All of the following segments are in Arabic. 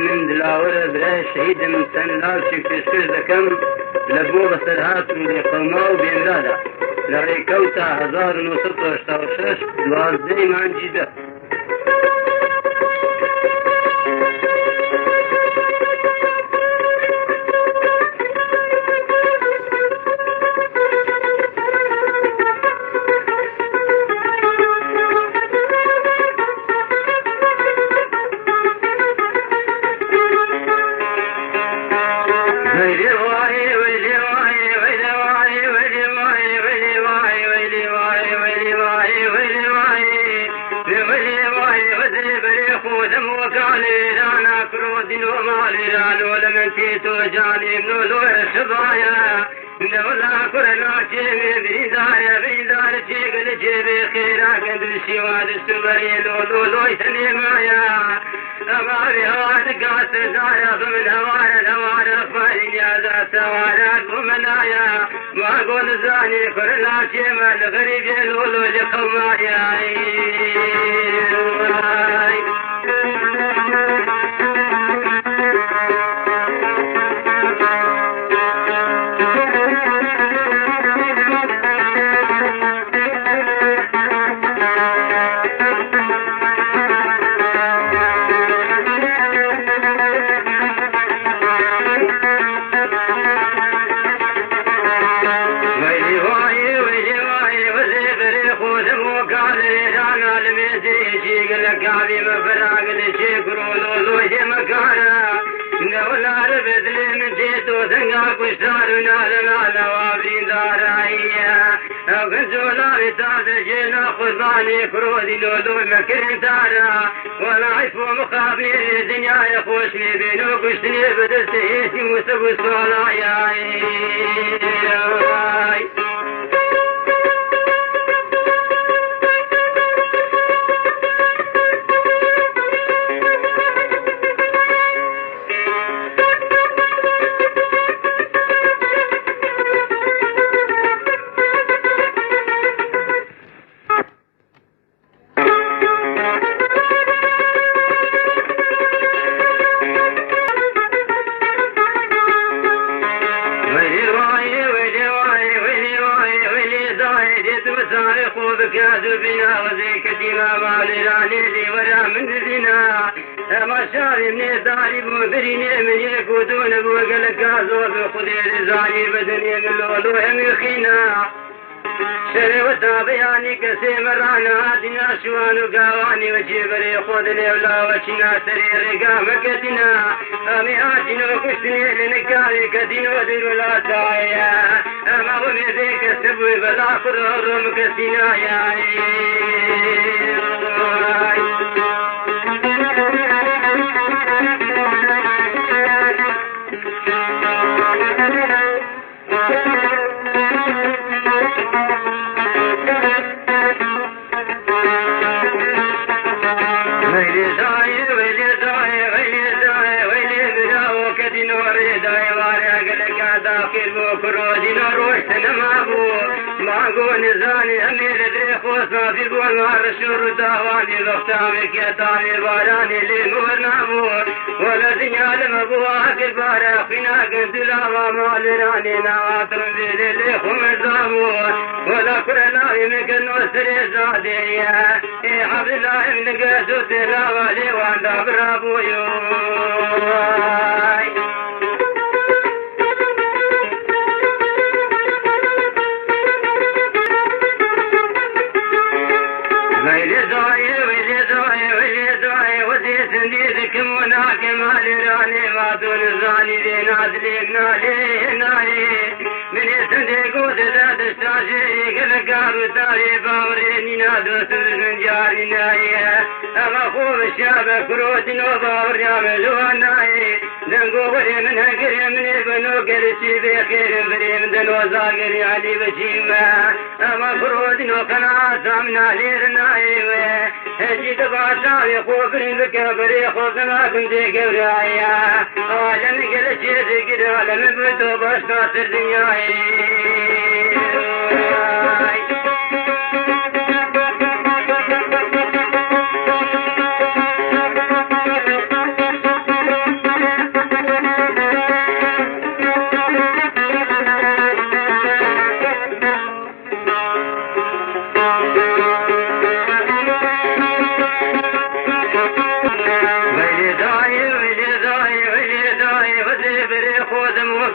من دلاوره برای شهیدم سنلال شکرش دکم لبو بسرهات لقوما و بیمرادا لڕێکەوتە 1986 12 مانگی ده.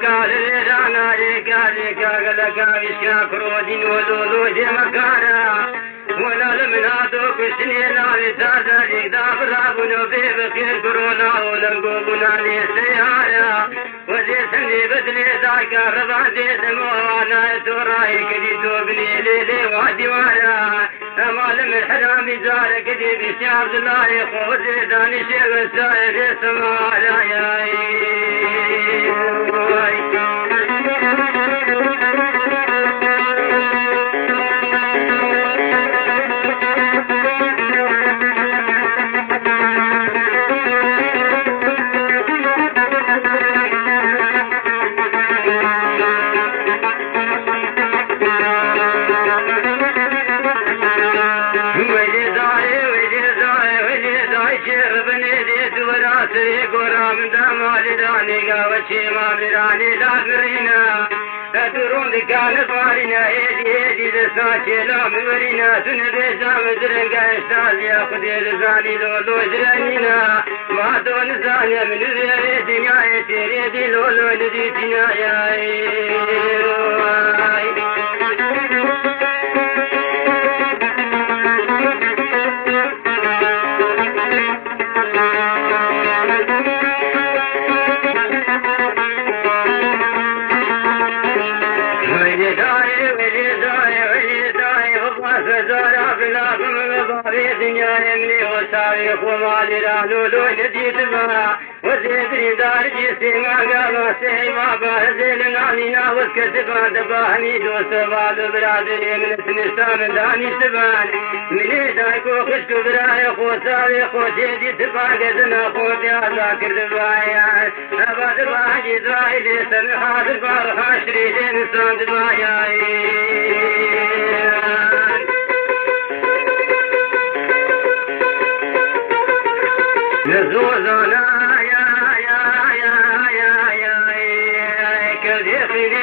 قال لنا لك لك وشكا كرودين ولولو دي مكارا ولا لمنا دوك سنينا لتازا جيدا برابونو في بخير كورونا ولنقوبنا لسيارة وزي سني بدلي ذاك رضا دي دموانا توراي كدي توبني ليلي وادي وانا أمال من حرام جارك دي بشي عبد الله خوزي داني شيخ السائر سمارا يا كان فارنا هدي لساكي لا مورينا تنبيزا مدرنقا اشتاز يا خدي لزاني لولو جرانينا ما دون زاني من ذي دنيا تريدي لولو لديتنا يا وزيدري دار جيسي ما قالوا سيما بهزل نعنينا وسكتبان دباهني دوست بعد برادري من سنستان داني سبان من دايكو خشكو براي خوصاوي خوشيدي تبان قزنا خوتي ذاكر دبايا أبا دباجي زايدي سمحا دبار خاشري انسان دبايا نزوزنا خير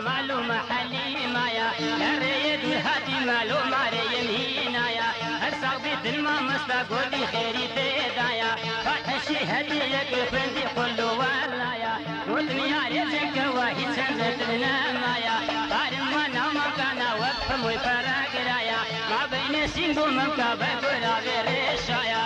معلومة حلي مايا الريد والهادي معلومة ريم هنايا هرسق بيت الماء مستقودي خيري تدايا فتحشي هديك فندي كله ولايا وطني عليك واحد سنزت لنا مايا قارن وانا مكانا وقف وفراق رايا ما بين سينبو مكابة قرى غير الشايا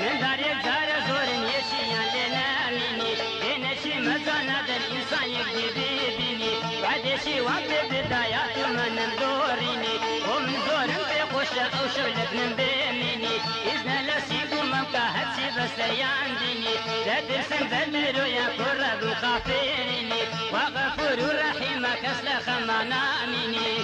من دارێک جارە زۆرن یەشیان لێ نامینی لێنەشی مەزانادەن ئینسان یەکدی ببینی بادێشی وان پێ بدایات و منم دۆڕینی بۆ من زۆرم پێ خۆشە ئەو شەو لەبنم بێمینی ئیزنە لە سیگومەم کە هەرچی بەسەریان دینی دەترسم بەرمێرۆیان کوڕە بوو خافێنینی وا غەفور و ڕەحیمە کەس لە خەما نامینی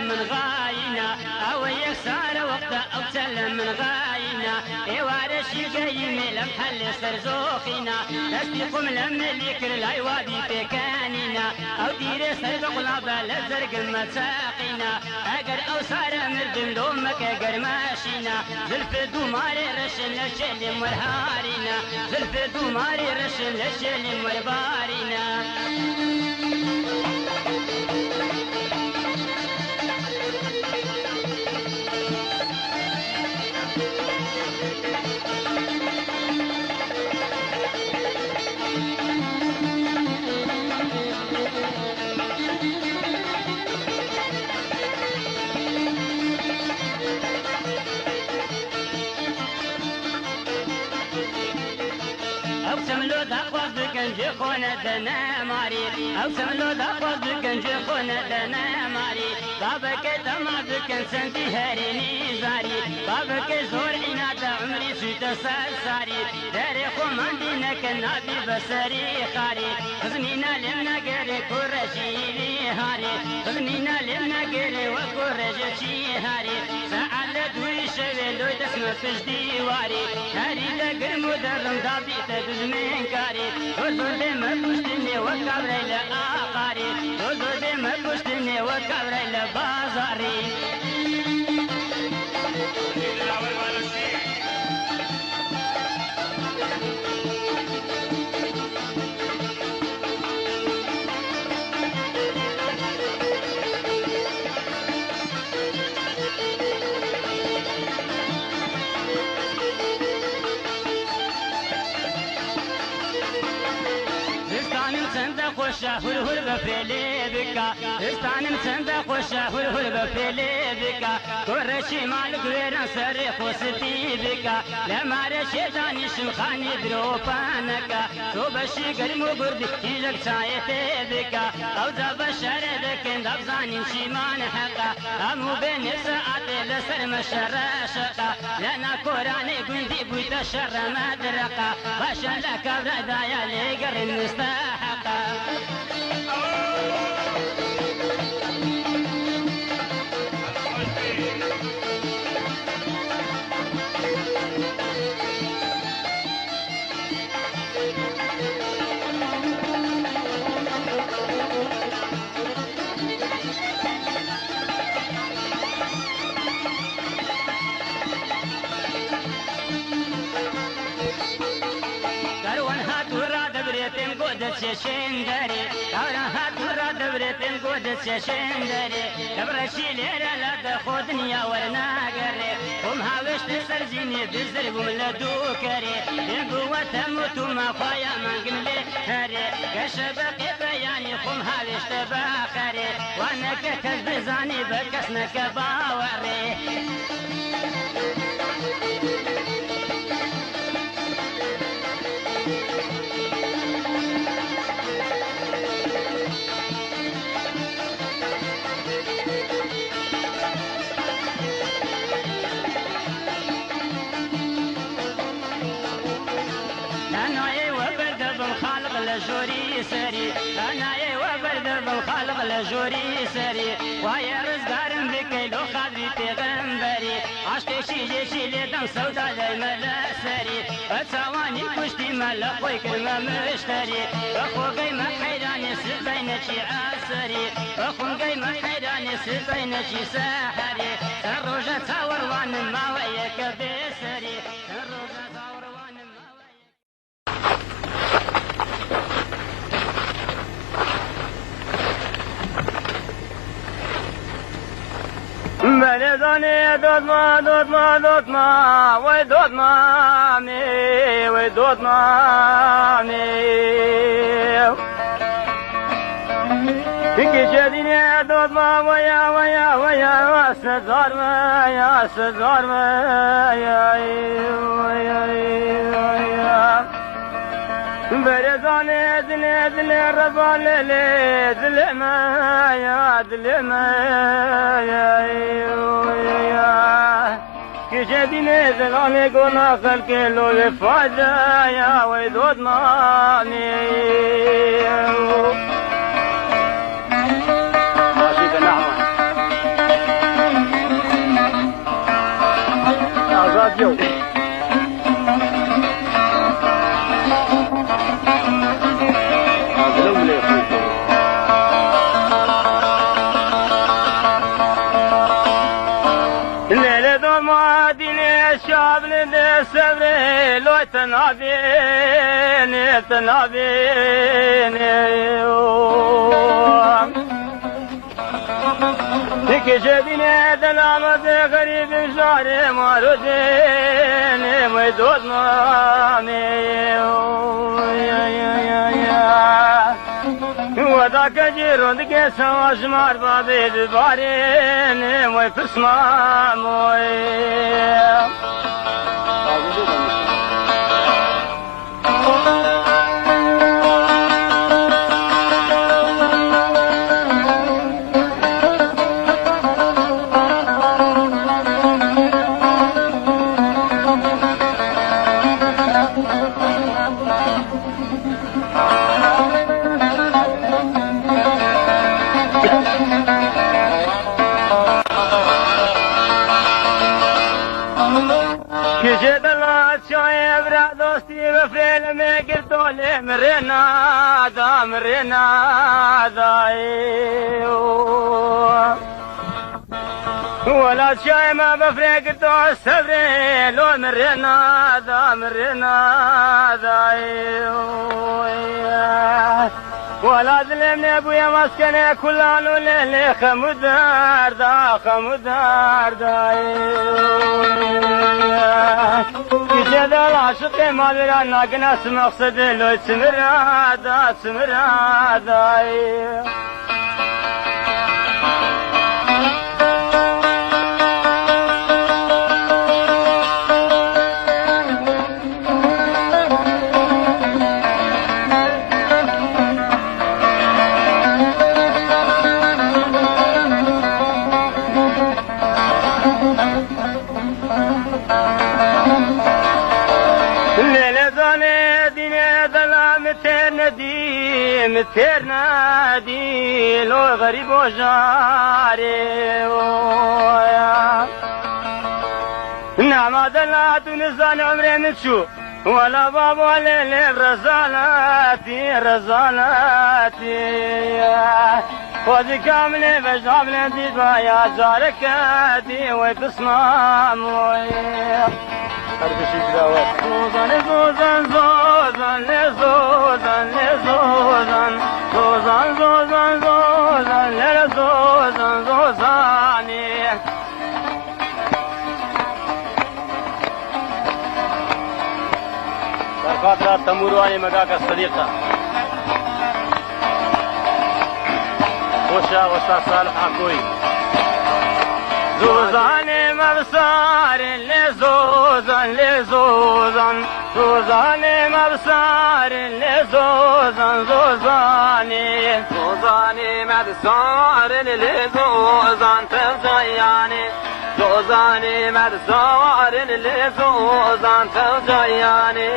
من غاينا او يسار وقت او سلم من غاينا ايوارشي قايم لمحل سرزوخنا تصديقهم لما ذكر الايوادي بكاننا او دير سرق لابا لزرق مساقنا اقر او صار مردم دومك اقر ماشينا زلف دوماري رشن لشل مرهارنا زلف دوماري رشن لشل مربارنا او سملو دا خواز بکنجی خونه دنا ماری او سملو دا خواز بکنجی خونه دنا ماری بابا که دما بکن سندی هرینی زاری بابا که زور اینا دا عمری سویت سرساری در خوماندی نکن نابی بسری خاری خزنینا لم نگری کرشی هاری خزنینا لم نگری و کرشی هاری سعال دوی شوی لوی دسم پش دیواری هری لگرم و درم دابی تدزمین کاری دوزو دی مپشتنی و کبری لآقاری دوزو دی مپشتنی و کبری لبازاری خوشا هر هر بفعلی بکا استانم چند خوشا هر هر بفعلی بکا کرشی مال گویران سر خوستی بکا لماره شیطانی شمخانی درو پانکا تو بشی گرم و گردی ایلک چایتی بکا او زب شر دکن دبزانیم شیمان حقا امو بین ساعت لسر مشرشقا لنا قرآن گندی بویت شر مدرقا باشن لکبر دایا لگر نستحقا دبرتم قدس شندري أورا هاتورا دبرتم قدس شندري دبرشي ليرة لا تاخذني يا ورنا قري هم هاوش تسرزيني بزرب ولا دوكري القوة تموت ما فايا من قملي هري كشبق بياني هم هاوش تباخري وانا ككز بزاني بكسنك باوري لجوري سري انا وبرد بالخالق لجوري سري ويا رزقارم بكي لو خادري تغنبري عشتي شي شي لدم سودا لملا سري اتسواني كشتي ملا خوي كلمة مشتري اخو قيمة حيراني سبينتي عسري اخو قيمة حيراني سبينتي ساحري الرجا تصور وان ما وياك بسري كجديني زلاني قونا خلق لو لفاجا يا ويدود ماني ماشيك نعمة أعزاد جو تنابين لك جديني دلامة غريب شعري مارودين ميدود مامي وذاك جيرون دك سواش مار بابي دبارين موي فسما موي مرنا دا ولا شيء ما بفرق تو الصبر لو مرنا دا ولا ظلمني ابويا مسكنه كلانو ليلي خمدار دا جد العاشق مالرا ناقناس مقصد لو سمرادا مترنا دي لو غريب وجاري نعم دلات ونزان عمري نتشو ولا باب ولا ليل رزالاتي خذ كامل بجامل ديد يا جارك دي ويتصمم خاطر تمورواني مقاك الصديقة وشا وشا صالح عكوي زوزاني مبصار لزوزان زوزاني مبصار لزوزان زوزاني مبصار لزوزان ترجياني زوزاني مبصار لزوزان ترجياني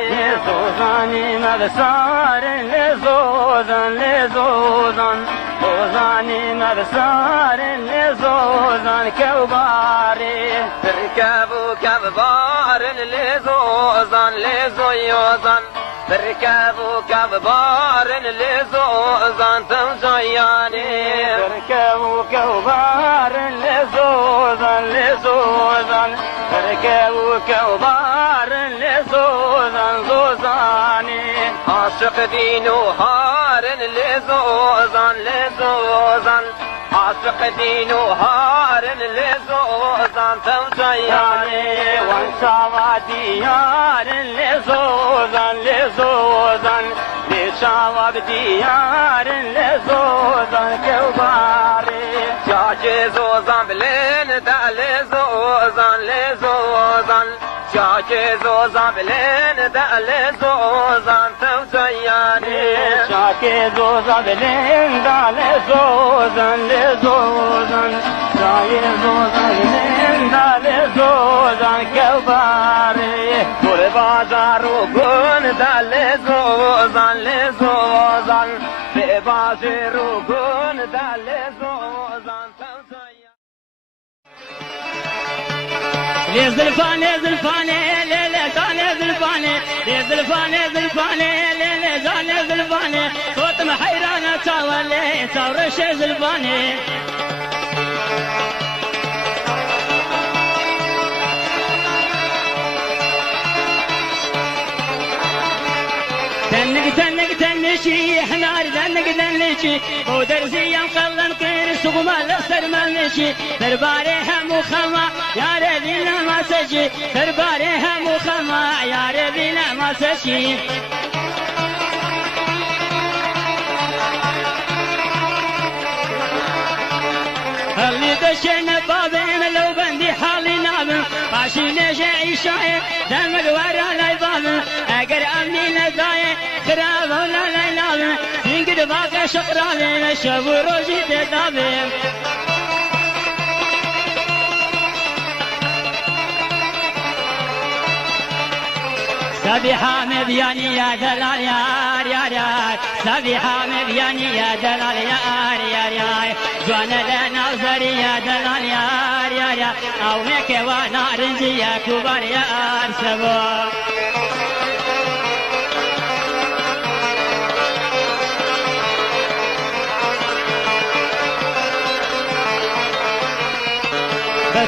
زوزاني مبصار لزوزان زوزاني مبصار لزوزان كوباري تركبوا كبار لزوزان لزويوزان تركبوا كبار لزوزان تمجياني تركبوا كبار لزوزان تركبوا كبار لزوزان زوزاني عاشق دينو هار لزوزان عاشق دين وهار لزوزان توزياني وانشاوا ديار لزوزان لشاوا بديار لزوزان كوباري شاكي زوزان بلين دا لزوزان شاكي زوزان بلين دا لزوزان توزياني شاكي زوزان بلين دا لزوزان شاكي زوزان بلين دا لزوزان كوباري دور بازار وقون دا لزوزان في بازار وقون دا لزوزان توزياني لي زلفاني زلفاني ليلة زاني زلفاني لي زلفاني زلفاني ليلة زاني زلفاني صوت محيرانة تاولي تورش زلفاني تنشي حنار دنشي ودرزي مخلن كير سقما لسر منشي دربارها مخما يا ربينا ما سجي دربارها مخما يا ربينا ما سجي اللي دشنا بابين لو بندي حالي نام عاشي نجي شايع دمك ورا لايبان اقر امني نزاي خراب ولا لايلام ينقد باقي شقراني نشب روجي تدابي سبيحة مبياني يا دلال يا سبيحة مبياني يا دلال يا جوانا لنا وزري يا دلال يا او ميكي وانا رنجي يا كبار يا سبو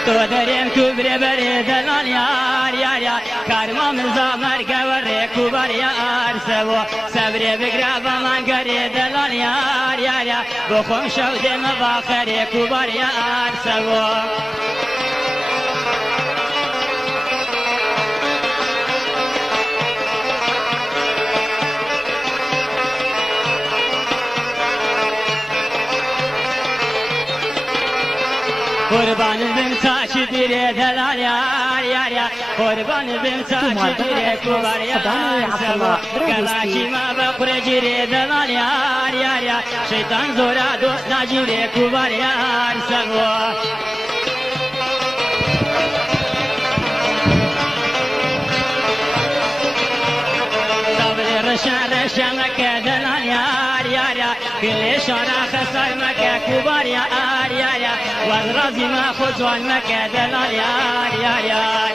تو دریم کبر بری دلال یار کارما مرزا مرگ وری کبر یار سو صبر بگرا من گری دلال یار بخون شود مباخری کبر یار سو قربان بن تاشي ديري دلال يا قربان بن تاشي ديري كبار يا سوا كلاشي ما بقر جيري دلال يا شيطان زورا دوست ناجيري كبار يا سوا رشان مكة دلال يا كل شارع خسر مكة كبار يا والرازي ما خزوان مكة دلال يا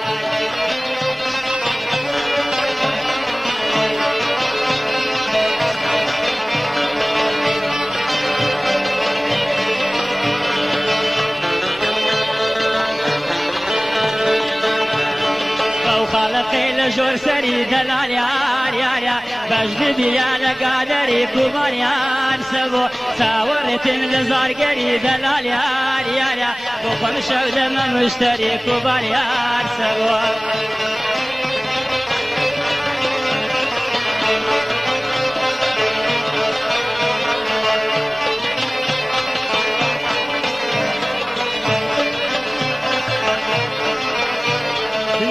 خالقي لجور سري دلال يا بجد بيانا قادري كبار يا سبو ساورت من زارقري دلال يا بخم شود ما مشتري كبار يا سبو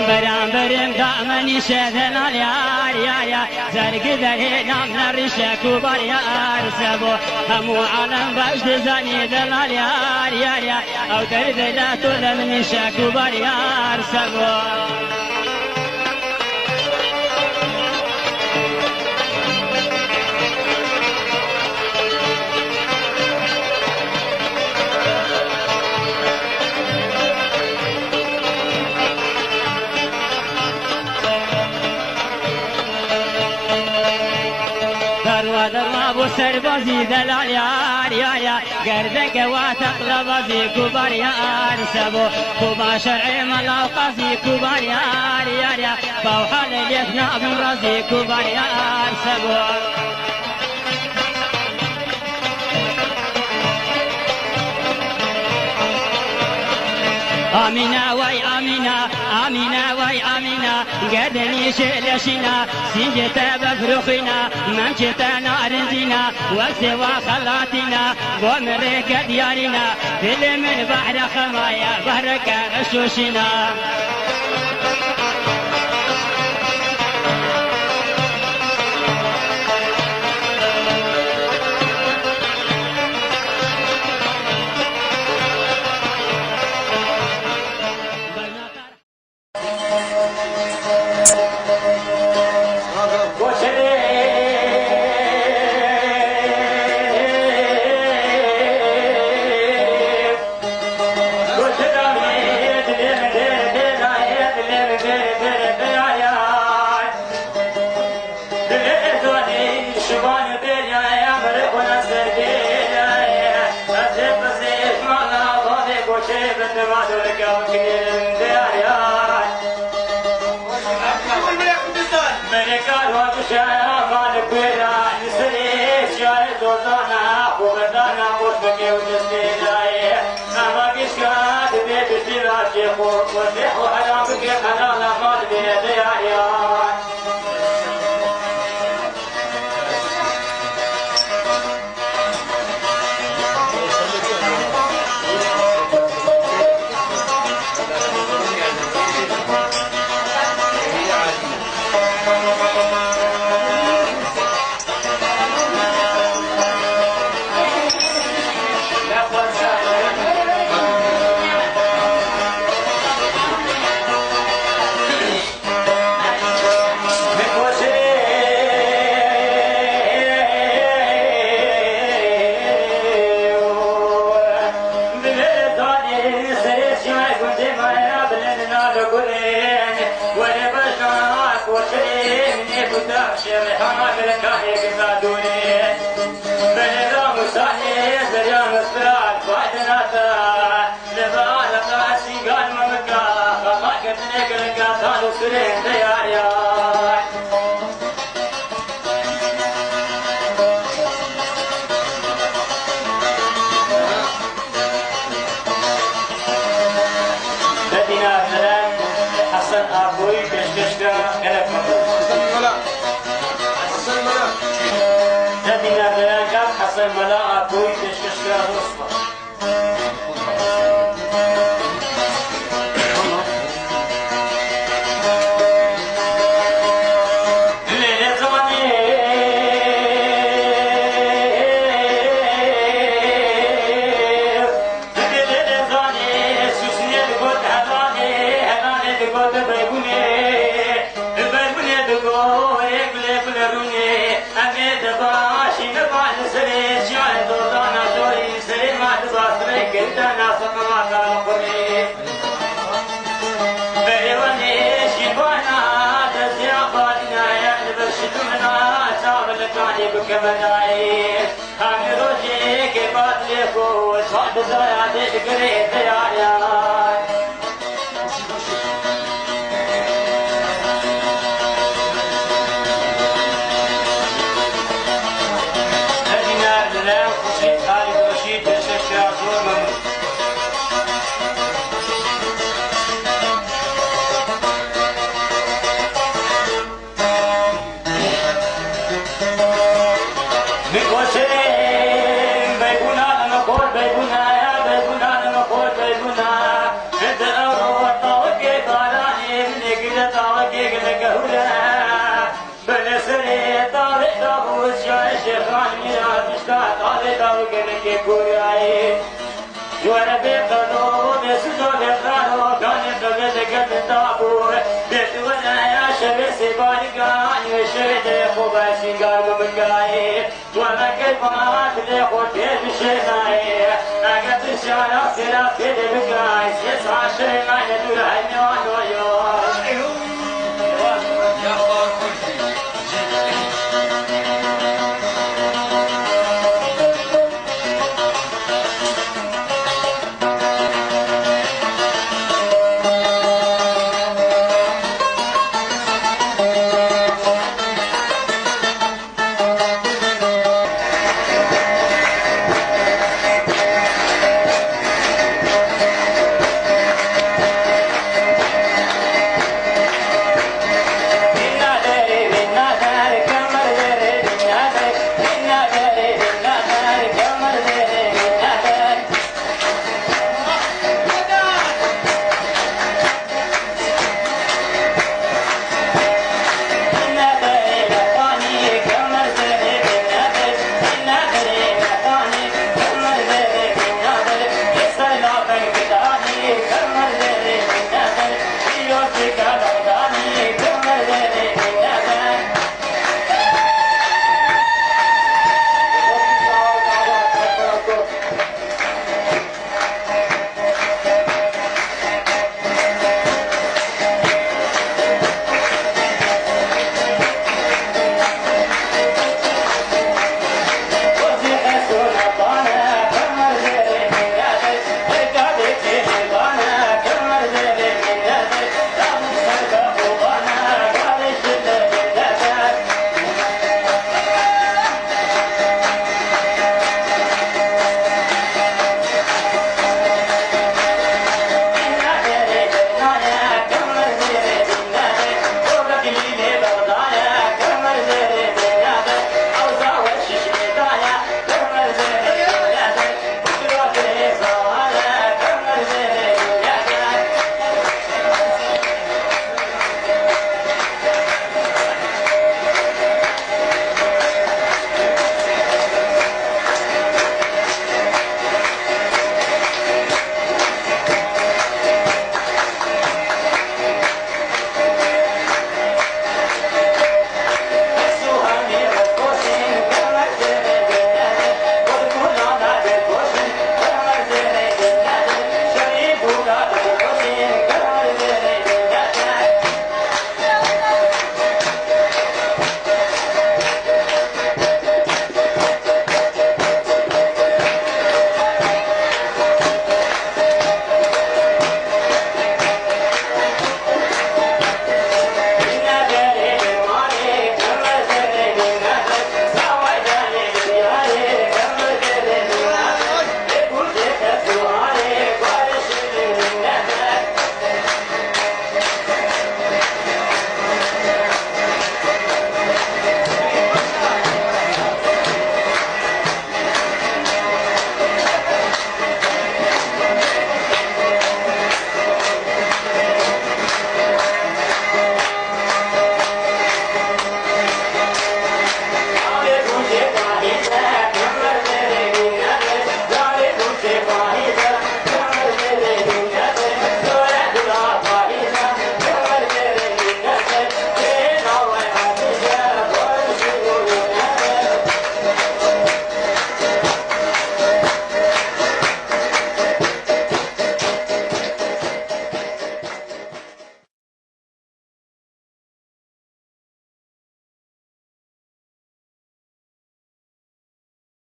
برام دامني شذنا يا زرق ذري نامنا رشا كبار يا سبو همو عالم بجد زاني دلال يا او درد لا تولن من شكبار يا سبو ابو سربازي دلال يا قردك واتقل بازي كبار يا سبو كوبا شرعي ملا قاسي كبار يا فوحل اليثنا بن رازي كبار يا سبو آمينة واي آمينة آمينة واي آمينة قدني شلشنا سنجتا بفرخنا ممشتا نارنجنا وسوا خلاتنا ومريك ديارنا دل من بحر خمايا بحرك غشوشنا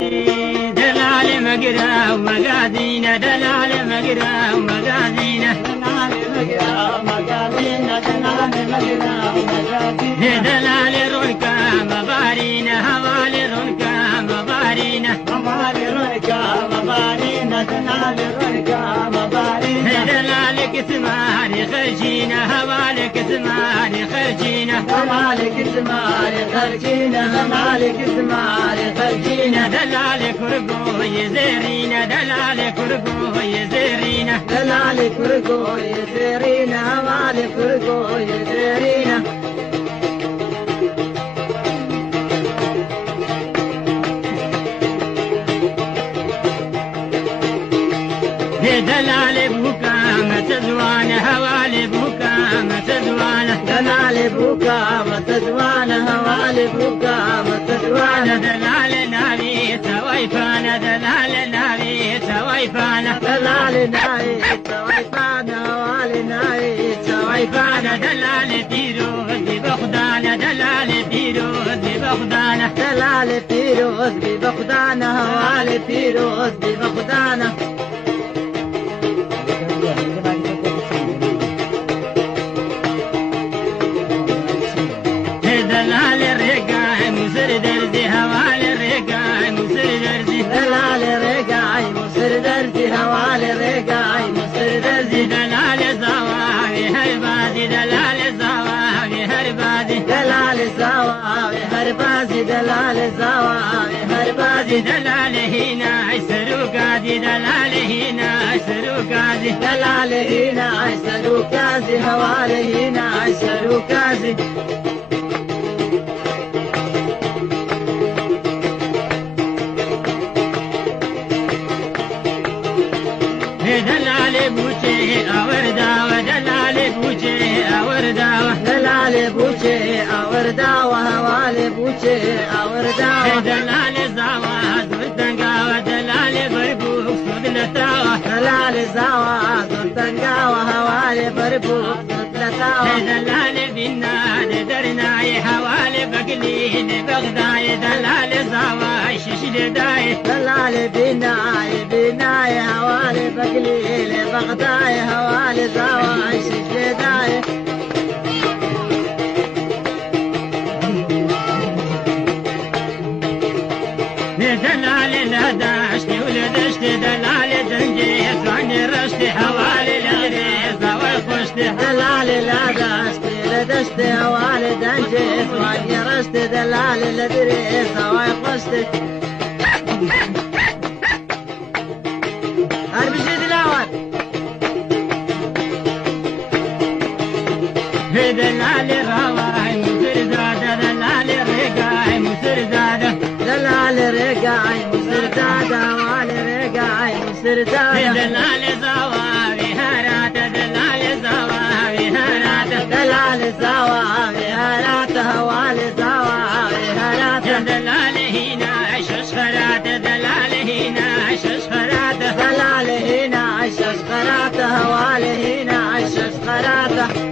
دلال مقرا ومقادينا دلال مقرا ومقادينا دلال مقرا ومقادينا دلال مقرا ومقادينا دلال رنكا مبارينا هوال رنكا مبارينا هوال رنكا مبارينا دلال رنكا مبارينا دلال كسماري خرجينا هوال كسماري خرجينا هوال كسماري خرجينا هوال كسماري خرجينا دلال كرقو يزيرينا دلال كرقو يزيرينا دلال كرقو يزيرينا هوال كرقو يزيرينا دلال بوكا متزوان هوال بوكا متزوان دلال بوكا متزوان هوال بوكا متزوان دلال ناري سويفان دلال ناري سويفان دلال ناري سويفان هوال ناري سويفان دلال فيروز ببغدان دلال فيروز ببغدان دلال فيروز ببغدان هوال فيروز ببغدان دلال الرقاي مسر درزي هوال الرقاي مسر درزي دلال الرقاي مسر درزي هوال الرقاي مسر درزي دلال الزواوي هربازي دلال الزواوي هربازي دلال الزواوي هربازي دلال الزواوي هربازي دلال هنا سروكازي دلال هنا سروكازي دلال هنا سروكازي هوال هنا سروكازي دلال بوچه اورداوه دلال بوچه اورداوه دلال بوچه اورداوه هوال بوچه اورداوه دلال زاوا زرتنگاوه دلال بربوك سودلتاوه دلال زاوا زرتنگاوه هوال بربوك سودلتاوه دلال بناد درناي هوال بقلين بغداي دلال زاوا ششد داي دلال بناي هوال بقليل بغداي هوال زاوا ششداي دلال الهداشت ولدشت دلال دنجيت وعني رشت هوال الغريز والخشت دلال الهداشت ولدشت هوال دنجيت وعني رشت دلال الغريز والخشت دلال الرواي مسر زادة دلال الرقاي مسر زادة دلال الرقاي مسر زادة هوال الرقاي مسر زادة دلال زواوي هرات دلال زواوي هرات دلال زواوي هرات هوال زواوي هرات دلال هنا ششخرات دلال هنا ششخرات دلال هنا ششخرات هوال هنا ششخرات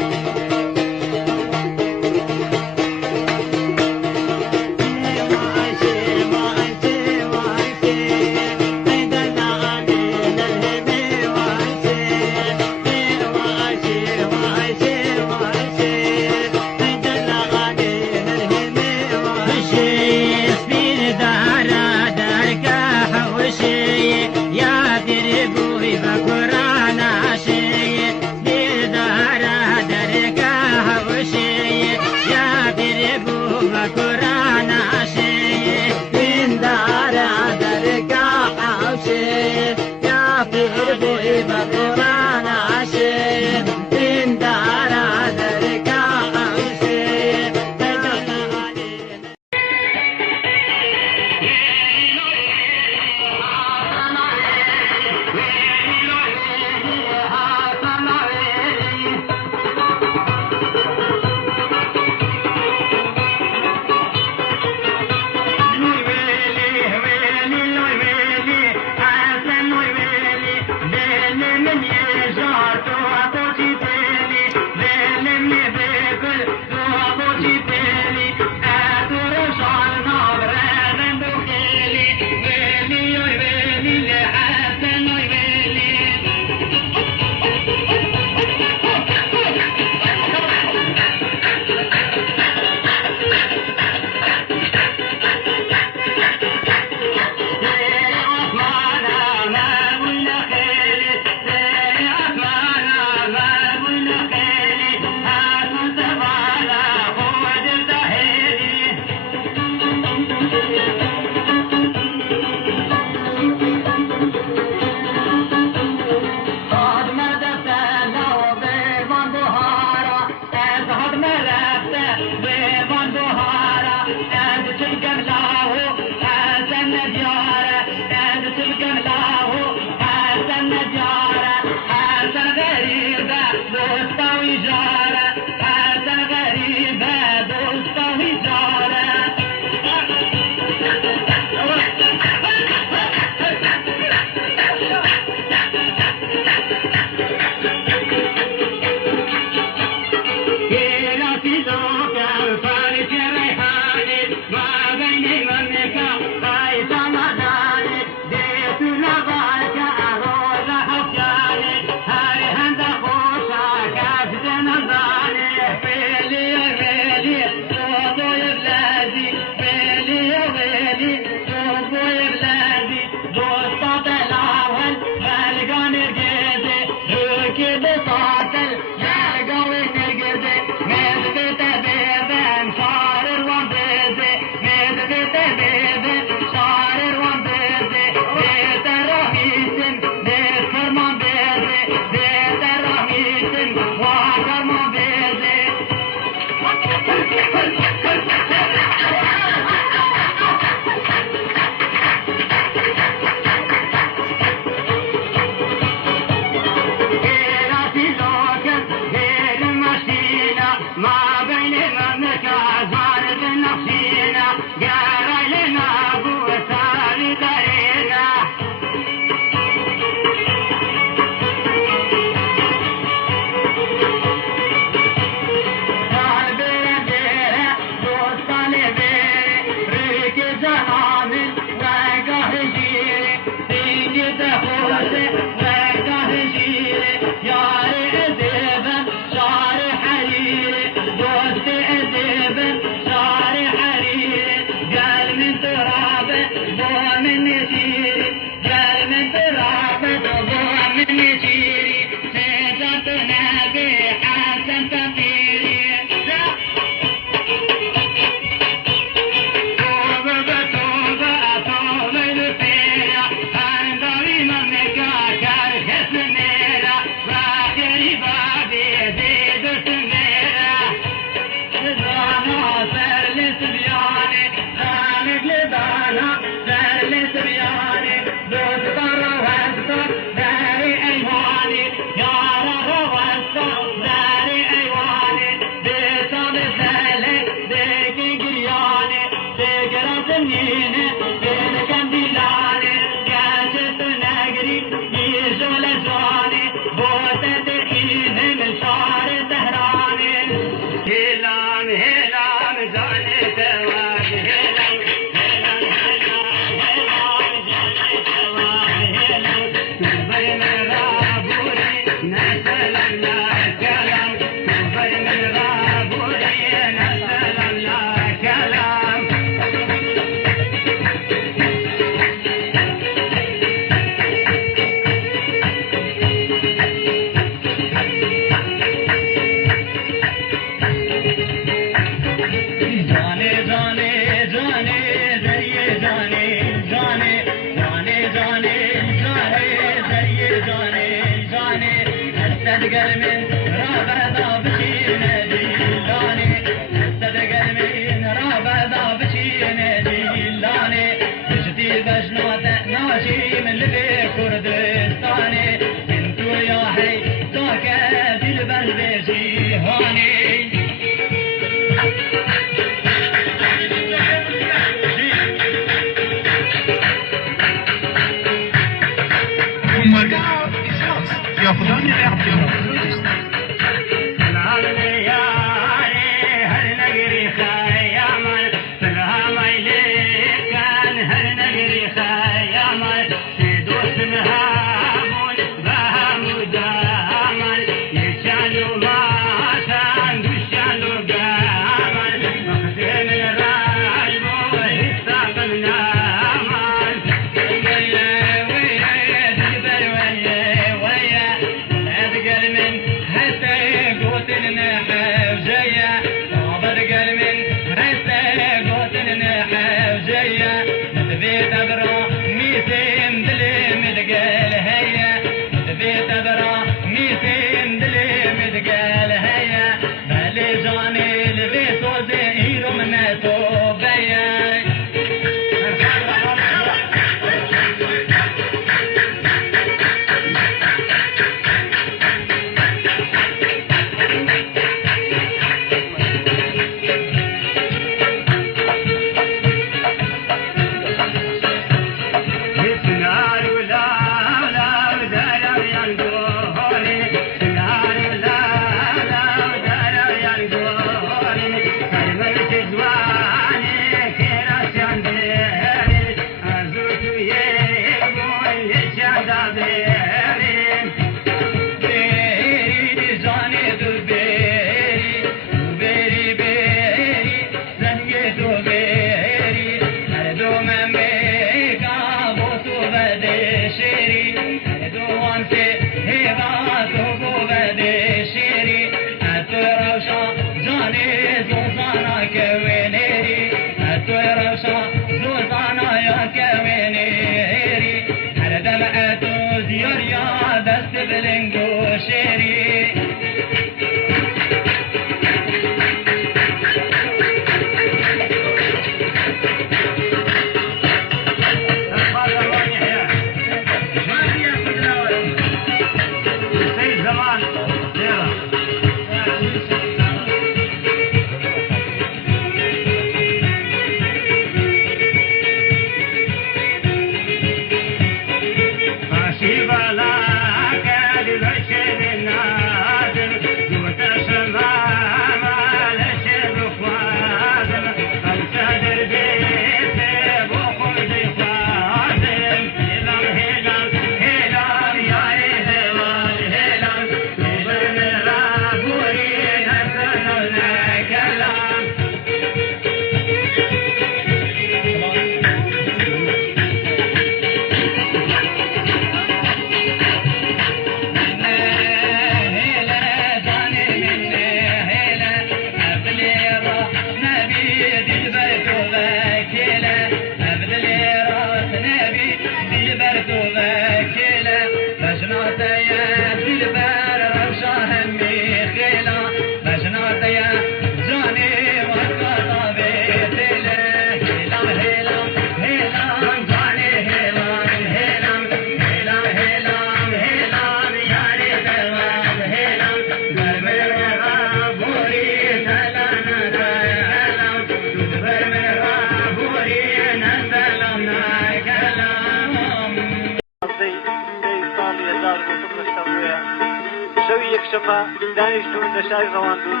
شەپە دانیشتون لە شاری ڕەواندون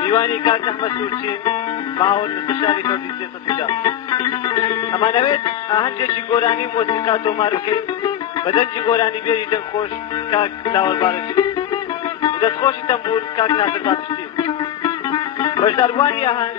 میوانی کاک ئەحمەد سوورچین باوەڕ لە شاری فەرزی سێسەد ئەمانەوێت ئاهەنگێکی گۆرانی مۆسیقا تۆمارەکەی بە دەنجی گۆرانی بێژی دەنگخۆش کاک لاوەربارەچی دەستخۆشی تەمبور کاک نازر باتشتی بەشداروانی ئاهەنگ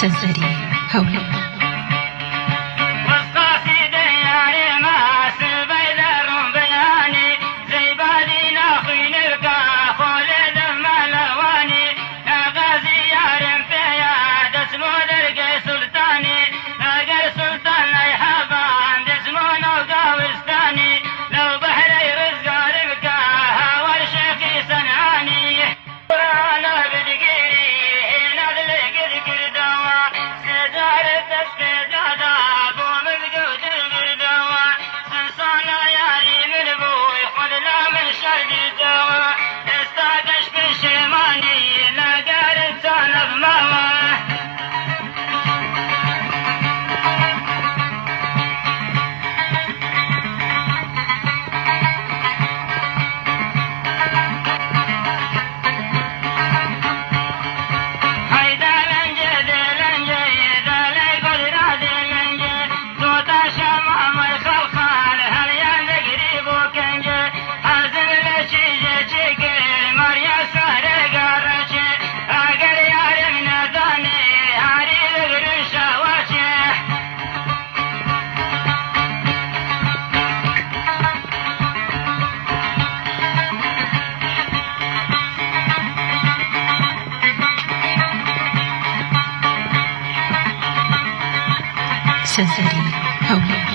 سنسري هولي سنسري هولي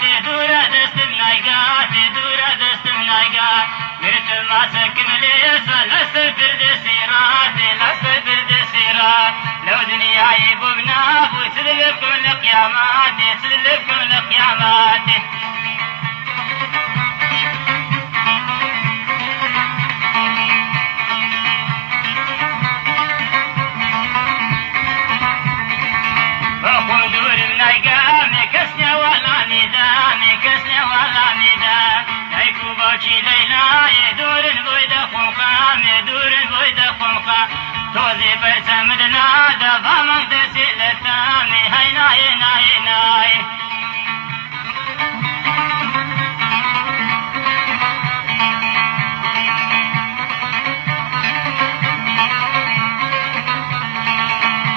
دورة دستم نايقات دورة دستم نايقات مرت ما سكم ليسا لسر برد سيرات لسر برد سيرات لو دنياي ببناب وتدلبكم القيامات تدلبكم القيامات توزي برسمدنا دفا مقدسي للتامي هاي ناي ناي ناي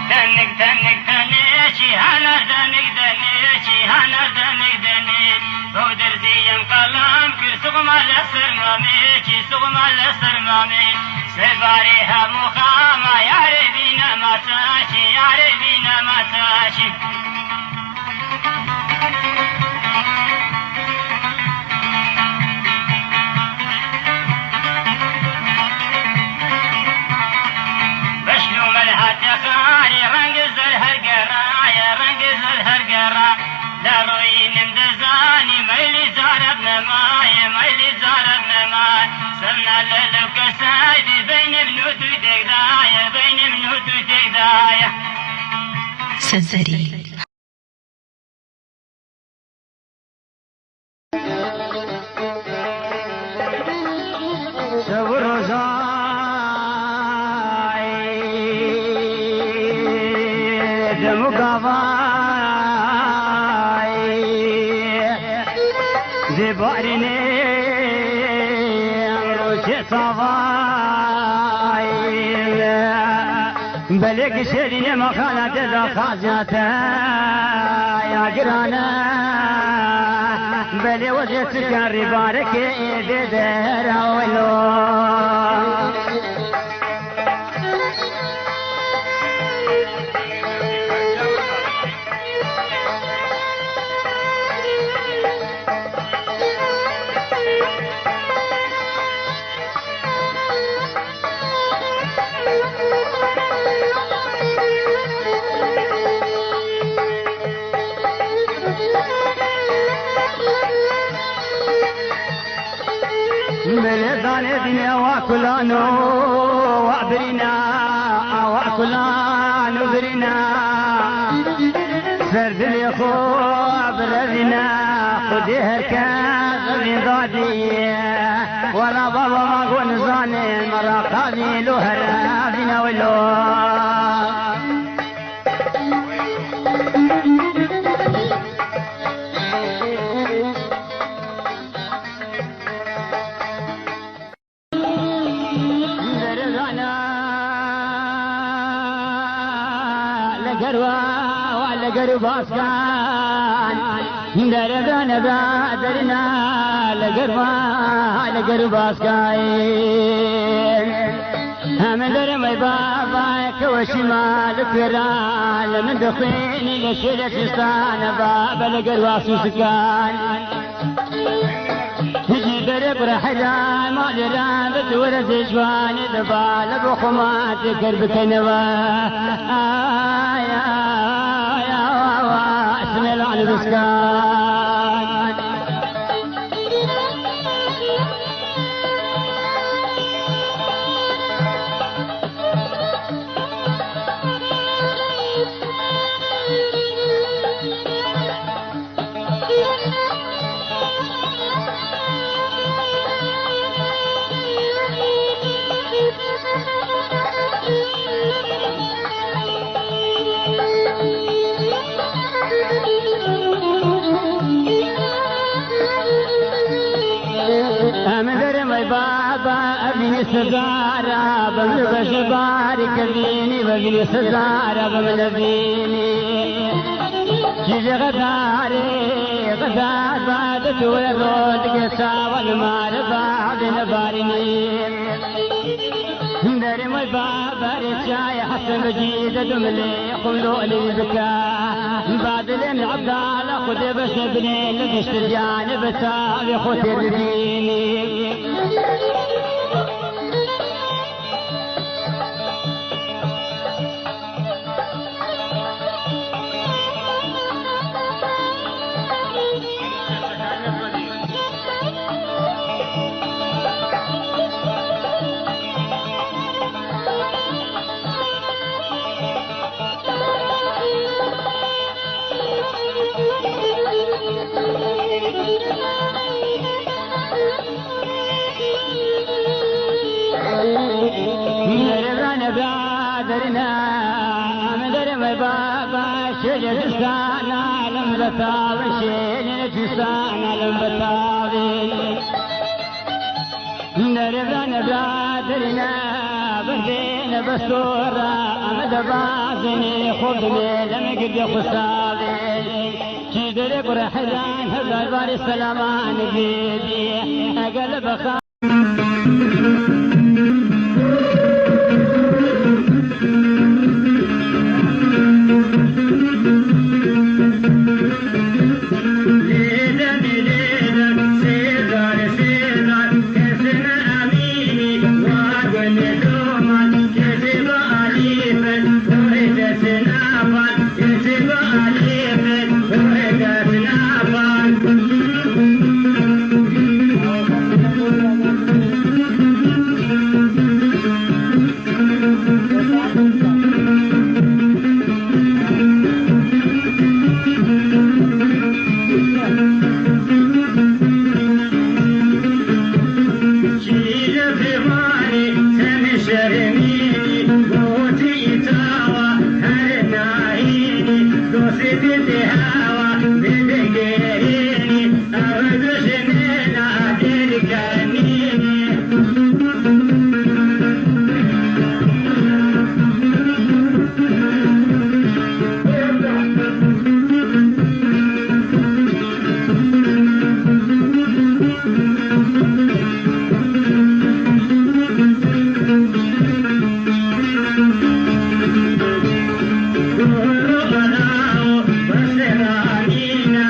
دنك دنك دنيشي هانا دنك دنيشي هانا دنك دنيش بودر زيم قلم كل سغما لسر ماميشي سغما لسر ماميش سباريها مخامة يا ربينا ما تاشي يا ربينا ما تاشي بشلو ملحة خاري رنق زرهر قرايا رنق زرهر قرا لا روي نمدزاني ميلي زارب نماي ميلي زارب نماي سمنا للو كسايدي بين بنوت وتقدايا بين بنوت وتقدايا سنسري صبر زايد مقاضاي زبارني روشي صضاي بلك شري مخالة ذا خازنة يا قرانا بلي وجهتك الربارك دير أولو ملدان الدنيا واكلانو وابرنا واكلانو برنا سرد لي خواب ربنا خدي هركاز رضادي ولا بابا ما قول زاني مراقبي له هرابنا ولو باسكان درنا درنا لقربا باسكاين هم درم بابا كوشي مالك ران من دخيني لشيلة سستان بابا لقربا سكان هجي درب رحلان ما دران بدور زجوان دبال بخمات كربك نوا اسم العلي بسكان سزارة بمن بشبارك فيني بقني سزارة بمن فيني جيجي غداري غدار بعد تولد قصا والمار بعد نبارني داري ما بابر الشاي حسن بجيد دملي قولوا لي بكا بعد لين عبد الله خذ بس ابني لقشت الجانب تابي خوتي الديني جسانا لم بتاوي شيء جسانا لم بتاوي نرفنا برادرنا بردين بسورة أمد بازني خذني لم قد خساوي شدري برحلان هذا بار السلامان بيدي أقلب خا Bas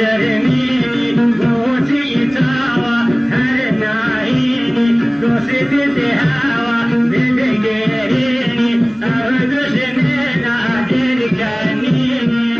شرميني بوتي تاوى هرناهيني دوسي تهاوى بدقيريني أردش من عدل كنيني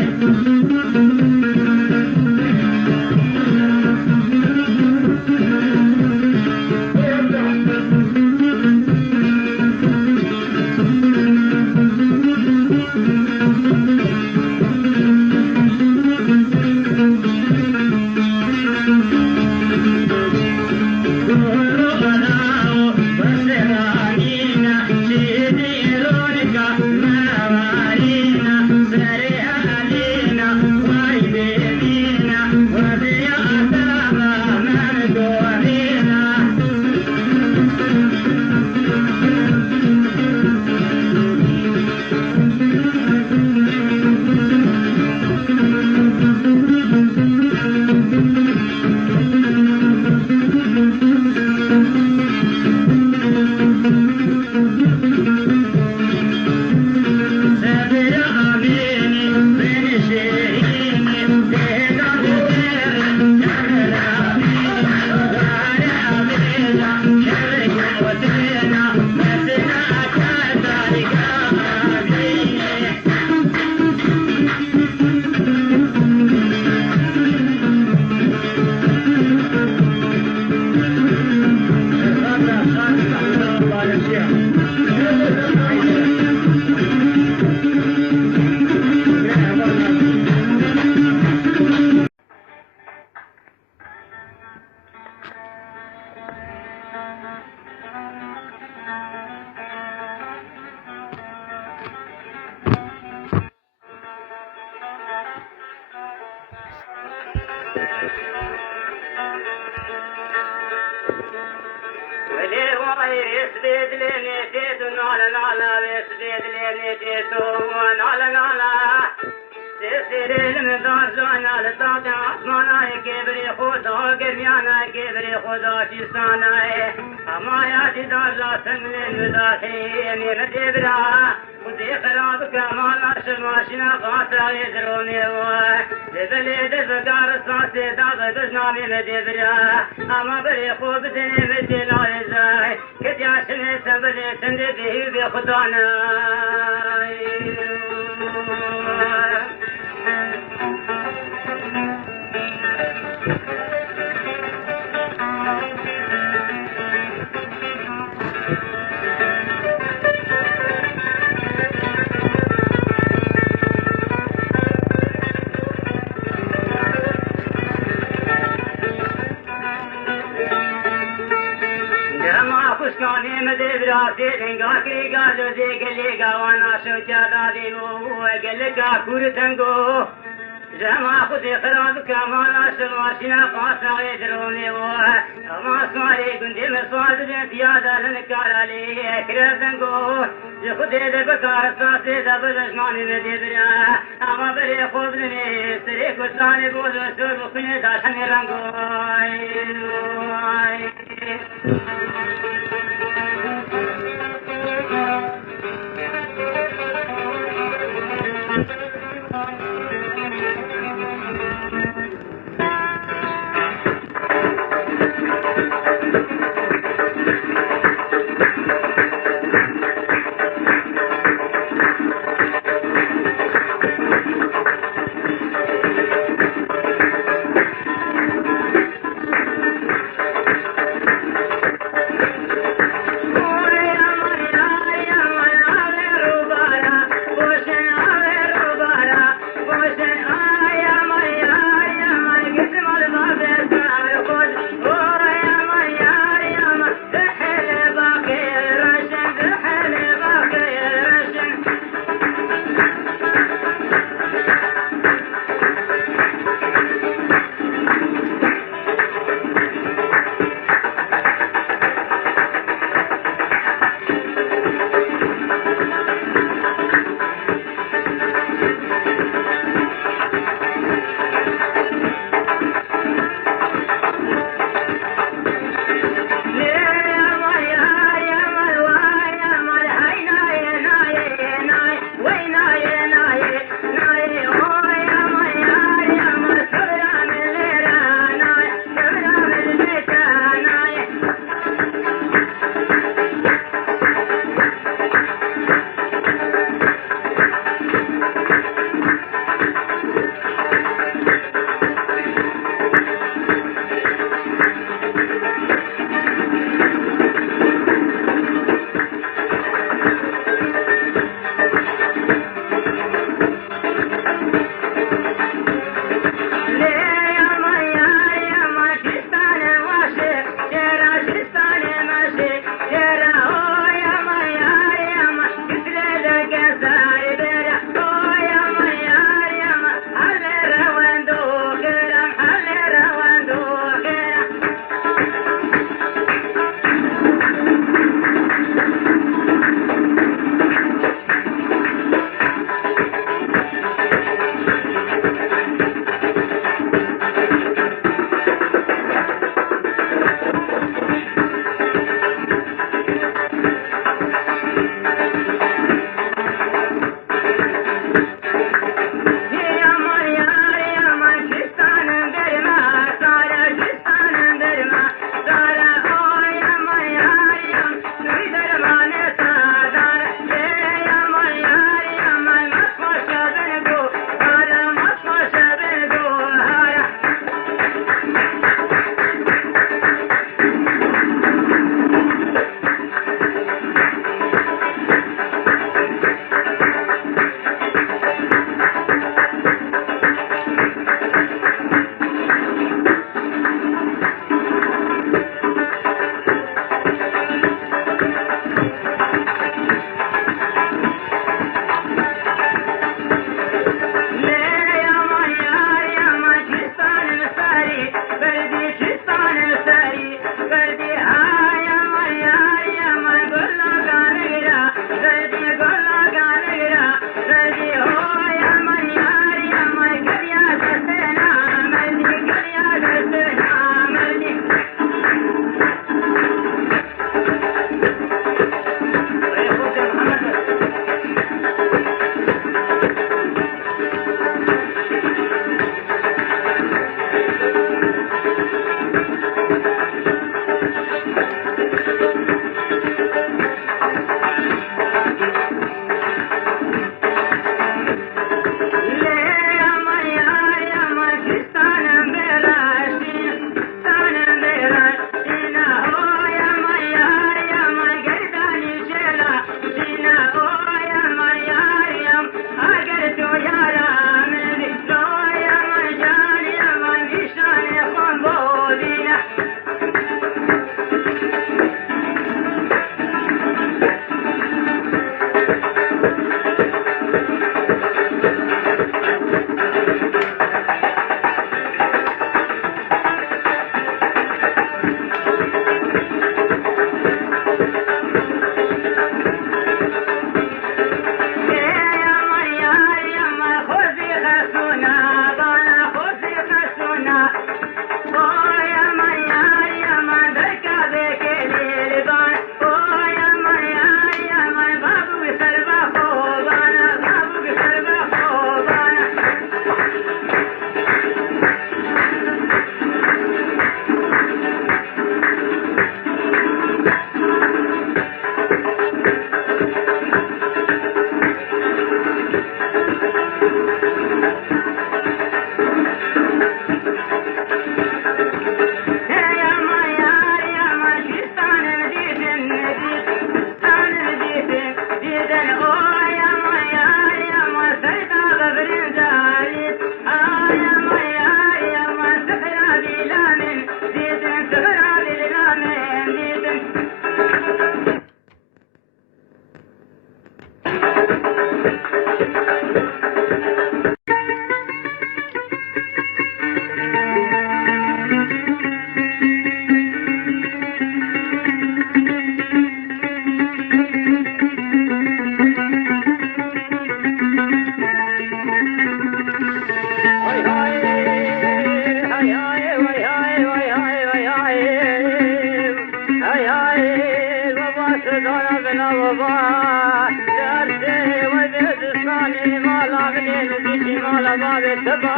باب التبا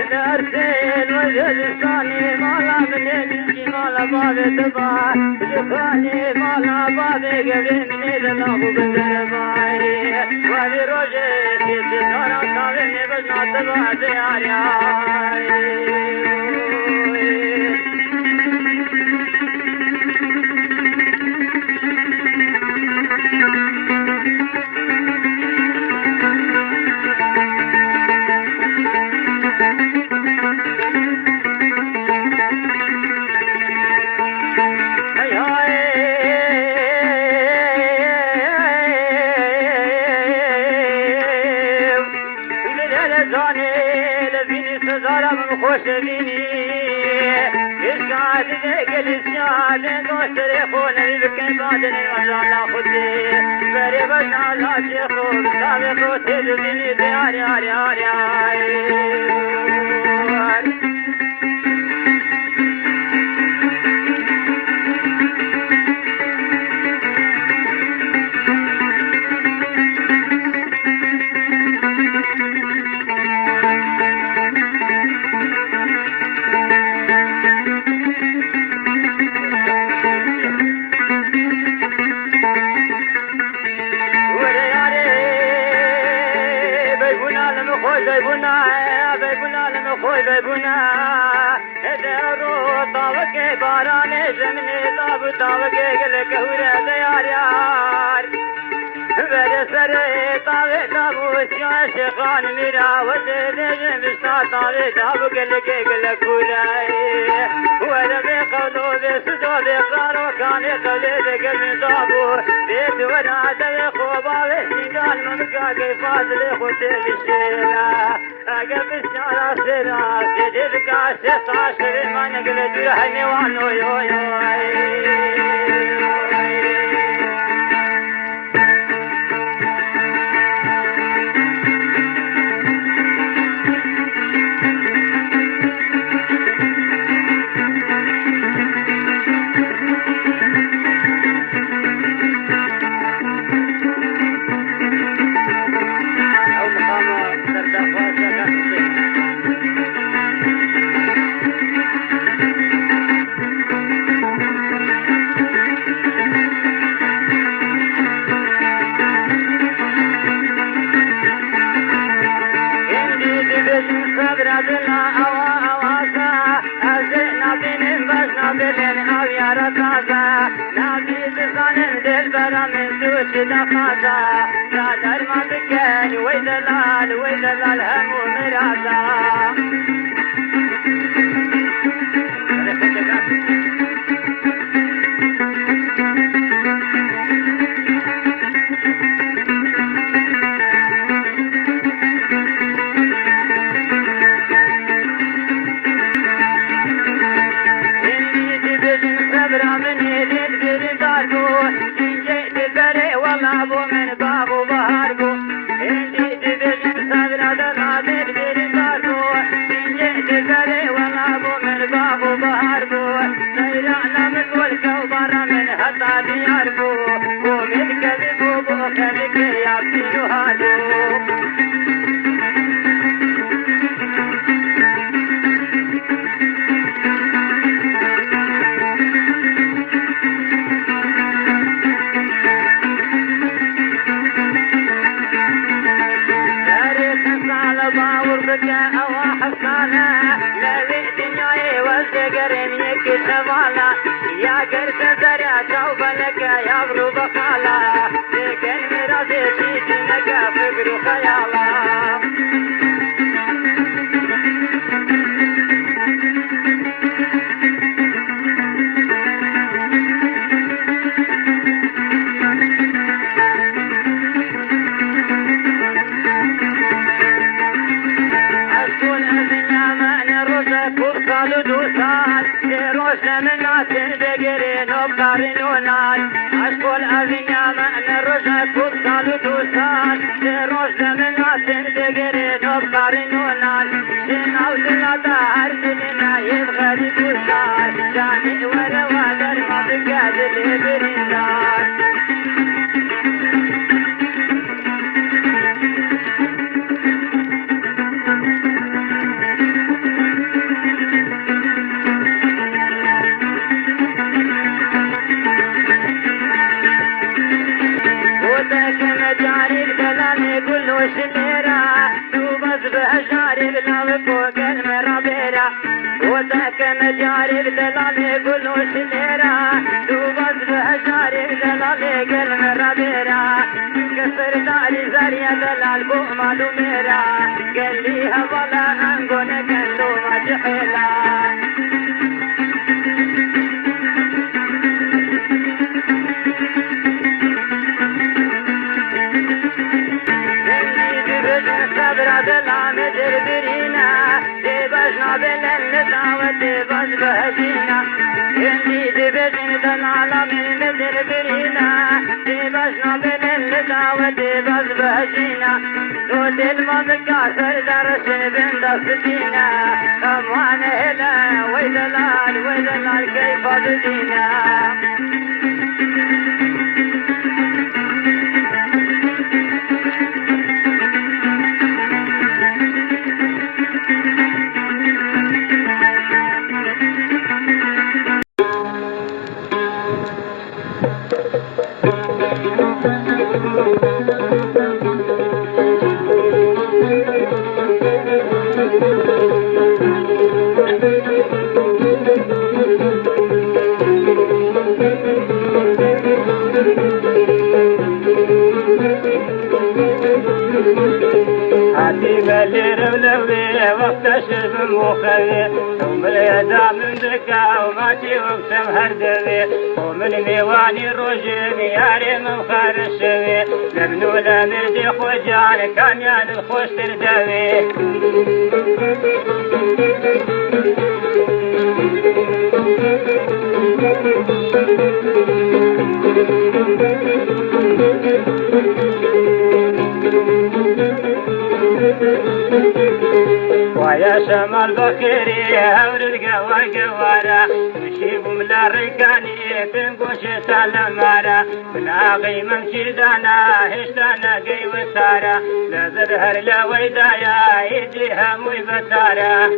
الأرسل والجلساني مالا من يجي مالا باب التبا الجفاني مالا باب قبل من يدلعه بالزرباي وابي روجي تتنورا كامل نبجنا تبا دياري خوش بینی اشکال دکل اشکال دوستر خونه بکن بادن الله خودی بری بنا لاچ خود سال خود بینی دیاری آری آری آری شيخان ميرا وزيد مشتا طاري دابق لقيق لكولاي ولا بقلو بسدو بقرارو كان يقلي بقل دابو بيت ولا عدل خوبا بسنقال ممكا كيفاز لخوتي الشيلا اقل بسنارا سيرا سيدي بقى 16 ما نقل جرحني وانو يو يو فوق المرابيرة وذاك مجاري بدلالي قلو شميرة دوبز بهجاري بدلالي قل مرابيرة كسر داري زاريا دلال بو مالو ميرا قال لي هبلا انقون كندو مجحيلا كيف بدينا ومن يدا من ذكا وماتي وقسم هردوي ومن ميواني روجي مياري من خارشوي لمنو لمردي خوجان كان يان الخوش تردوي ويا شمال بكري هورد قوا قوارا نشيب ملا ركاني تنقوش سلمارا من اغي ممشي دانا هشتانا قي وسارا لا زرهر لا ويدايا يجيها موي بتارا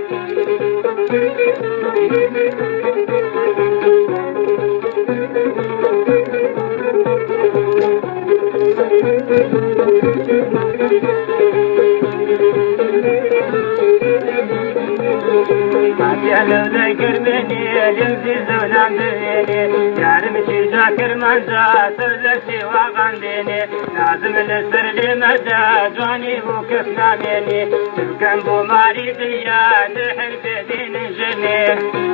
لو ذكر مني اليمزي زونام ديني يارم شي ذاكر منزا سرزكسي وغنديني لازم نسر لي مدى جواني وكف ناميني تبكن بو ماري ديا تحر بدين جني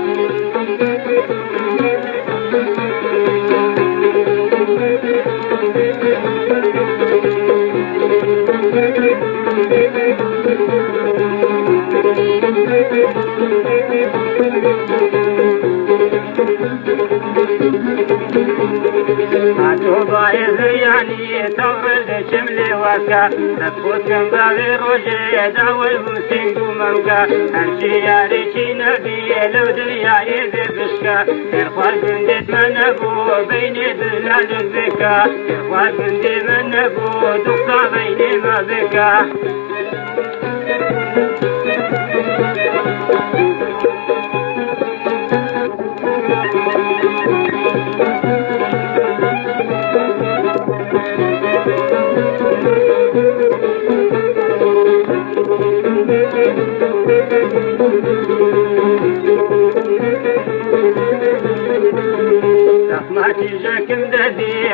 شملي وكا نفوت كم باغي روجي دعوة المسين دومنكا هرشي ياري شي نبي لو دنيا يذي بشكا إرخوال بندت من نبو بيني دلال بكا إرخوال بندت من نبو دقا بيني ما بكا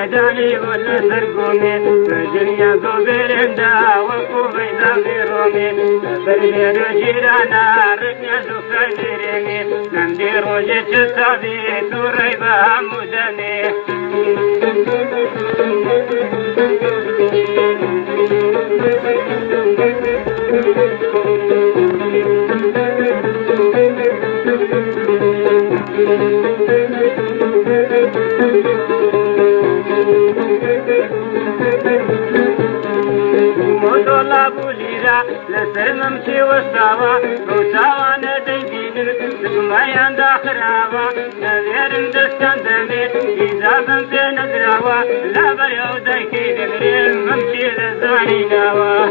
داني ولا سرقومي الدنيا قبل دا وقوبي دامي رومي بلدي جيرانا رقنا زفا ديريني نمدي روجي تسابي توري بها مدني لسر ممشي وسطاوا وساوا ندين ما يند اخراوا نذير دستان دمي اذا من في نذراوا لا بريو دايكي دغري ممشي لزاني ناوا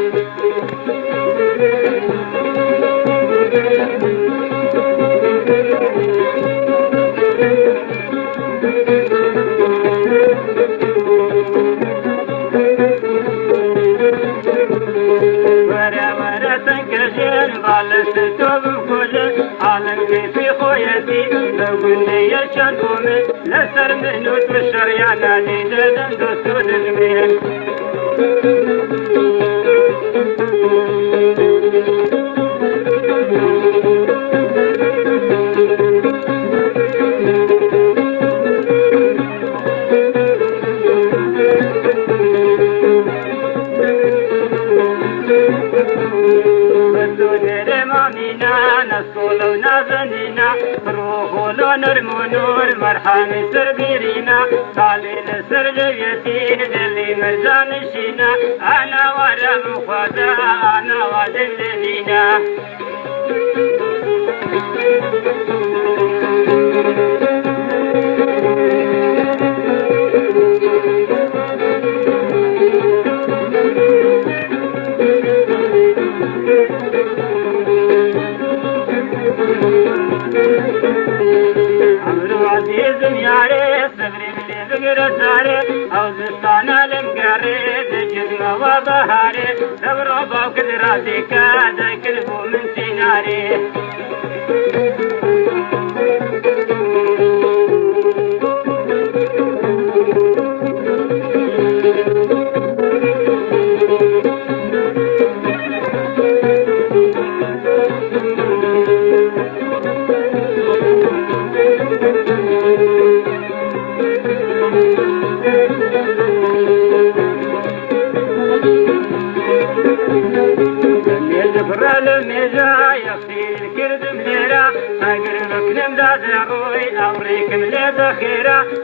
ورا ورا تنكشن بالست نور منور مرحم سربيرينا قالين سرجيتي دلي مزان شينا أنا ورم خدا أنا ودلينا او زستانا لمقاري دجزنا وبهاري دبرو باوكد راسي كادا كلبو من سيناري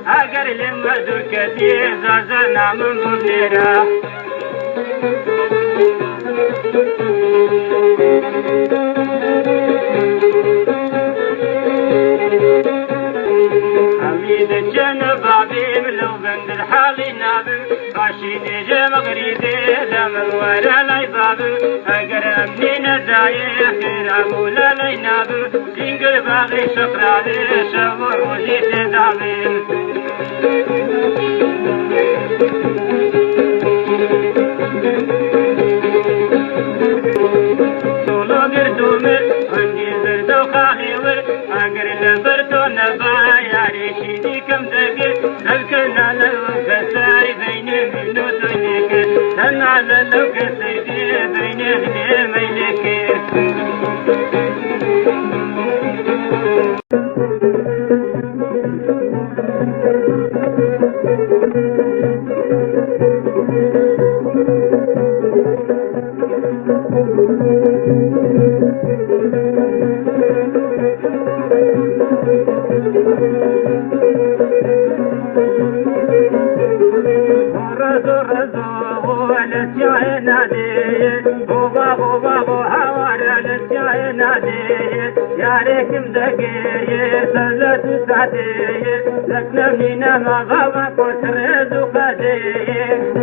اگر لمدر كثير زازنا من مبنيرا حميد الجنب عبيب لو بند الحالي نابم راشد جا مغريدي لمن ورا العباب اگر امنين دايخ رامولا لينابم جنقل باغي شقرالي شور وزيت دامم ياريكم دقيق سلت سعديق لكنا منا ما غابك وتريد وخديق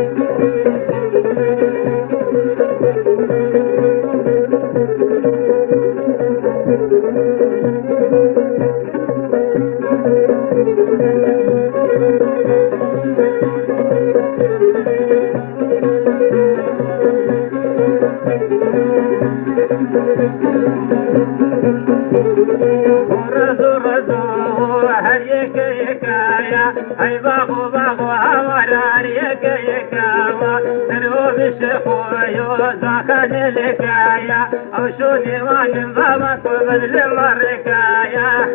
هاي بابو بابو هوارار يكا يكاوا تروب الشخويو زاكان الكايا او شو ديوان بابا كوبدل مركايا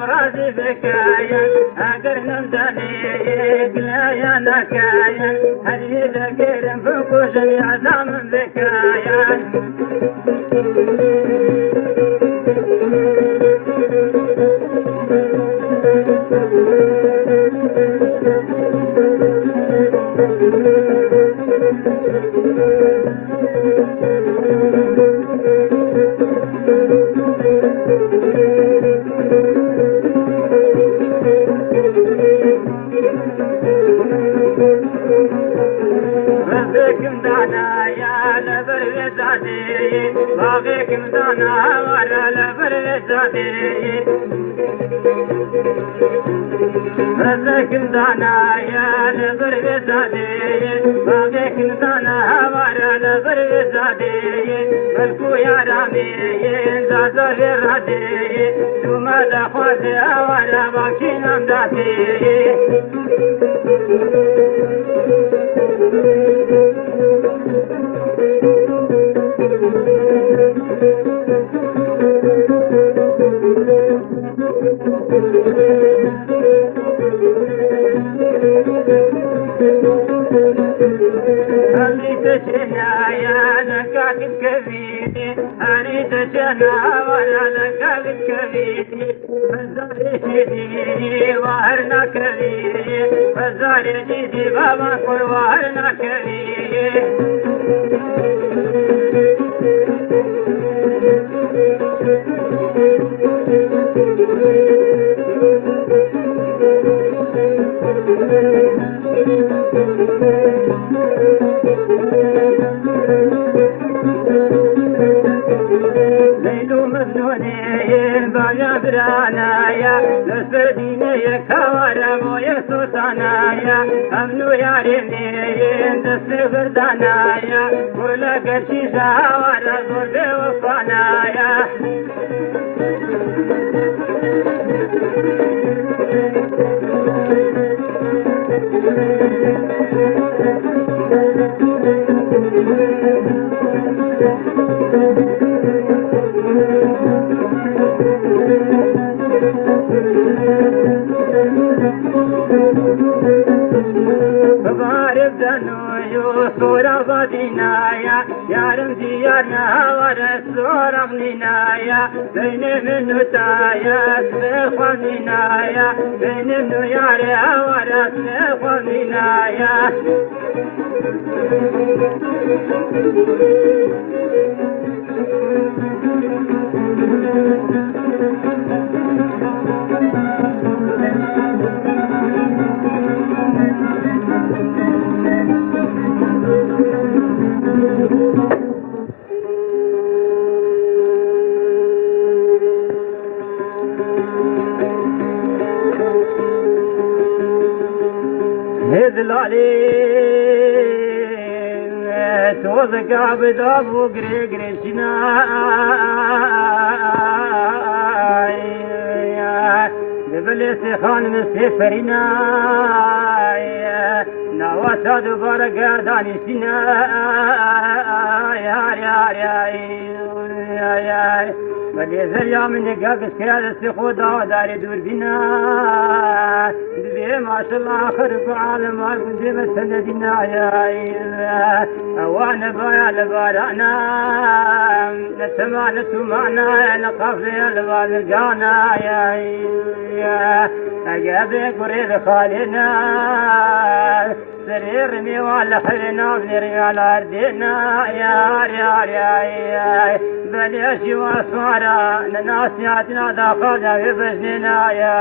مرادي بكايا اقر نمداني كلايا نكايا هذه ذكر فوق جميع دام بكايا باغيكم دانا ورا لبرزادي رزقكم دانا يا لبرزادي باغيكم دانا ورا لبرزادي ملكو يا رامي زازر رادي ثم دخوز ورا باكين امداتي وانا لك الكبير فزاري جديدي وهرنا كبير فزاري جديدي بابا كل وهرنا كبير ليلو مجنونين بايا برانايا لسرديني كوارمو يسوسانايا امنو يارينين دست بردانايا كل قرشي جاوارا زور بوفانايا صورة بدينايا يا رمزي يا نهار الصورة منايا بين منو تايا سبخ منايا بين منو يا رهوار سبخ منايا هذلالين توزقع بداب وقري قريشنا دبل سخان مسفرنا نواسا دبارك دانشنا يا بلي زريا من قاقس كيال السخودا وداري دور بنا دبي ما شاء الله خرب عالم عالم دي مسندنا يا وانا بايا لبارانا نتمانة معنا نقفل البالقانا يا اجابي قريب خالنا سرير ميوال حرنا بنريال اردنا يا بليش واسوارا نناسياتنا داخلنا في بجننا يا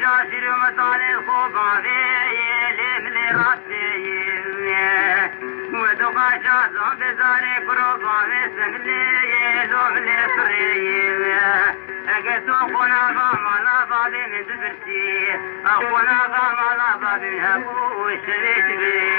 شاشر ومطالب خوبا فيه لملي راسي ودقا شازم بزاري كروبا بسملي لوملي صري اقتو خونا غامالا بابي من دبرتي اخونا غامالا بابي من هبو وشريت بيه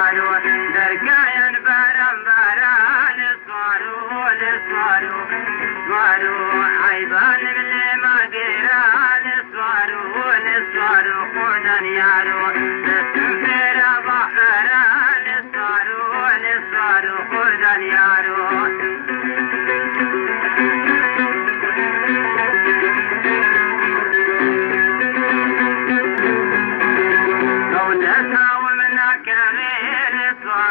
Mario Thank you.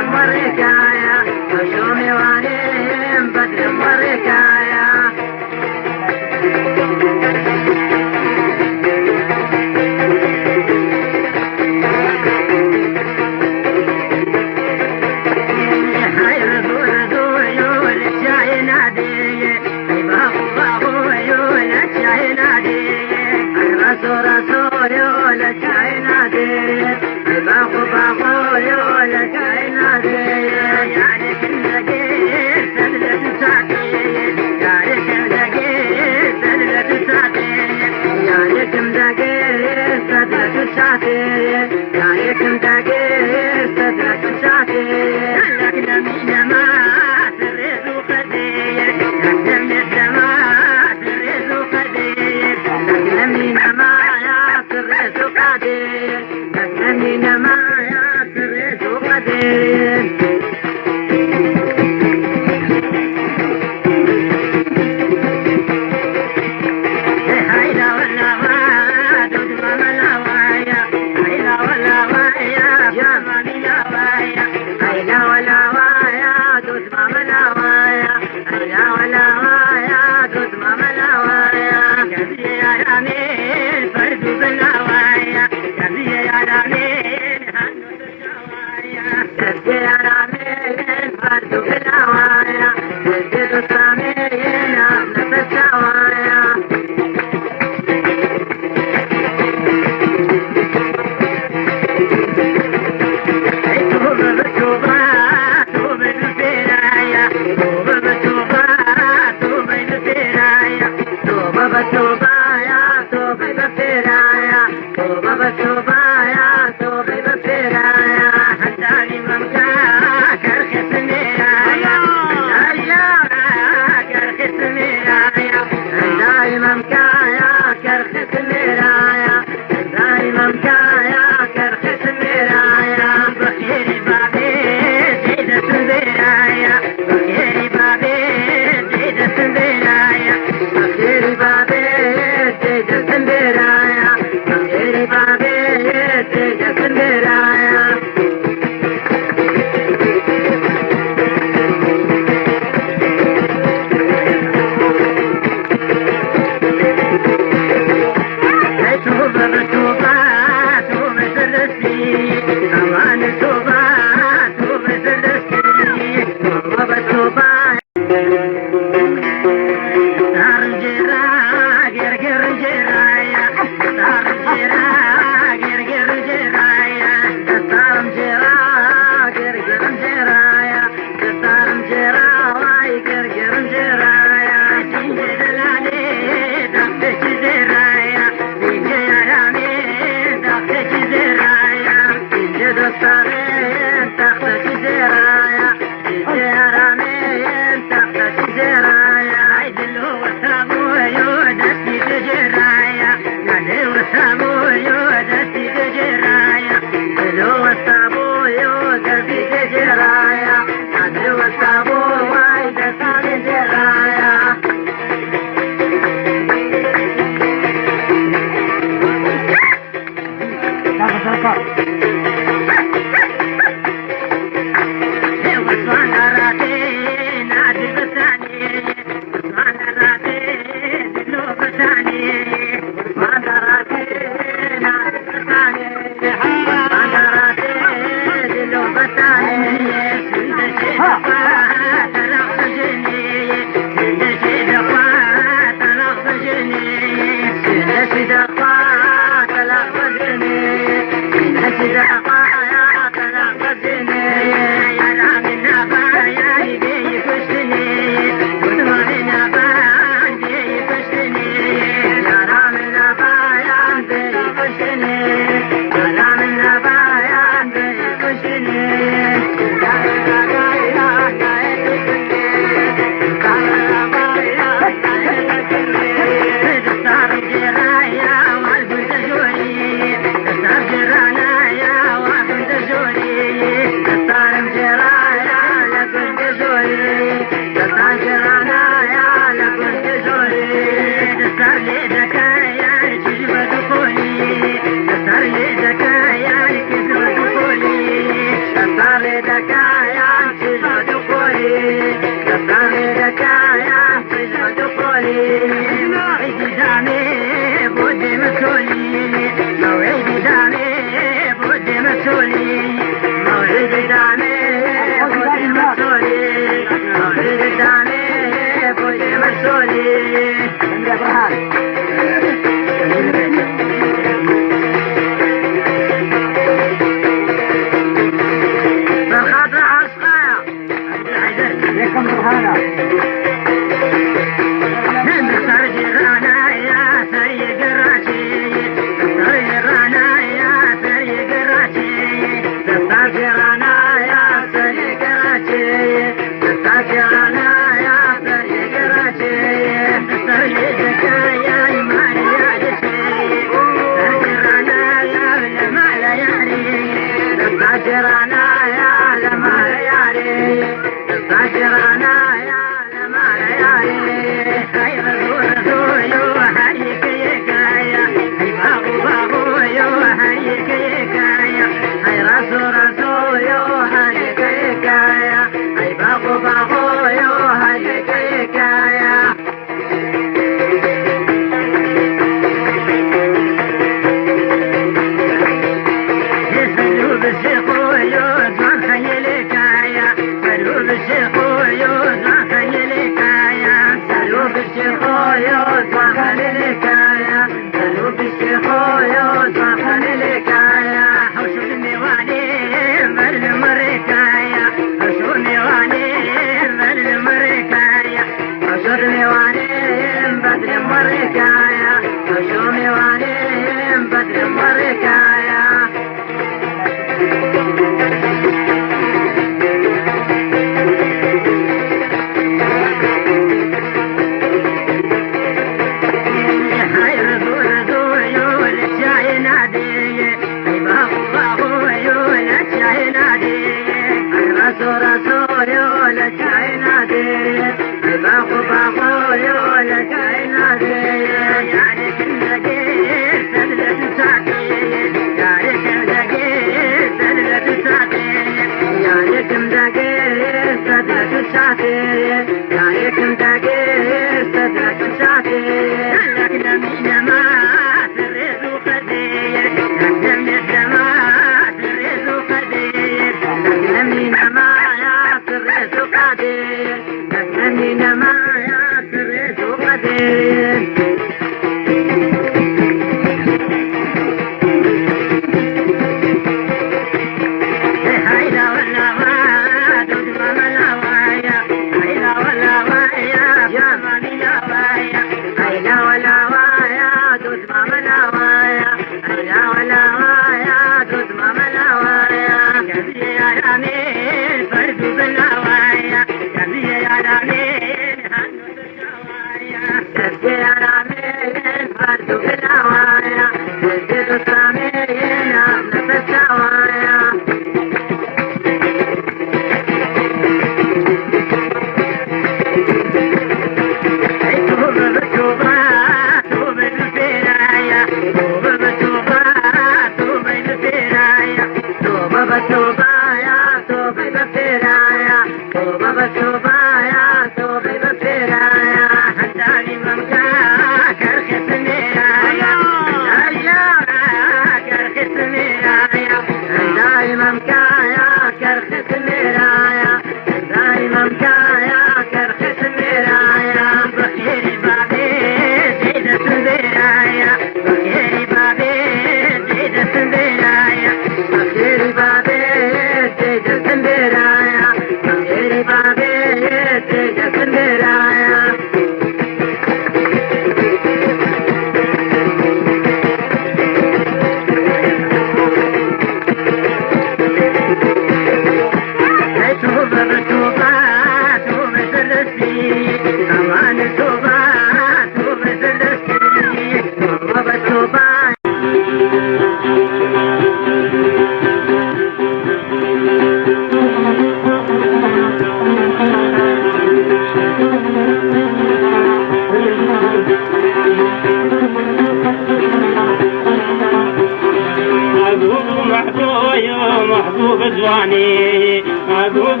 زواني محبوب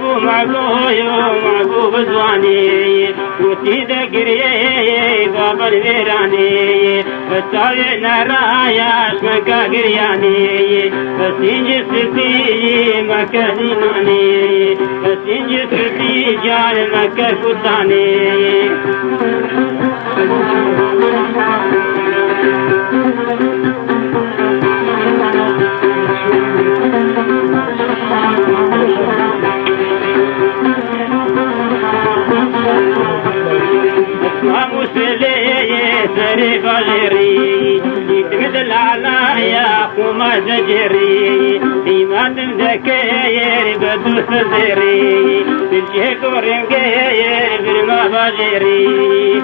محبوب زواني وسيد قريه باب الفيراني بتاوي نرايا شمكا قرياني بسينج ستي مكة زماني بسينج ستي جال مكة كتاني فجري يتمدل على يا قوم زجري إيمان ذكير بدو سزري بالجهك ورنقير بالما فجري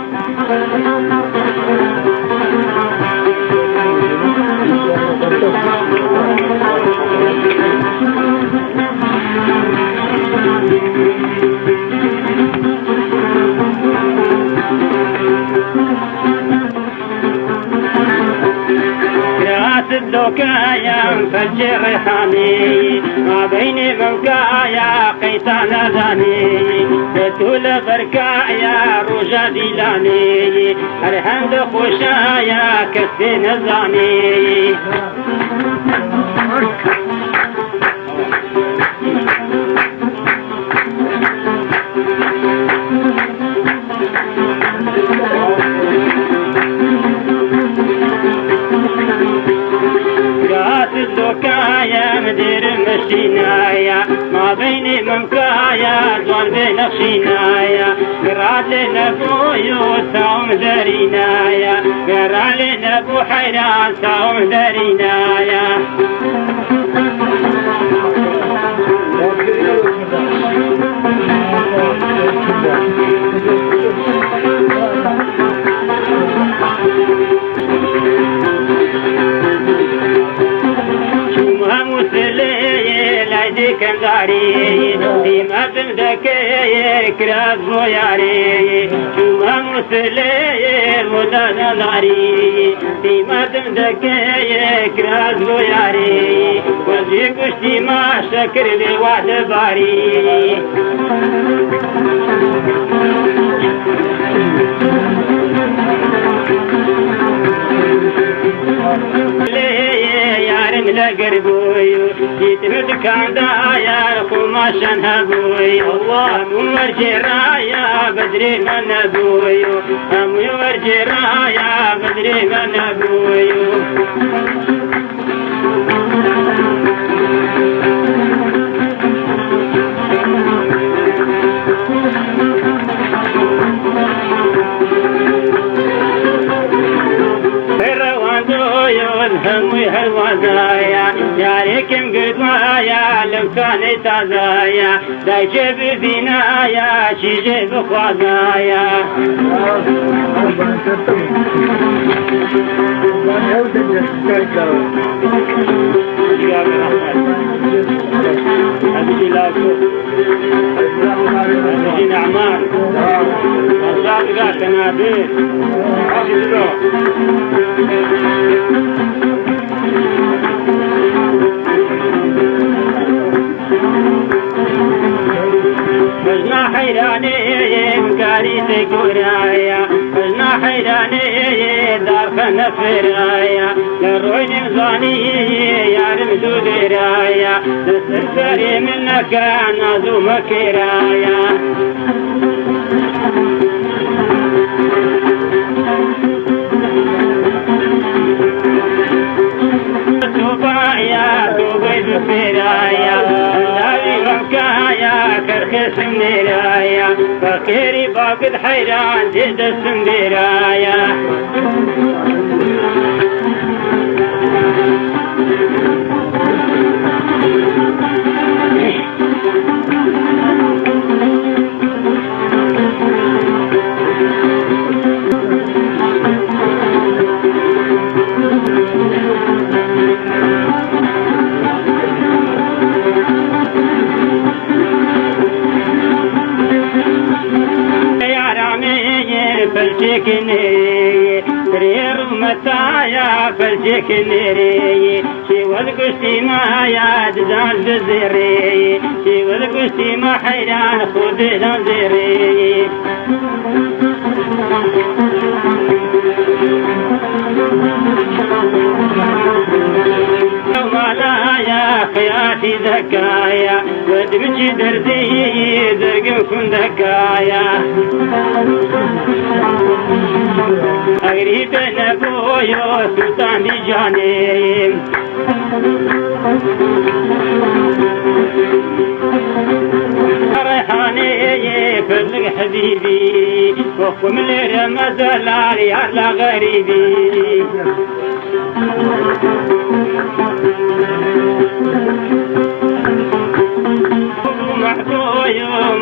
يا فج الريحاني ما بين موقعيا قيتان ذاني بتول بركايا رجا ديلاني الحمد خوشايا كسين زاني يا مدير مشينايا ما بين ممكايا جوان بين خشينايا قرات لنا بويو ساوم دارينايا قرات لنا بو حيران ساوم دارينايا كنداري ديما بمذكي كراز موياري شوما مسلي مولانا ناري ديما بمذكي كراز موياري وزي قشتي ما شكر لي وعد باري لقربوي يتمد كان دايا خماشن هبوي الله مورجي رايا بدري من ابوي مورجي رايا بدري من ابوي ياريكم قد معايا لو كانت عزايا دا جيب بنايا شي جيب خوازايا هذه نعمان صادقات نابيل مجنا حيراني مكاري تقورايا مجنا حيراني دار خنفرايا للروين مزاني يا رمزو درايا للسرسري منك نازو مكرايا توبايا توبي بفرايا كرخس مرايا فقيري باقد حيران جد السندرايا فالجكنري شي والقشتي ما ياد زال بزري شي والقشتي ما حيران خود لنزري ولا يا خياتي ذكايا ودمجي دردي درقم كن ذكايا أغريب نبويو سلطان دي جاني ريحاني فلق حبيبي وقم لرمز العلي على غريبي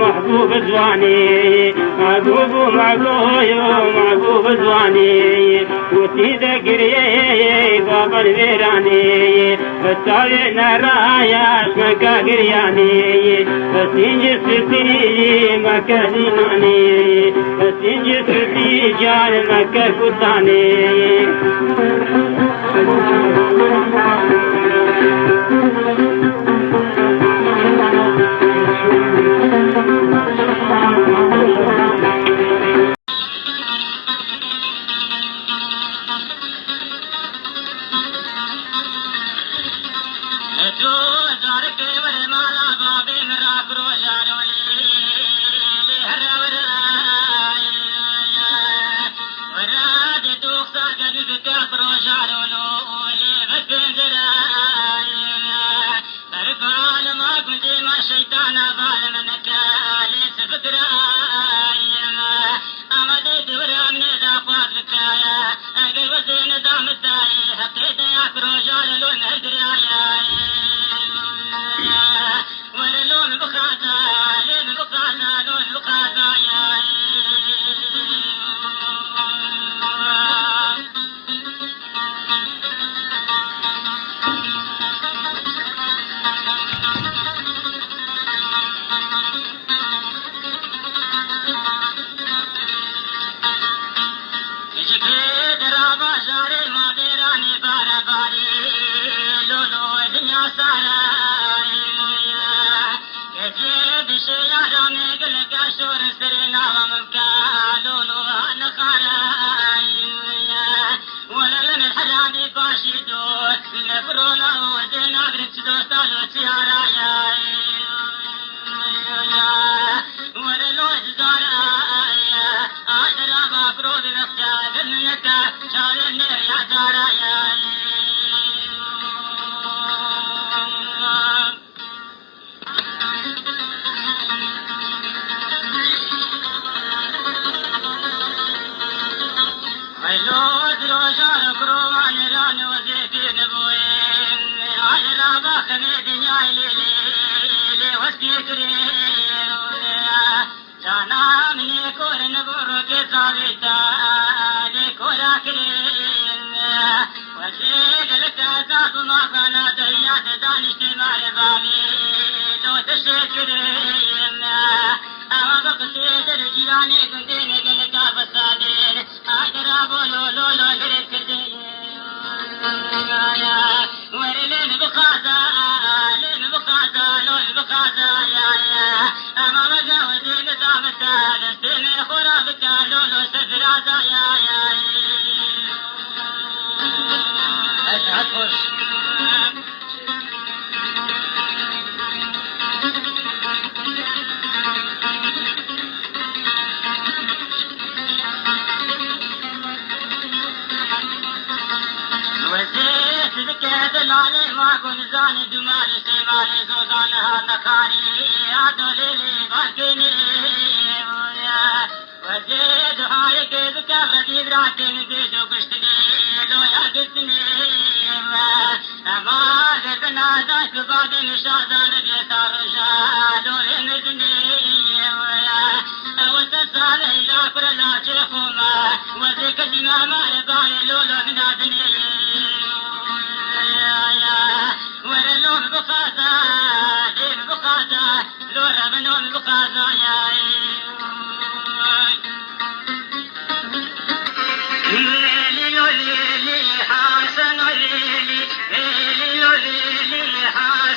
محبوب زواني محبوب زواني وسيد قريه بابا الفيراني بتالي نرايا شمكا قرياني بسينج ستي مكة ديناني بسينج ستي جان مكة كتاني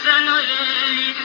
حسن ليلي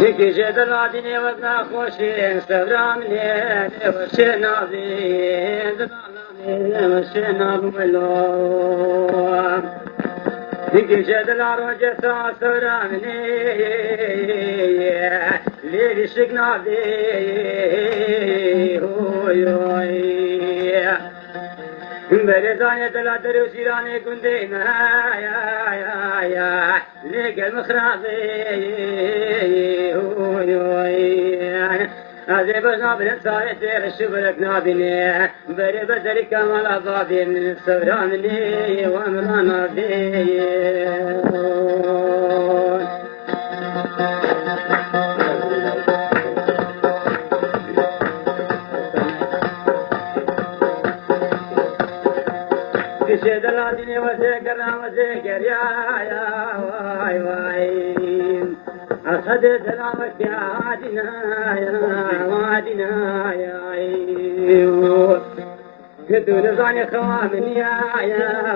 يكي جد العدني وزنا خوشين سبرامني وشنا بي دلالاني وشنا بملو يكي جد العروجة سبرامني ليلي شقنا بي هوي بلدانية الأدر وسيراني كندينا يا ليك المخرابي هذه بزنا بلنساني تير الشبرك نابيني بري بدري كمال أضابي من السوراني وامرانا بي كشيد العدني وزيقر يا واي واي أخذت سلامك يا عادنا يا دون زاني خوامن يا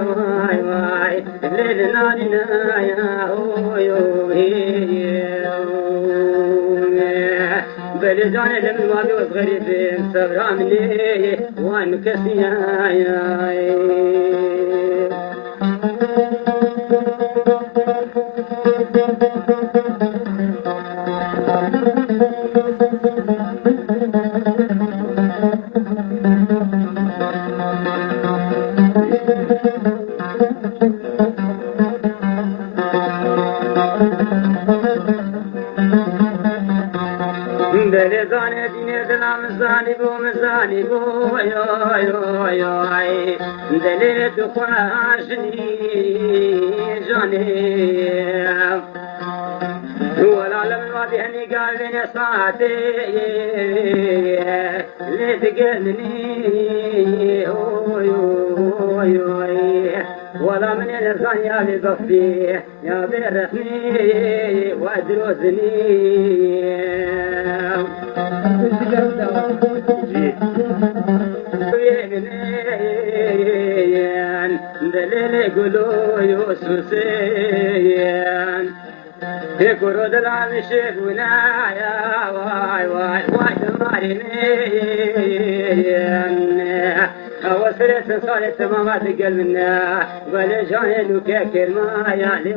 واي واي الليل نانينا يا بلداني لم ما بيوز غريبين صبرامني وان كسيا يا جاني بوي دليل تخاشني جاني هو العالم الوادي هني قال لي صاتي ليه تقلني ولا من الإنسان يا بصفي يا برحني وأدرسني دليل يقولوا يوسفين يقولوا العالم الشيخ ونايا واي تمارين وصلت صارت ما تقل منا ولا جاهل وكاكر ما يعني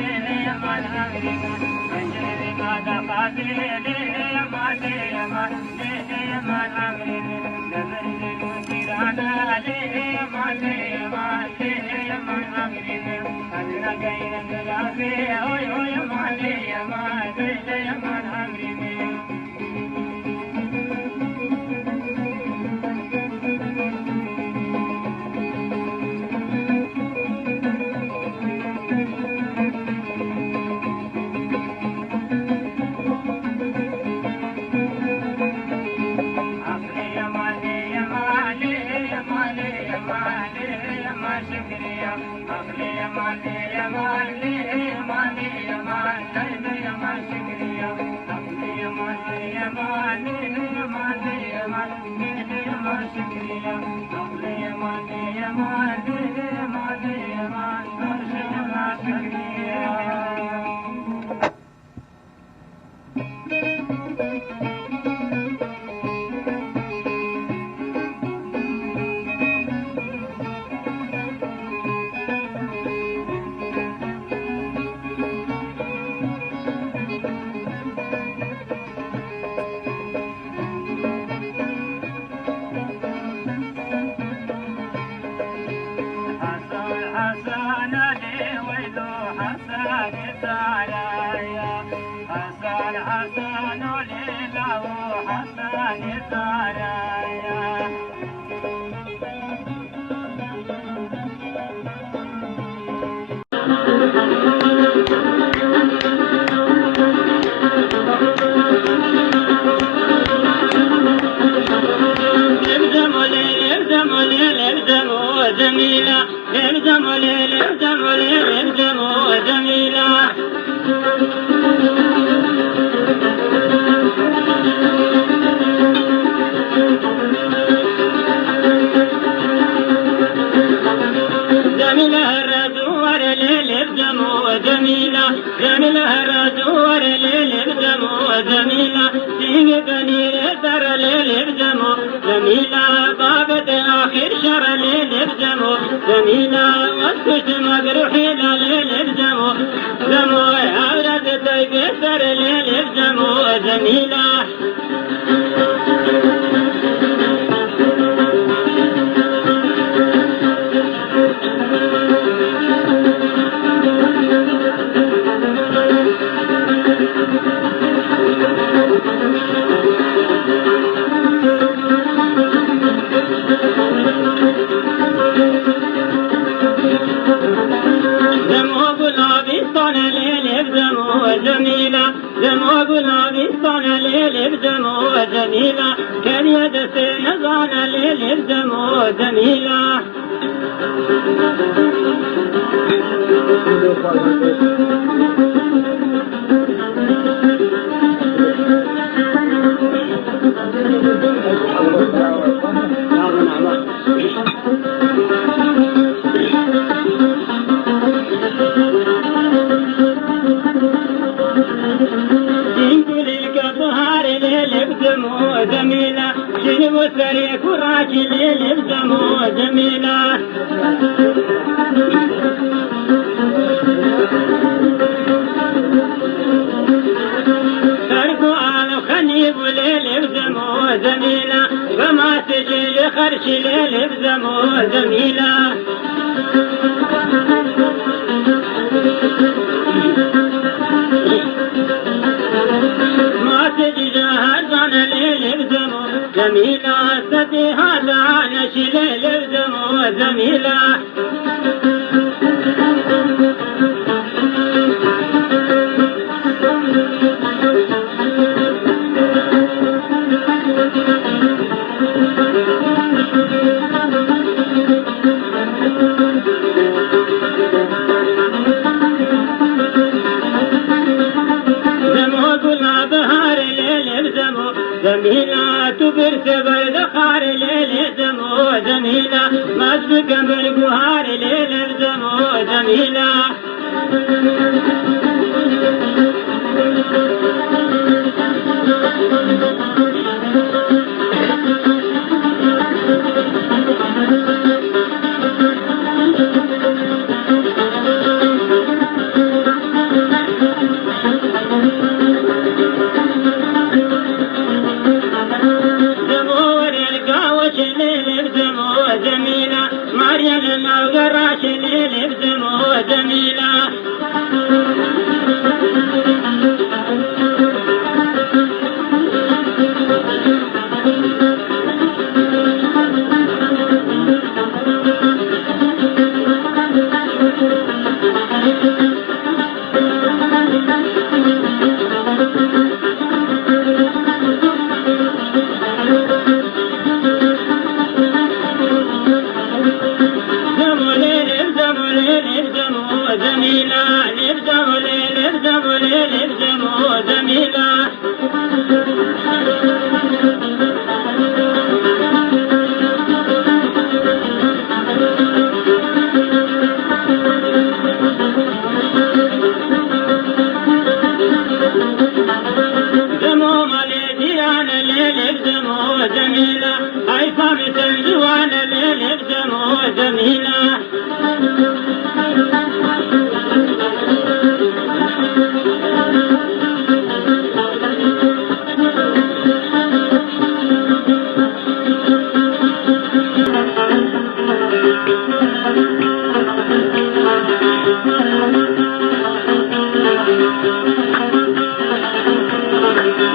يا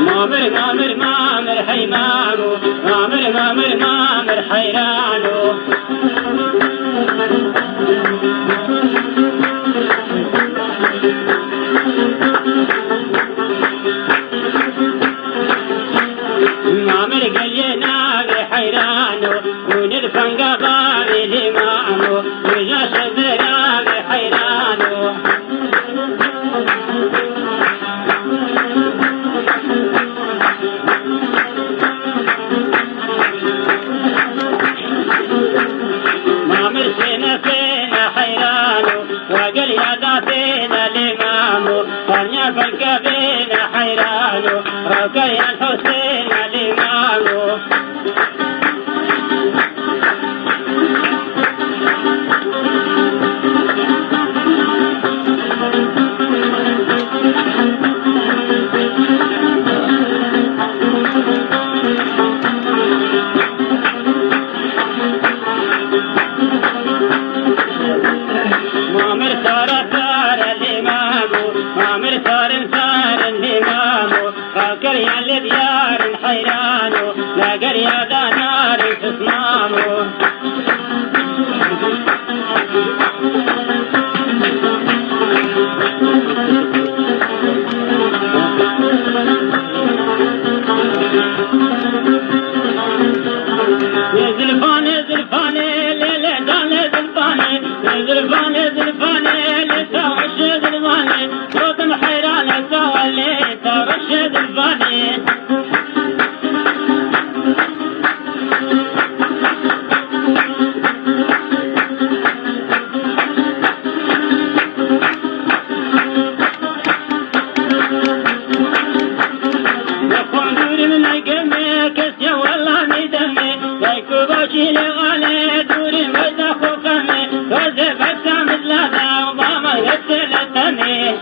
مامر مامر مامر حيمانو مامر مامر مامر حيرانو مامر قلينا بحيرانو ونرفنق بابي الإمامو وجاش الزرا بحيرانو مامر سينا فينا حيرانو وقل يدا فينا الإمامو فنيا فنق بينا حيرانو رقي الحسين الإمامو مامر سار سار الإمامو مامر سار سار الإمامو فاكر يا الديار حيرانو لاقر يا دانار تصنامو زلفاني زلفاني ليلة دالة زلفاني زلفاني زلفاني لتوش زلفاني صوت محيرانة سوالي توش زلفاني يكون دوري من القمي كسي والله ميدمي يكون باشي لغالي دوري مجد خوفمي وزي بسا مثل هذا وضامة يتلتني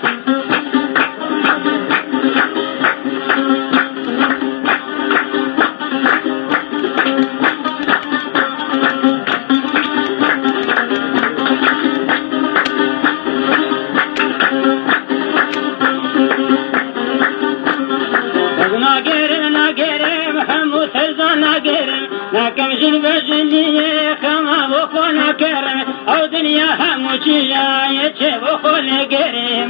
ناقرم محمود حزان ناقرم ناكم جنبجني كما بخون كرم او دنيا هموشيا يتشي بخون قرم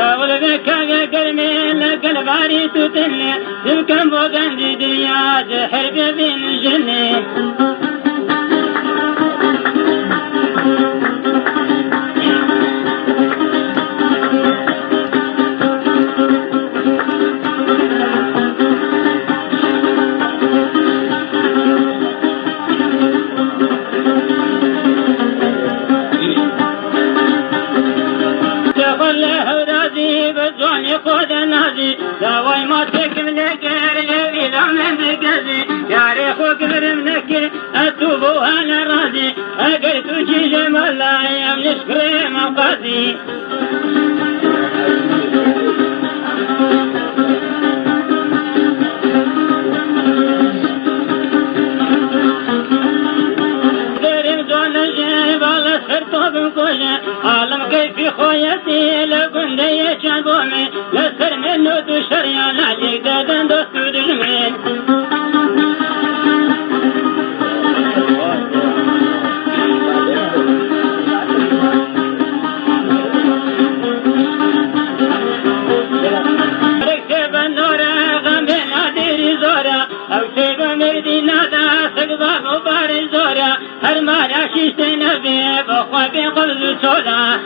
قول بك قرمي لقل باري تتني تبكم بوغن دي دنيا حرب بين الجني خود نازي دواي ما تكمل كر يبي لمن بقزي يا ريخ وقبر منك اتوبو انا راضي اقل تجي جمال لا يمنش كريم قاضي عالم كيف خويتي لقندي شنبومي لسر منو تشريا ناجيك دادن دوستو دلمين ركتب النور غمبين عديري زورا او تيب مردي نادا سقباب وباري زورا هر مارا شيشتي نبي بخوابي قبض سولا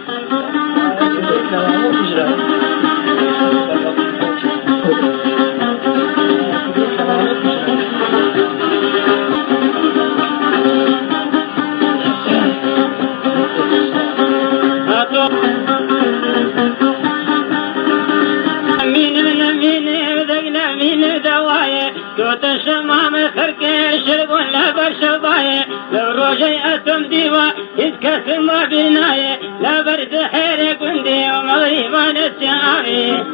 مين بدقنا مين دوايه توت الشمام فركي شربون وجيئتم ديوا يتكسر ما بناية لا برد حيرك وندي ومغربا الشعبي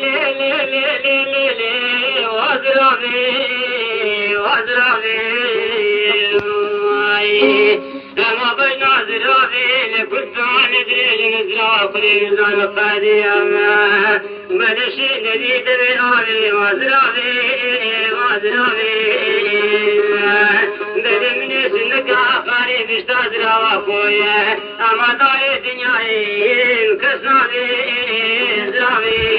le le le le le لما بين زرافي كنت عن دريج نزرع قريب زان قديم بدشي نديد بالآبي وزرافي بدمني سنك آخاري بشتازرا وكوية أما داري دنياي كسنابي زرافي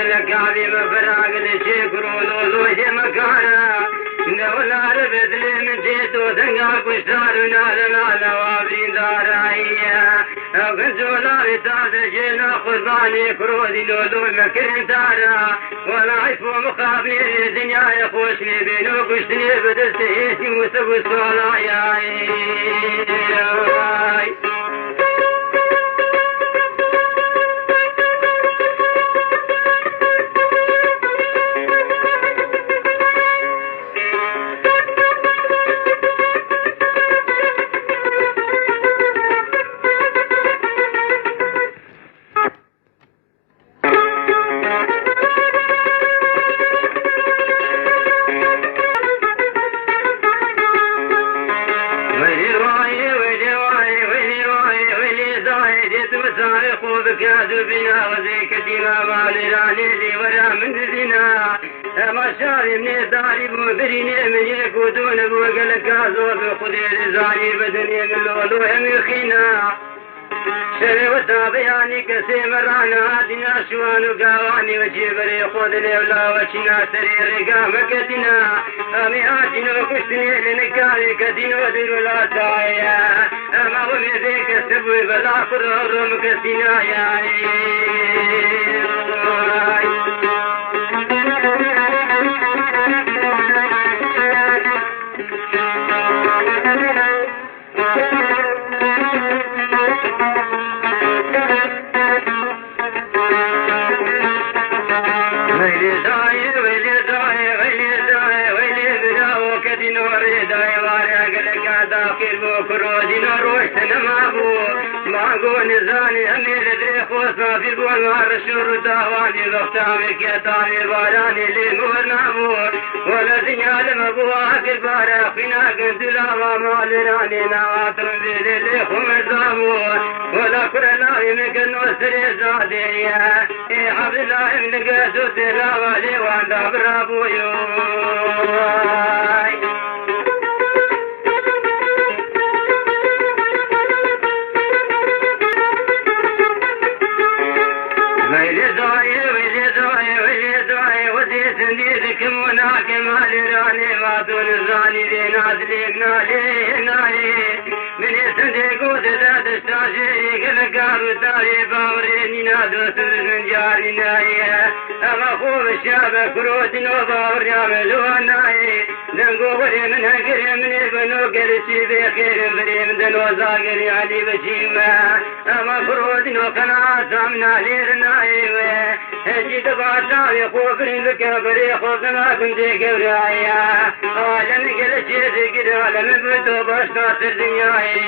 قل كعبي مفراق لشكر ولولو مكانا ولا ربت لي من جيتو تنقاك وشتارنا لنا وابرين دارائية كنت ولا بتاز جينا قرباني كرودي لولو مكرين دارا ولا عفو مخابني الدنيا يخوشني بينوك وشتني بدستهيسي وسبو الصلاة كادوا بنا وزيك ديما والراني لي ورا من دينا ما شاري من داري مبريني من يكودون بوقل كازور بخدير زاني بدني من لولو هم خينا شري وتابياني كسي مرانا دينا شوانو قاواني وجيبري خودني ولا وشنا سري رقا مكتنا امي آجنو كشتني لنكاري كدينو ديرو لا تايا اما ومي ذيك سبوي بلا قرار مكسينا يا نزاني أمير دري خوصنا في بول مارشور داواني بختامك يا طاني باراني لي مورنامور ولا دنيا لمبوها في البارا فينا قندلا ومالراني نواتر بيلي لي خمزامور ولا كرنا يمكن نوسري زادية إيه عبد الله من قاسو تلاوالي واندا برابو نزاني ذي نازلي نالي نالي من يسندق وزداد الشاشي قلقار وتاري باوريني نادو سوزن جاري ناي اما خوب الشاب كروت وباور يعملوا ناي ننقو وري من هكري من ابنو قلسي بخير بريم دنو زاقري علي بشيما اما كروت وقناع سامنا لير ناي هجي تبعتاوي خوفرين بكبري خوفنا كنتي قبرايا عالم قل شيء ذكر عالم بدو باش ناصر دنياي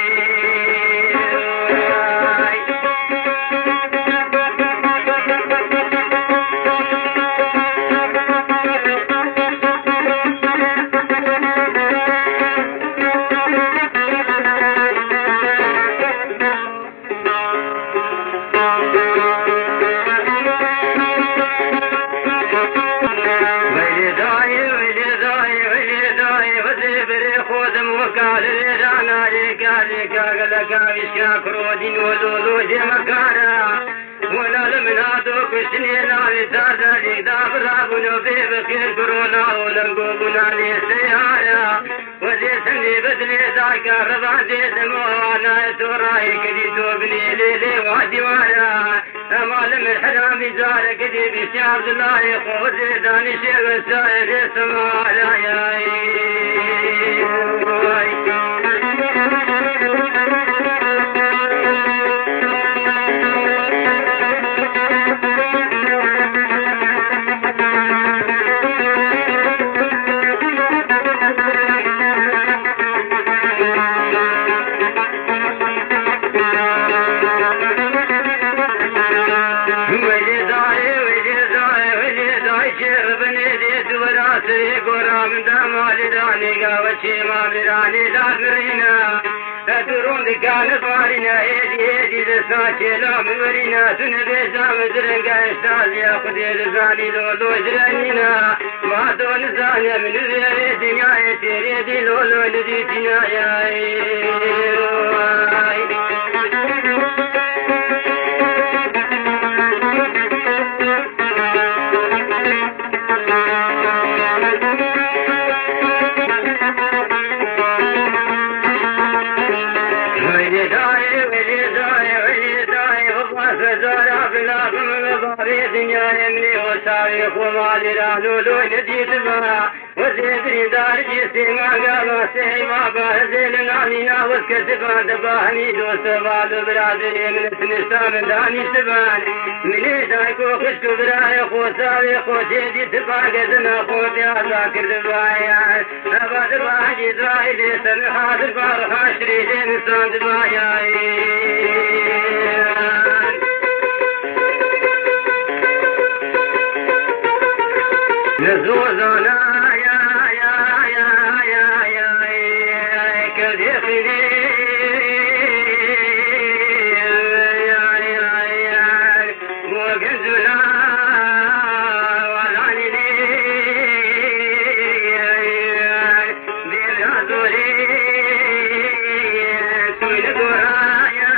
كرودين ولولو زي مكارا ولا لمنادو كشني نالي تازا جيدا برابونو في بخير كورونا ولنقوبنا لي سيارة وزي سندي بدلي ذاكا رباندي دموانا توراي كدي توبني ليلي وادي وانا اما لم الحرام زار كدي بشي عبد الله خوزي داني شي وسائر سمارا يا كانت وارنا ايدي لساتي لا مورينا تنبيزا مدرنقا اشتاز يا خدي لزاني لولو جرانينا ما دون زاني من ذي دنيا تريدي لولو لديتنا يا فزارا بلا من باري دنيا يمني وساري ومالي رانو لو نديت با وزيدري دار جيسي ما قام سيما بهزل نانينا وسكتبان دباني دوست بعد برادري من سنستان داني سبان من دايكو خشكو براي خوصاري خوشي تبان قزنا خوتي ذاكر دبايا أباد باجي زرايلي سن حاضر بارها شريدين انسان دبايا نزوزنا يا يا يا يا يا كذيخني يا يا يا وقنزنا والعنيني بالعذوري كل قرايا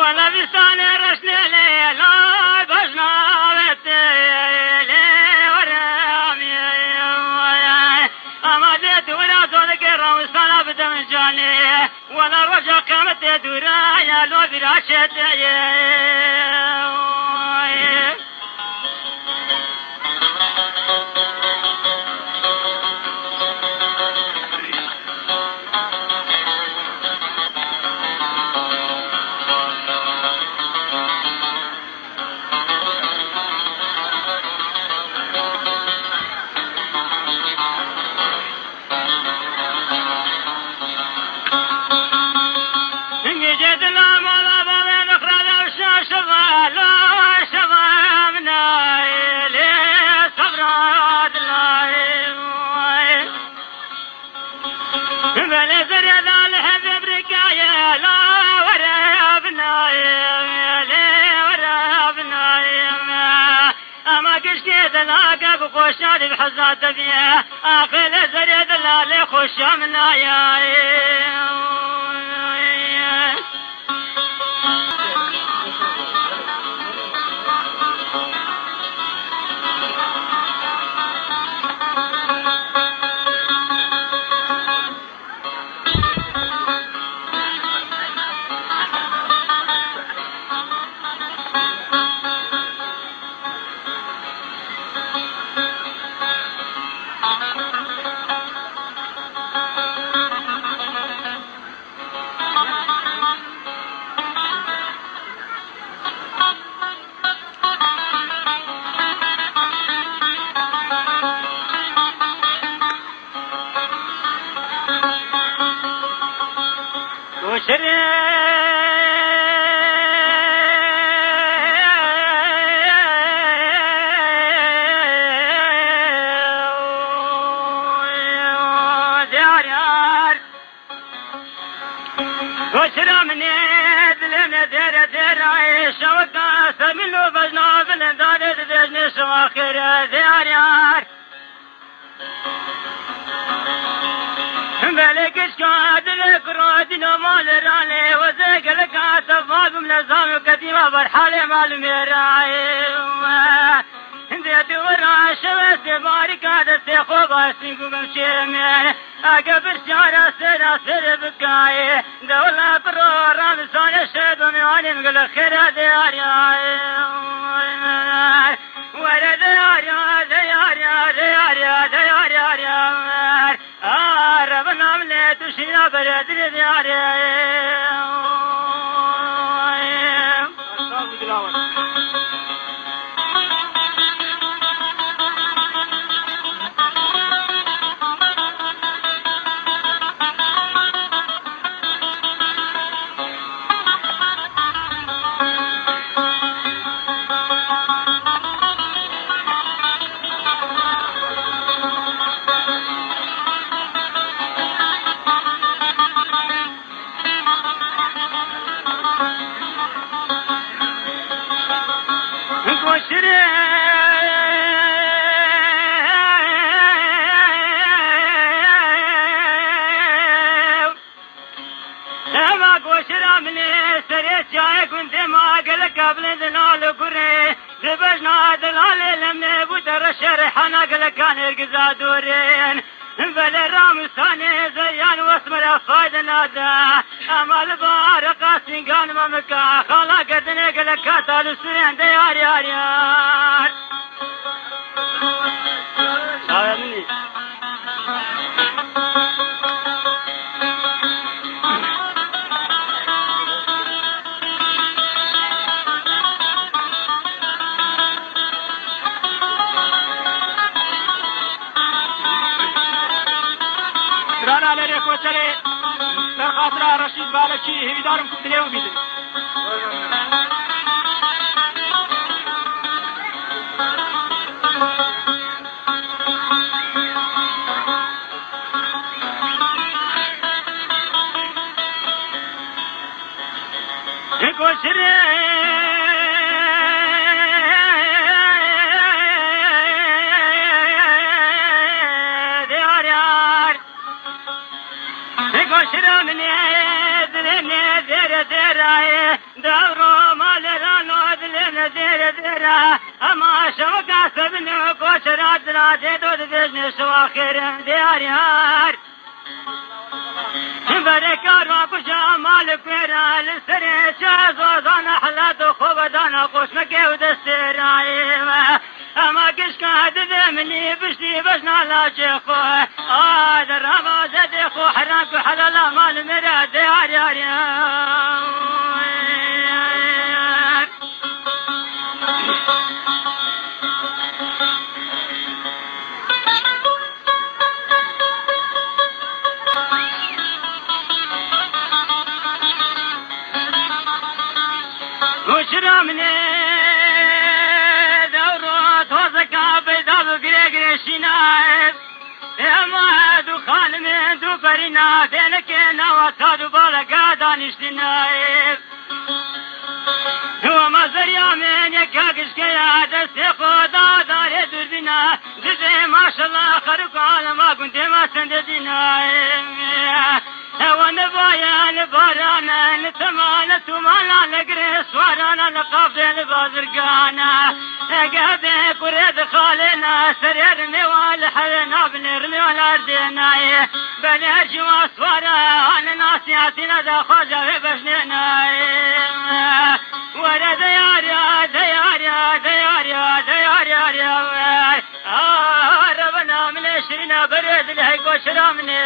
ولا بستان رشنا ليلا بجنابت لي ورامي أما ديت ولا صدق الروسان بدم جاني ولا رجع قامت درايا لو براشت خوشان بحزات بيه آخر زريد اللي خوش منا يا وشرا من يدلم دير دير عيش وقا سملو بجنا بلندان دجني شواخر ديار يار ملك شكاد كرود نمال راني وزيق لك عتفاب من الزام قديمة برحالي مال ميراي ديت ورا شوس بارك هذا سيخو باسنقو بمشي من أقبر شارع سر بكاي دولة برورا مسان شد ومعاني مقل خير ديار ورا ديار ربنا مليت وشينا برد ديار بل رامساني زيان واسمر فايد نادا امال بارقا سنگان ممكا خلا قدني قلقا تالو سرين ديار يار يار شايمني وتري خاطر رشيد بالكي هي دارم كدليو بيد دورو مالرانو دلنا دير ديرا اما شوكا سبنو كوشرات راجي دود بجن شواخير ديار يار بركار وكشا مالك ويرا لسري شازو زانا حلات خوب دانا قوش مكي ودستراي اما كشكا دمني بشتي بشنا لا شيخو درابا زدي خو حراك حلالا مال مرا ديار يار وشرمني دورو توزكا بيضا بقريق شنايب اما دخان من دو برينا دينكينا وصادو بالقا دانشتنايب هو مزريا من يكاكش كيا دستي خدا داري دربنا دزي ما شاء الله خرق عالما كنت ما سنددنايب ونبايا البرانا نتمانا تمانا نقري سوارانا نقافي البازرقانا قابي قريد خالنا سرير نوال حلنا بنرمي والأردنا بنرجي واسوارا انا ناسياتنا دا خوجا بشننا ورا دياريا دياريا دياريا دياريا ربنا من شرنا برد الهيك وشرامني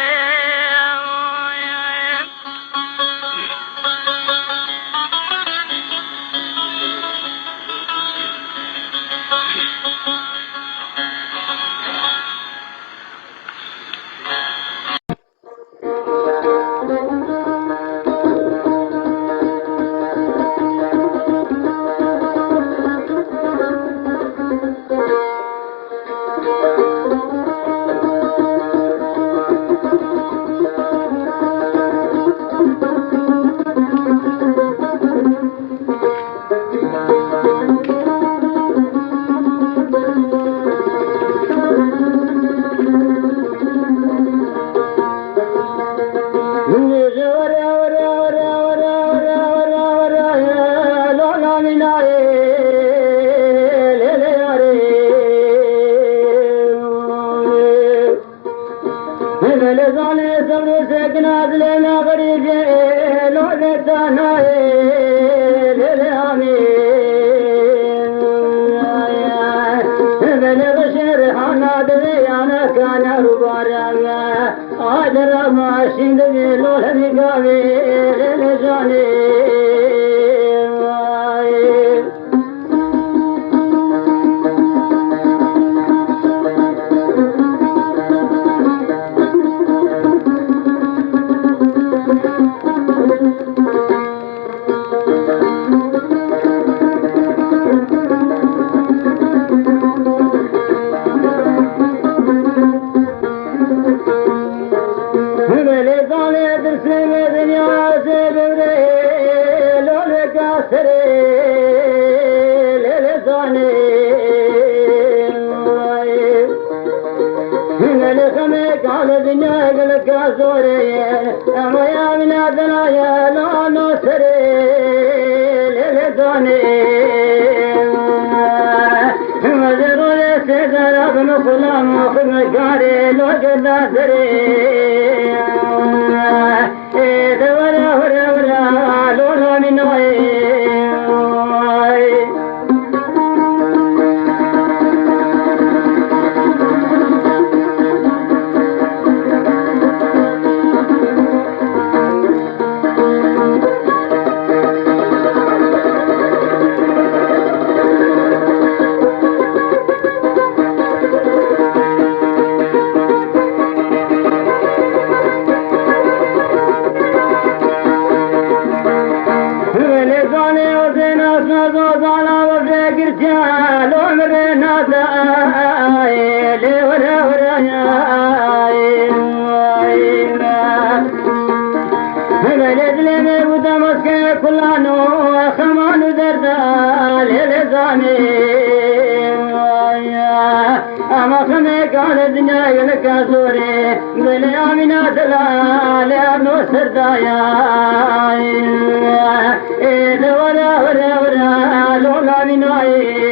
كان الدنيا لك زوري باليامنا دلال يا نو سردايا ولا ولا ولا لولا مناي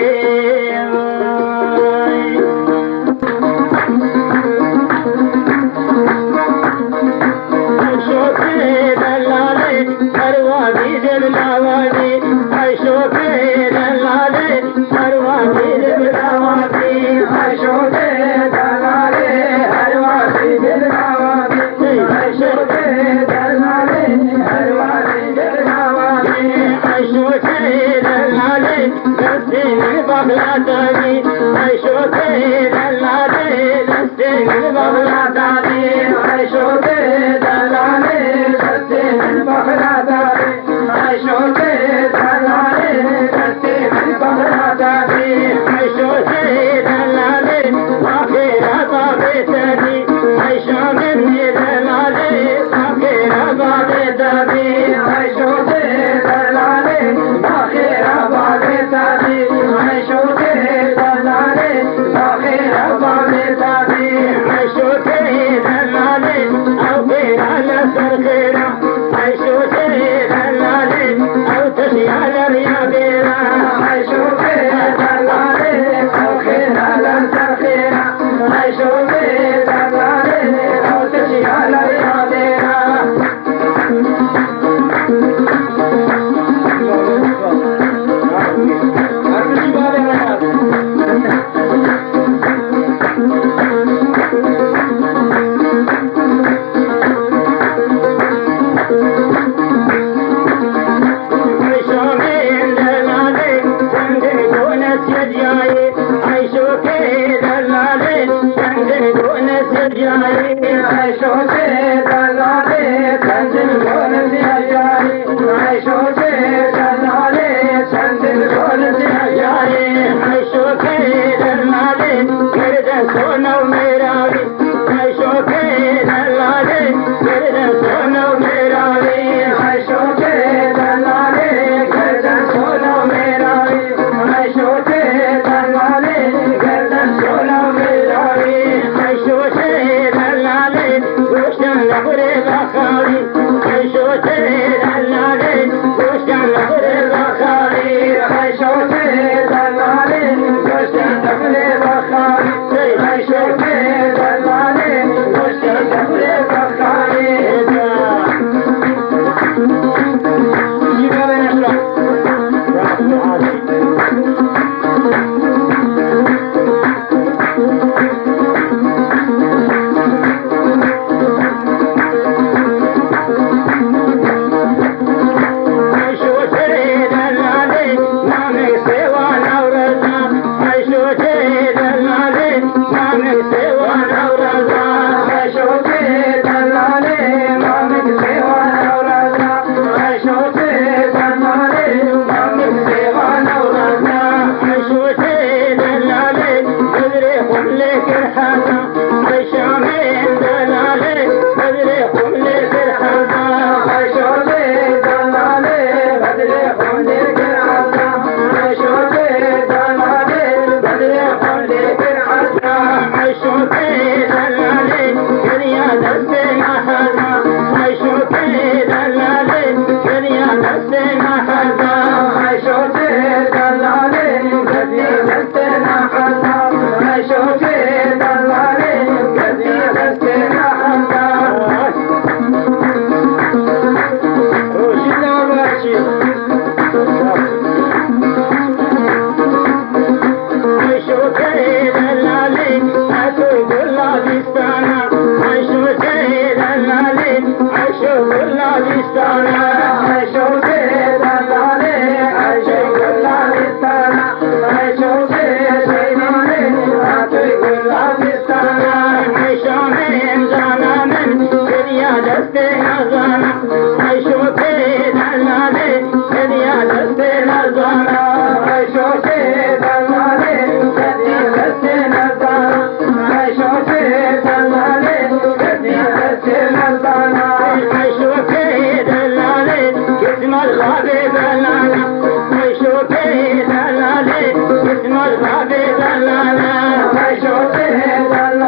دلاله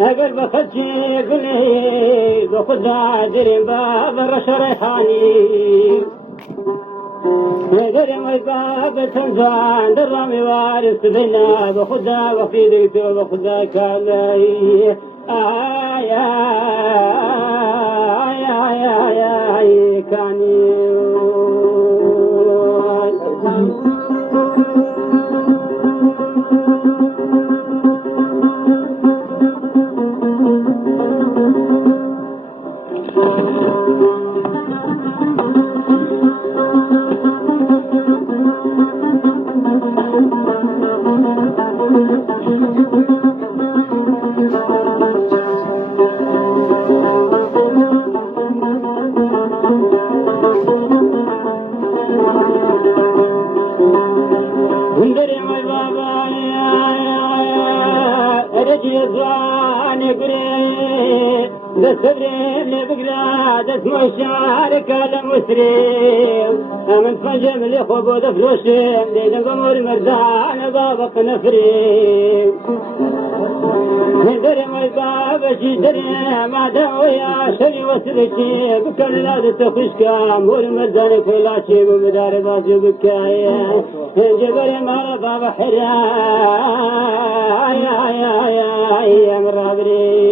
أقل بخدشي قلي بخدا درين باب الرشريحاني درين ويباب تنزان درامي وارث بنا بخدا وفي ديتو بخدا كالي آي كاني اسمه شارك المسري من فجم لي خبود فلوشم ليل قمر مرزان بابك نفري دري ما باب شي دري ما داويا شري وسلكي بكل لا تخشكا مور مرزان كل شيء بمدار باجو بكايا جبري ما باب حرا يا مرابري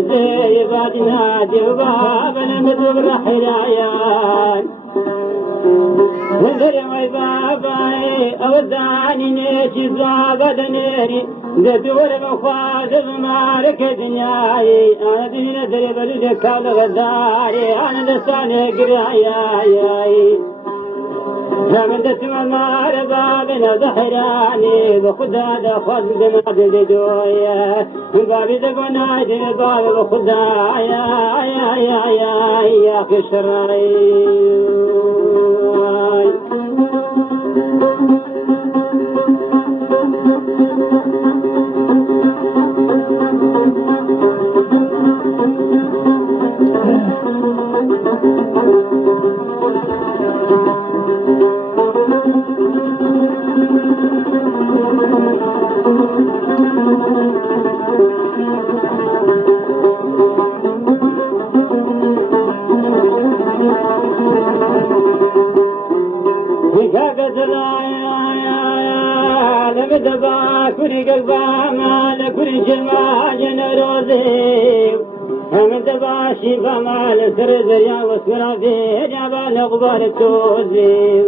زي بادنا جواب نمد بالرحلايان وندر ما باباي اوداني نيجي زاب دنيري دور مخاذ مارك دنياي انا دنيا دري بلد كال غزاري انا لساني قراياي من دسم مار بابنا زهراني بخدا دخل دنا دويا من بابي دقنا دي باب بخدا يا خشراي دبا كوري قلبا مال كوري جماع جنروزي من دبا شيبا مال سر دريا وسورا في جابا نغبار توزي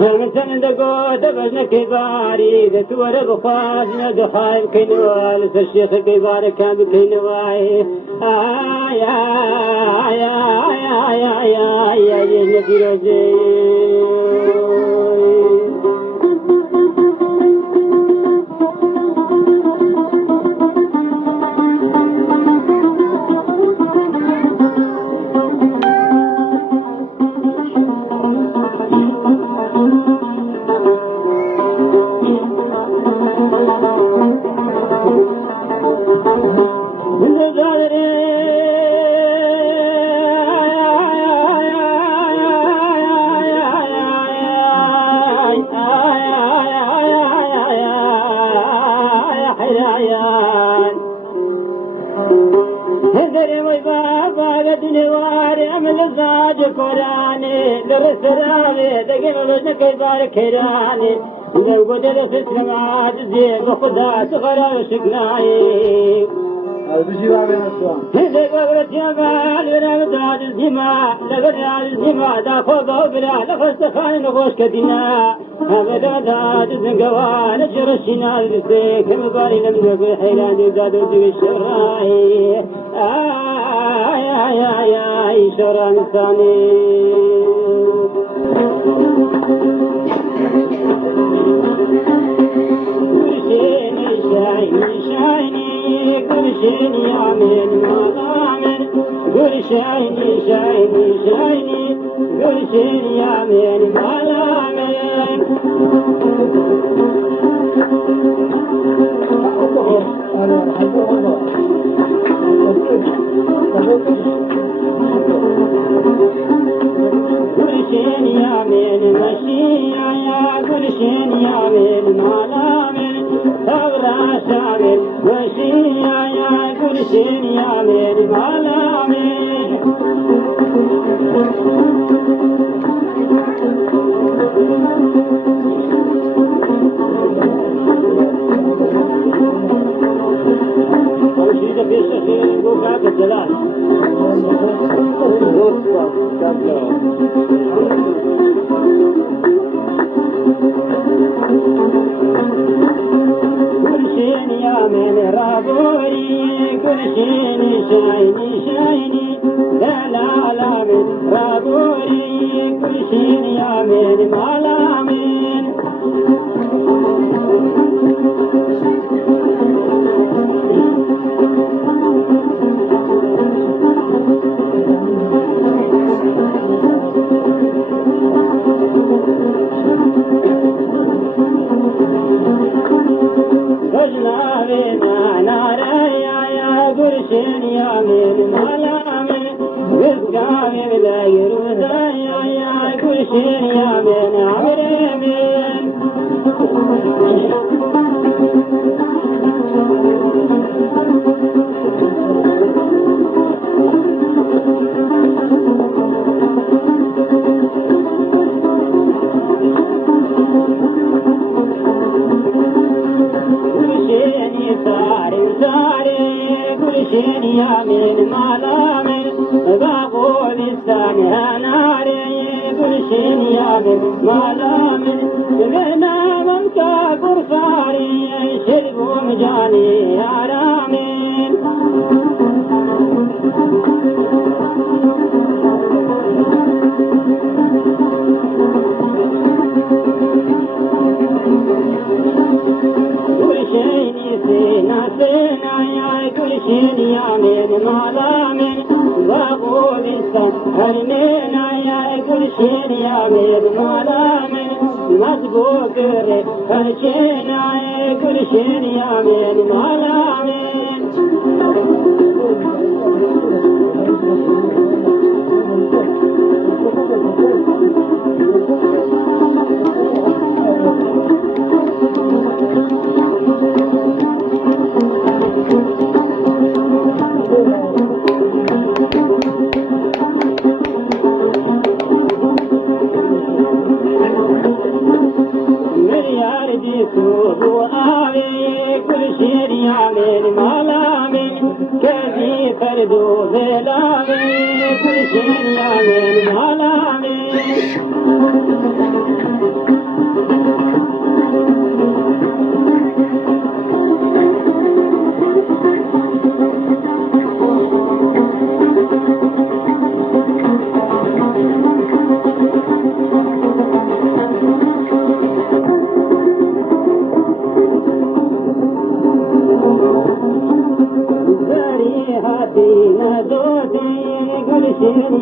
من سندقو دبجنا كباري دتور بخازنا دخايم كينوال سرشيخ كبار كان بكينواي يا نبي روزي كيراني لو بدل في السماء زي بخدا تغرى شقناي هذا قبرت يا مال ورمضان الزما لبرا الزما دا فوضى بلا لفست خاين غوش كدنا هذا دا زنقوان جرشنا الزيك مباري لم يقل حيران يزادوا ذي الشراي يا شران ثاني شايني كل شيء يعمل ما من قل شايني شايني شايني قل شين يا من مالا من قل شين يا من مشي يا قل شين يا من مالا من ثورة شامل مشي يا قل شين يا من مالا من وشيدة في الشخير وقعت الجلال كل شين يا من رابوري كل شين شايني شايني لا لا لا من رابوري كل شين يا من مالا من وجنابنا ناريا يا قرشين يا من مالا من وزقام لا يرودا يا قرشين يا من عمري من شين يا من مالا من باقول الثانية ناري كل شين يا من مالا من لنا من كبر صاري شربوا مجاني يا رامين كل شين سينا سينا يا كل شين يا من مالا من باقول الثانية يا كل شين يا من مالا من مزبوط ريحين يا كل شين يا من مالا من كل شيء يا من مالا من كذي فردو بلا من كل شيء يا من مالا من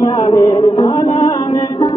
يا من مالا من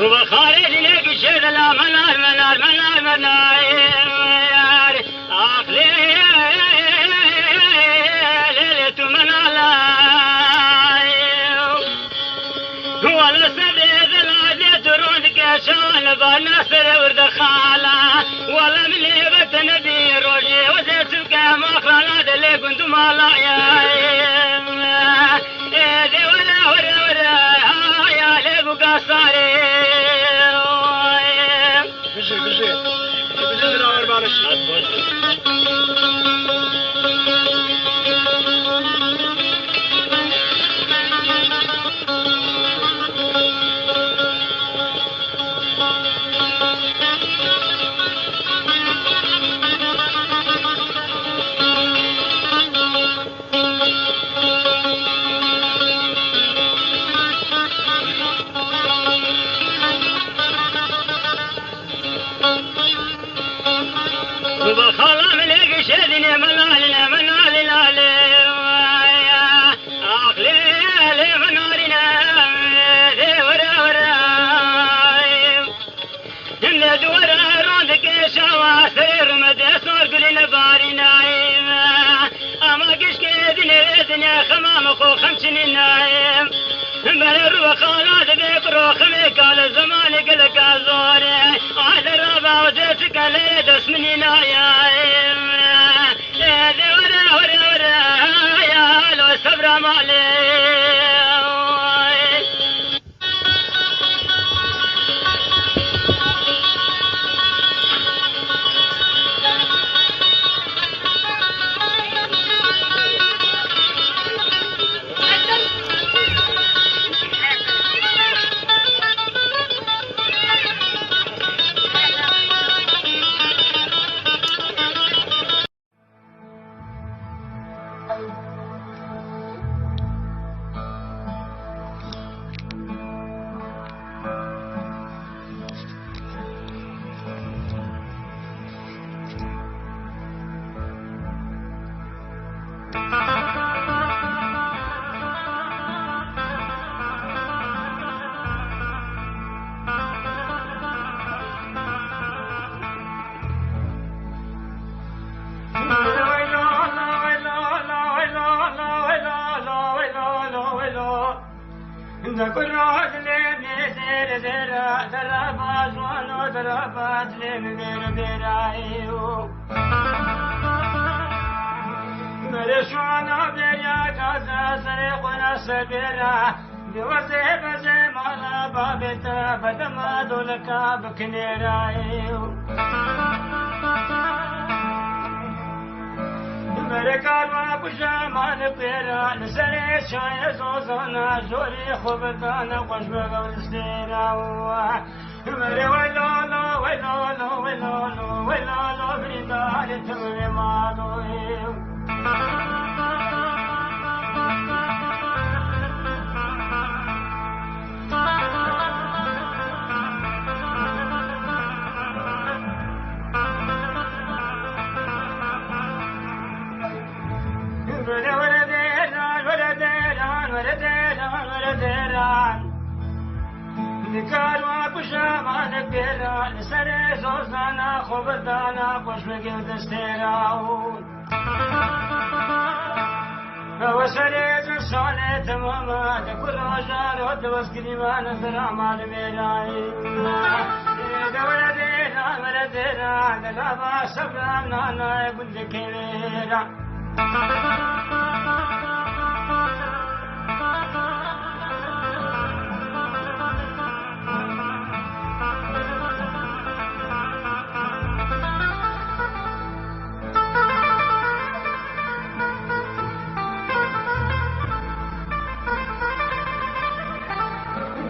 هو خالد لك شد لا منار منار منار منار عقلي ليلة منالا ولا سبيد العديد رودك شان بناصر ورد خالا ولا من ليبت نبي روجي وزيتك مخرنا دلي كنت مالا يا دي ولا ولا ولا يا ليبو قصاري بجي دراغر بارشي وبخلا ملك شدني منالنا منالنا يا عقلي لي منالنا ذي ورا ورا إن دورا روندك شواسر مدى صور قلنا بارنا أما كشك دنيا خمام خو خمسين نايم بلرو خالد بيقرو خميك على زمان قلك زوري على الرابع وزيتك على دسمني نايم ذي ورا ورا ورا يا لو صبر مالي كل راجل يسير درا درا باجوانو درا باجلين دير ديرايو مرشوانا بيريا كازا سريقنا سبيرا بوسي بزي مالا بابتا بدما دولكا بكنيرايو مركاروا بجامان بيرا لسري شاي زوزانا جوري خوبتانا قش بغول سديرا مري ويلو لو ويلو لو ويلو لو ويلو لو بريدار تمري مالو نكاروا بجامان بيرا سري زوزانا خوبتانا قش بغول دستيراون وسري زوزانا تماما تكل رجال ودوس كلمان درعما لميراي دولة دينا مردينا دلابا سبرانا نا يقول لكيرا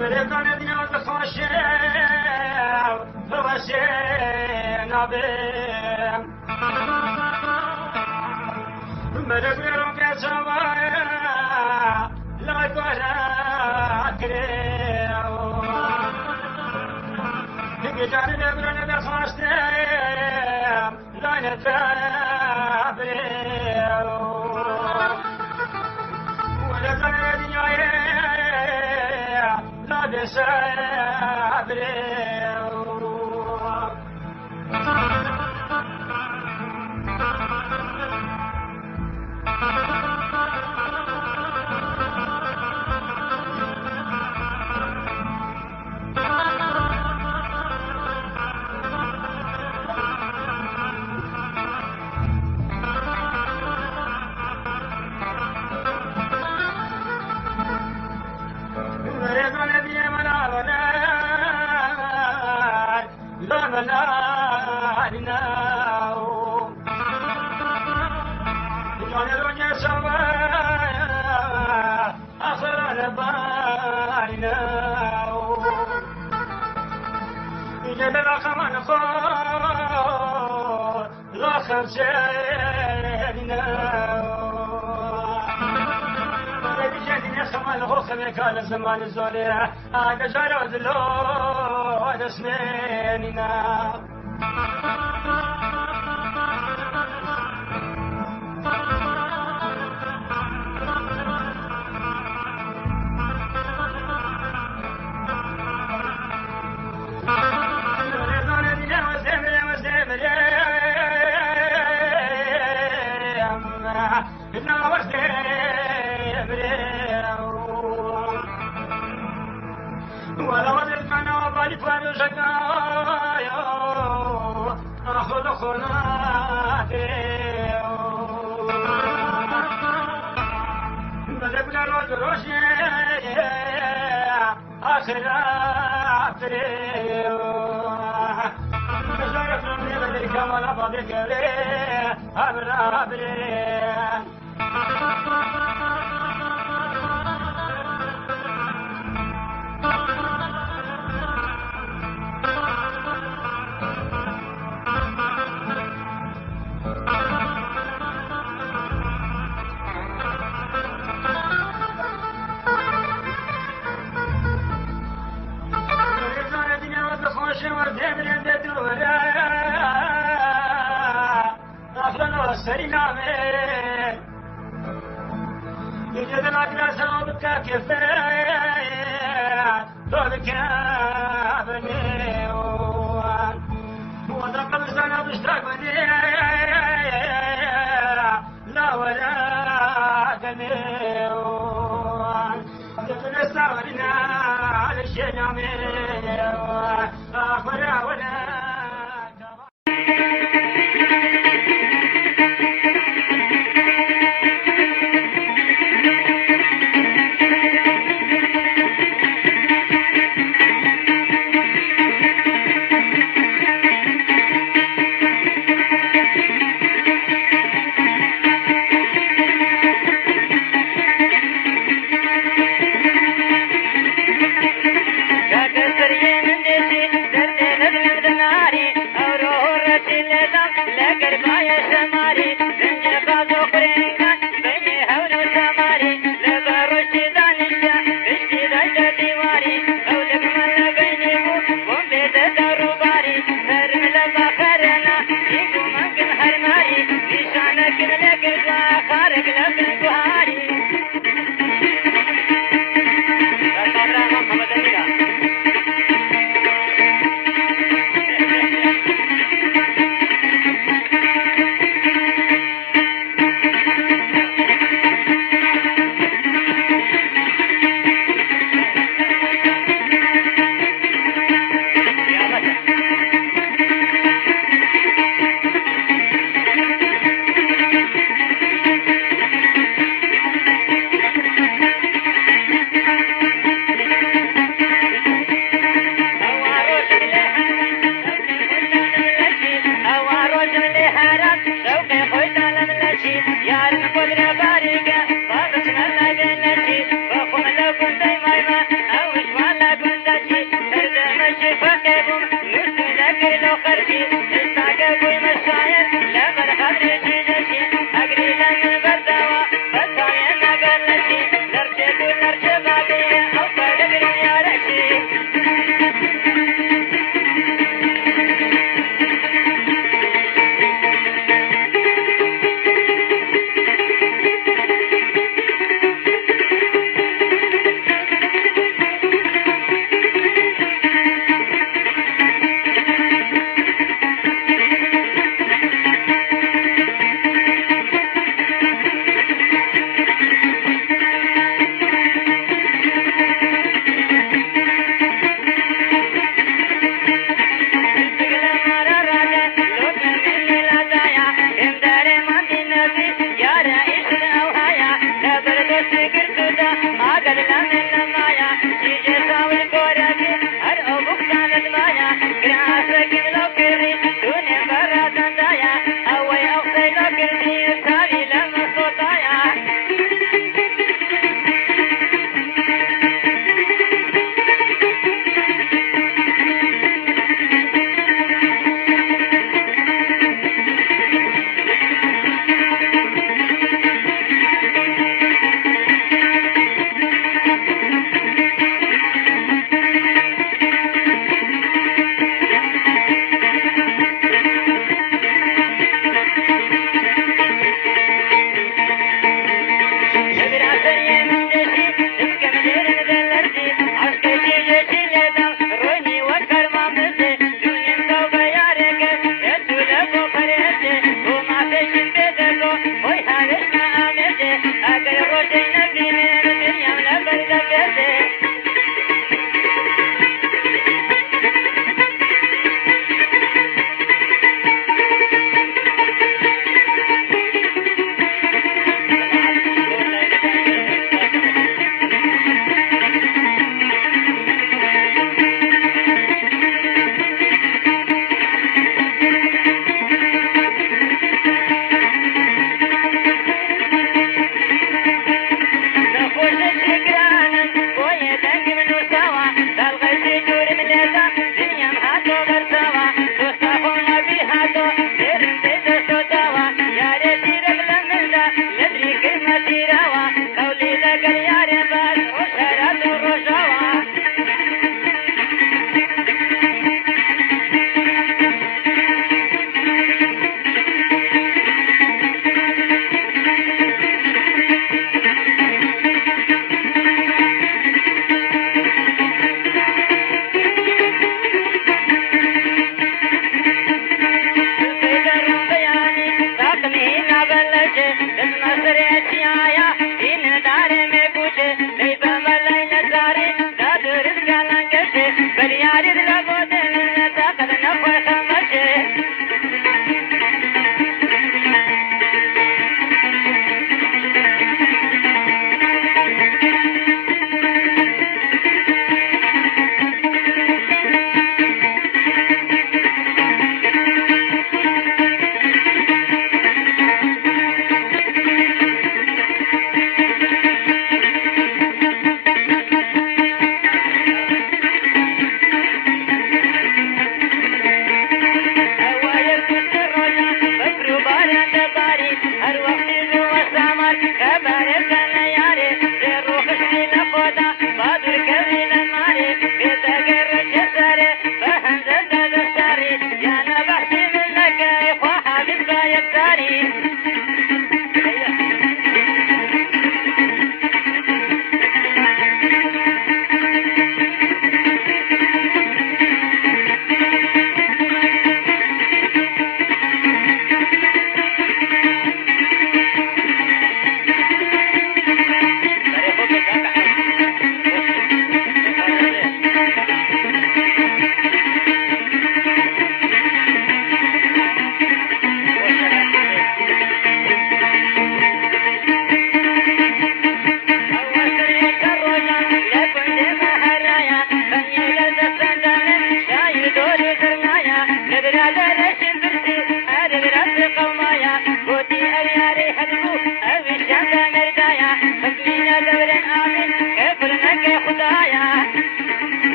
مريكان ديال الخشاو فوشينا بهم مريكان كسوايا لا يقرا كريو تجاري نبرنا بالخشاو لا نتابريو ولا كان ديال بسبب كان زمان الزولية قجر ودلو ودسنيننا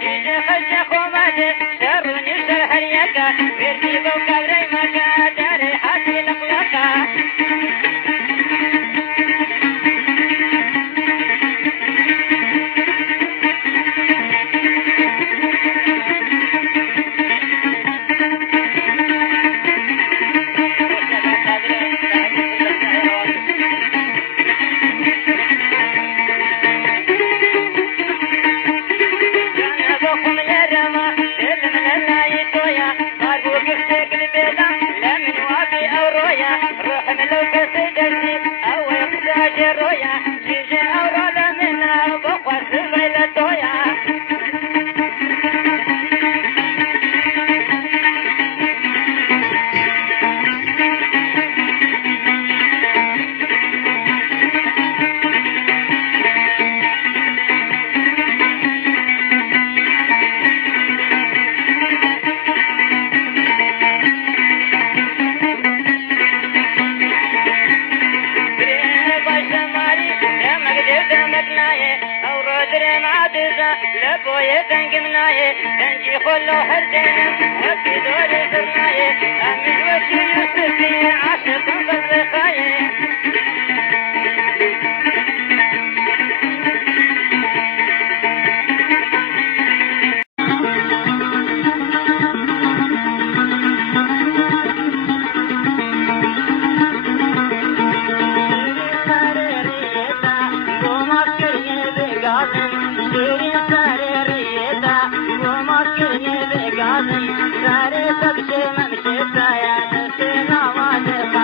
شيجي خجي خوماتي شروني شر هريكا بيرتي بوكا بريمكا داري حاتي لقلقا لبوية تنقمناي تنجي خلو هردين وفي دوري زرناي أمن وشي يوسفي عاشق بالرخاي ساري سبشي ممشي سايا نسينا وادي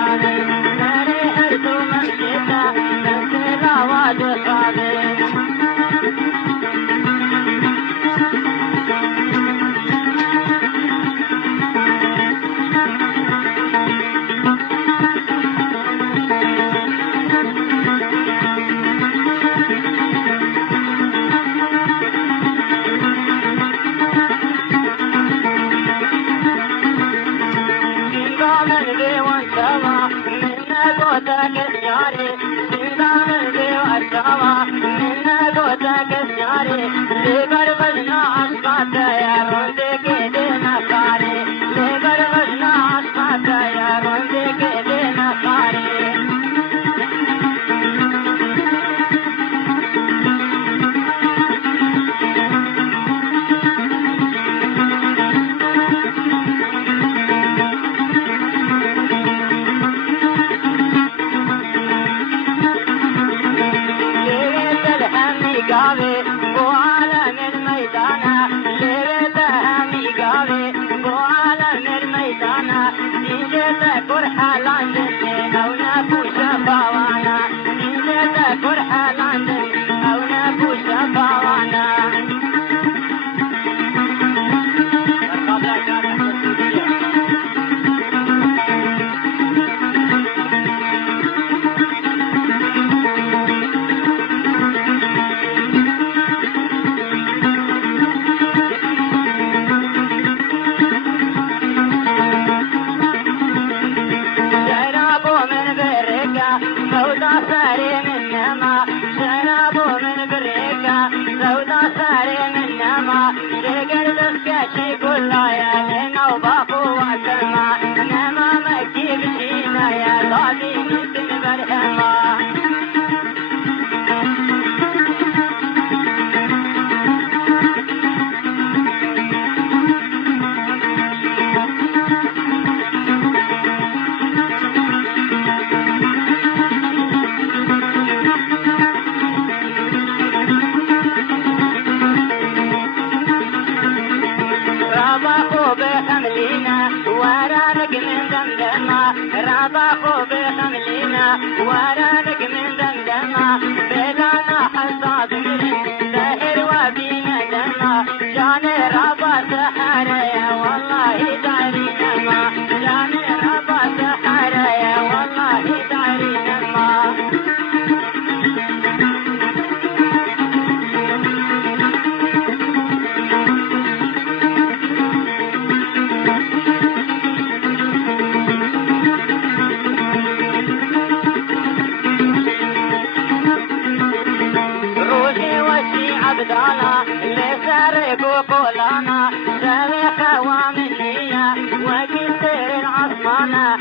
قولانا لسرق وقولانا سوي خوامنية وكسر العصمانة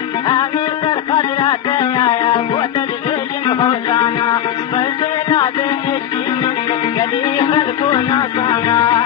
أمير الخضرة يا بوت الفجن خوزانا فزنا بإشي من قدي خلقنا صانا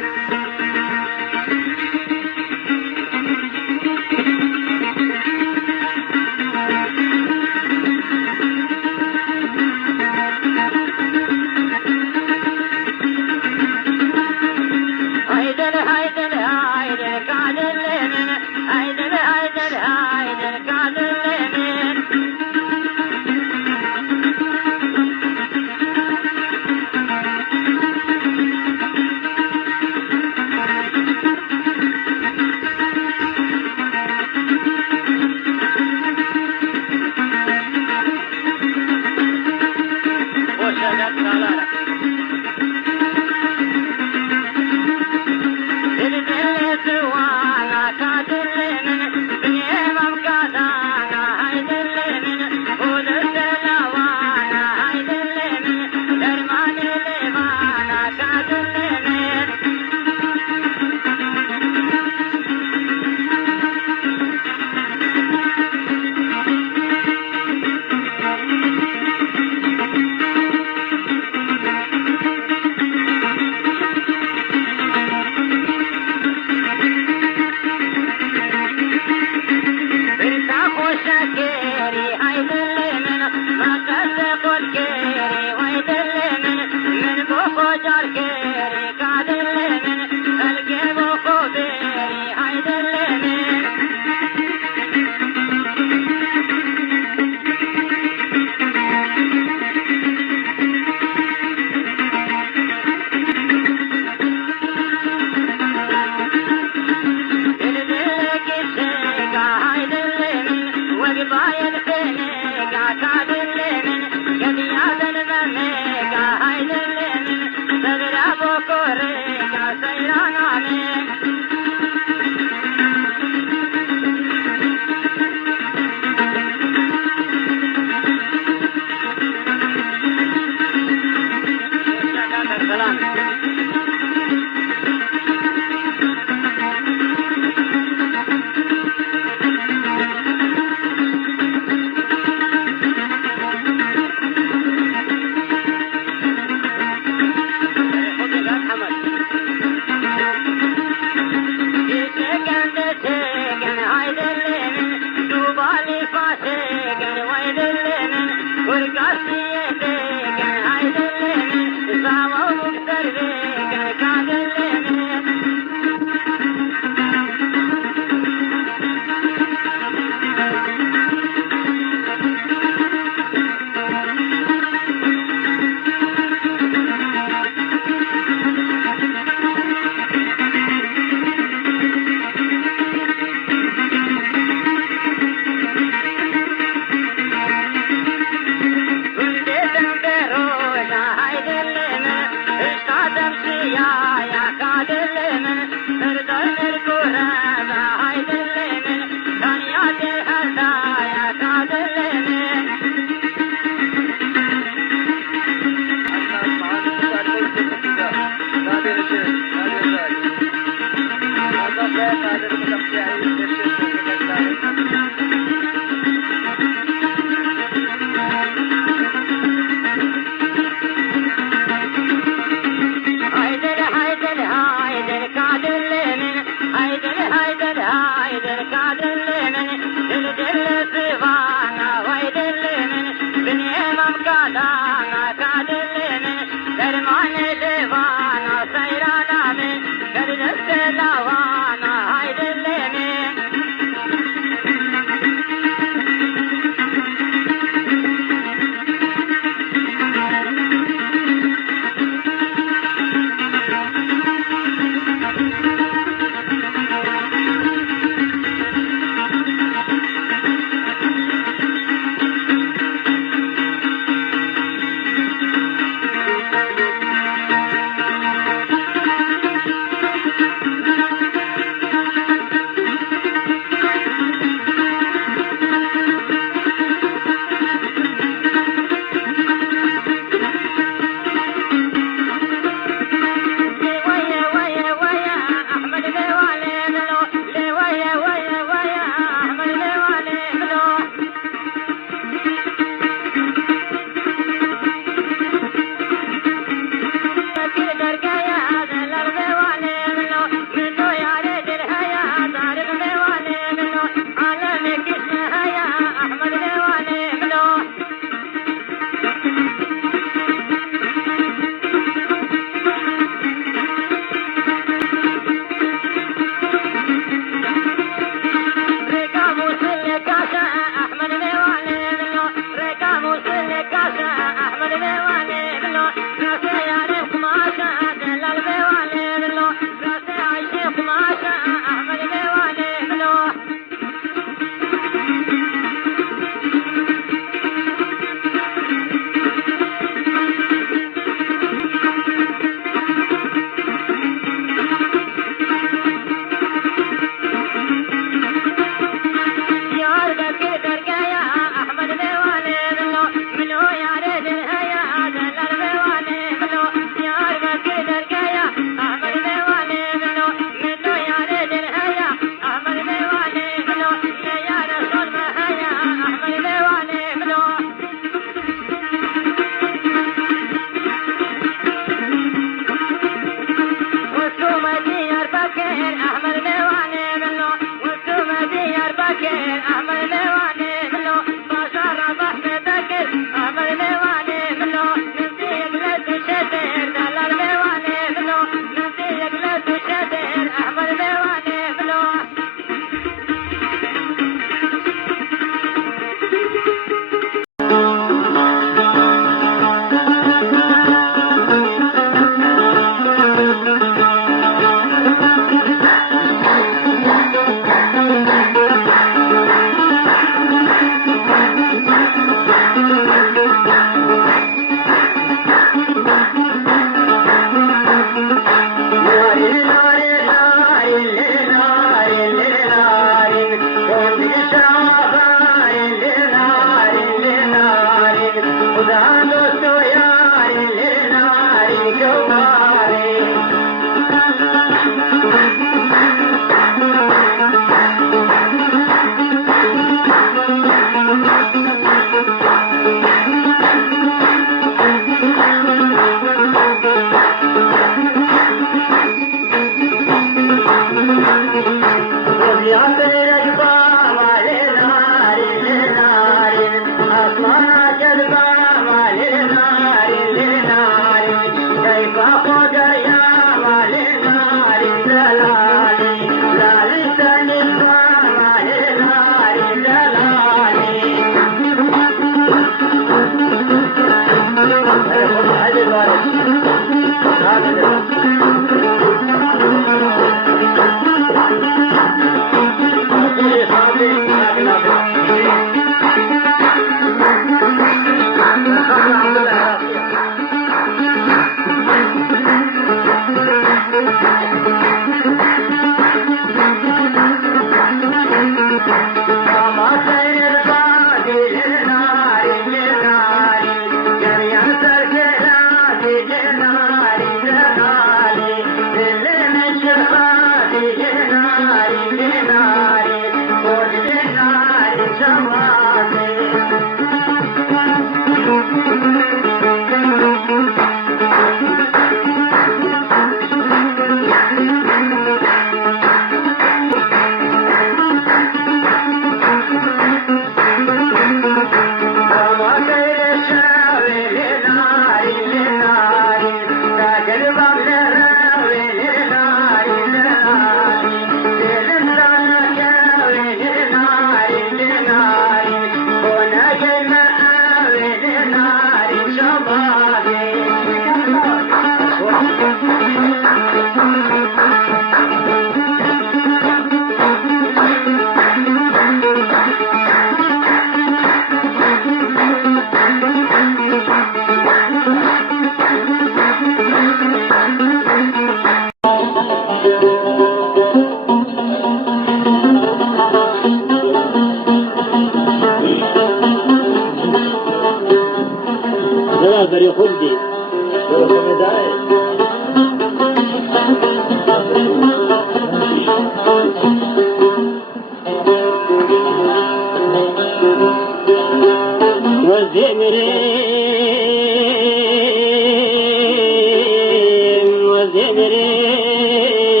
زمرين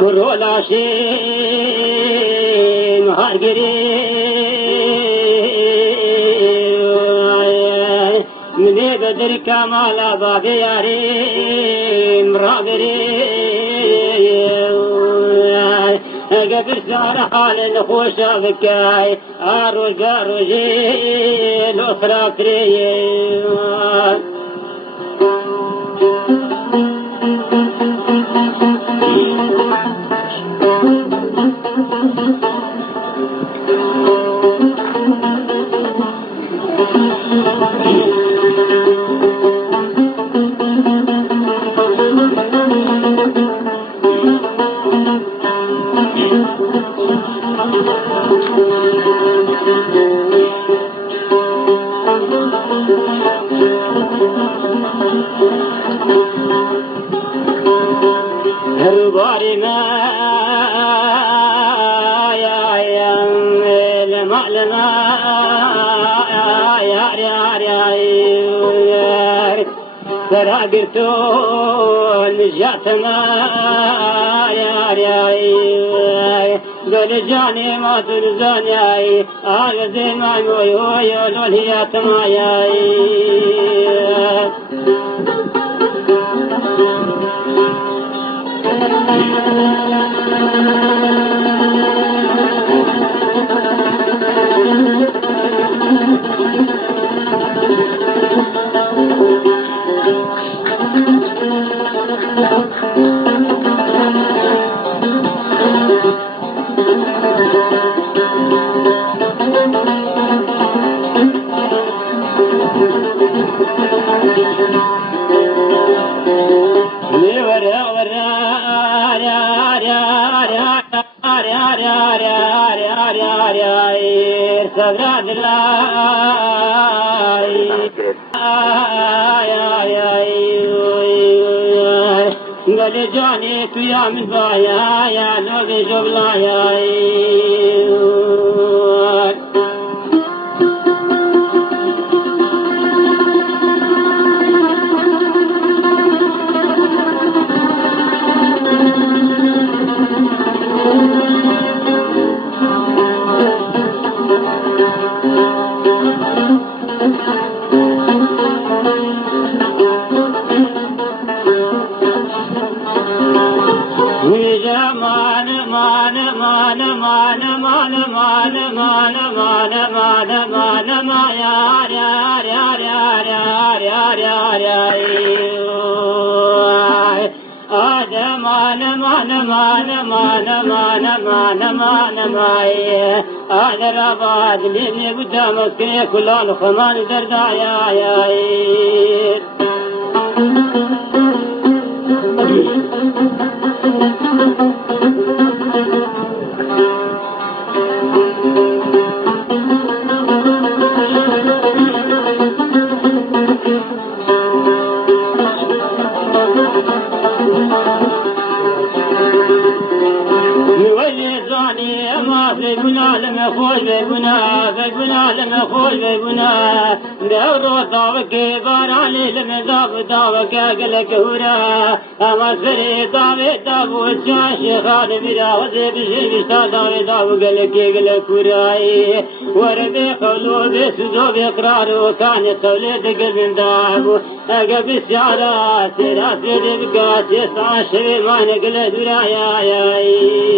كرولا شين هارقرين من بدر كمال باب يارين رابرين قبل سار حال نخوش بكاي أروجي الأخرى تريين هرباري ما يا المعلمة يا سراقرتو نجاتنا يا بلجاني ما تنزاني زين ما يقولوا هي تمايا قال جاني يا من بايا يا لوبي جبلا يا أنا رباد لمي قدامك كل الخمان دردايا يا دورو طاوك باراني لمذاب طاوك أقلك هورا أما سري طاوي طاوو الشاشي خالي بلا وزي بشي بشتا طاوي طاوو قلك يقلك هوراي وربي قولو بسدو بإقرار وكان توليد قلب دابو أقب السعرات سراسي ربقات يسعى شبي ما نقل هوراي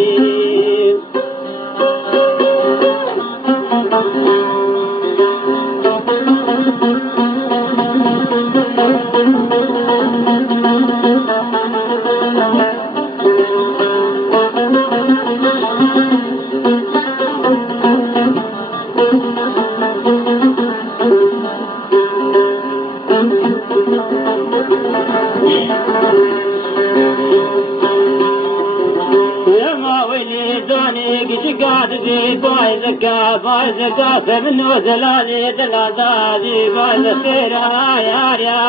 بايزكا فمن وزلالي دلادادي بايز خيرا يا يا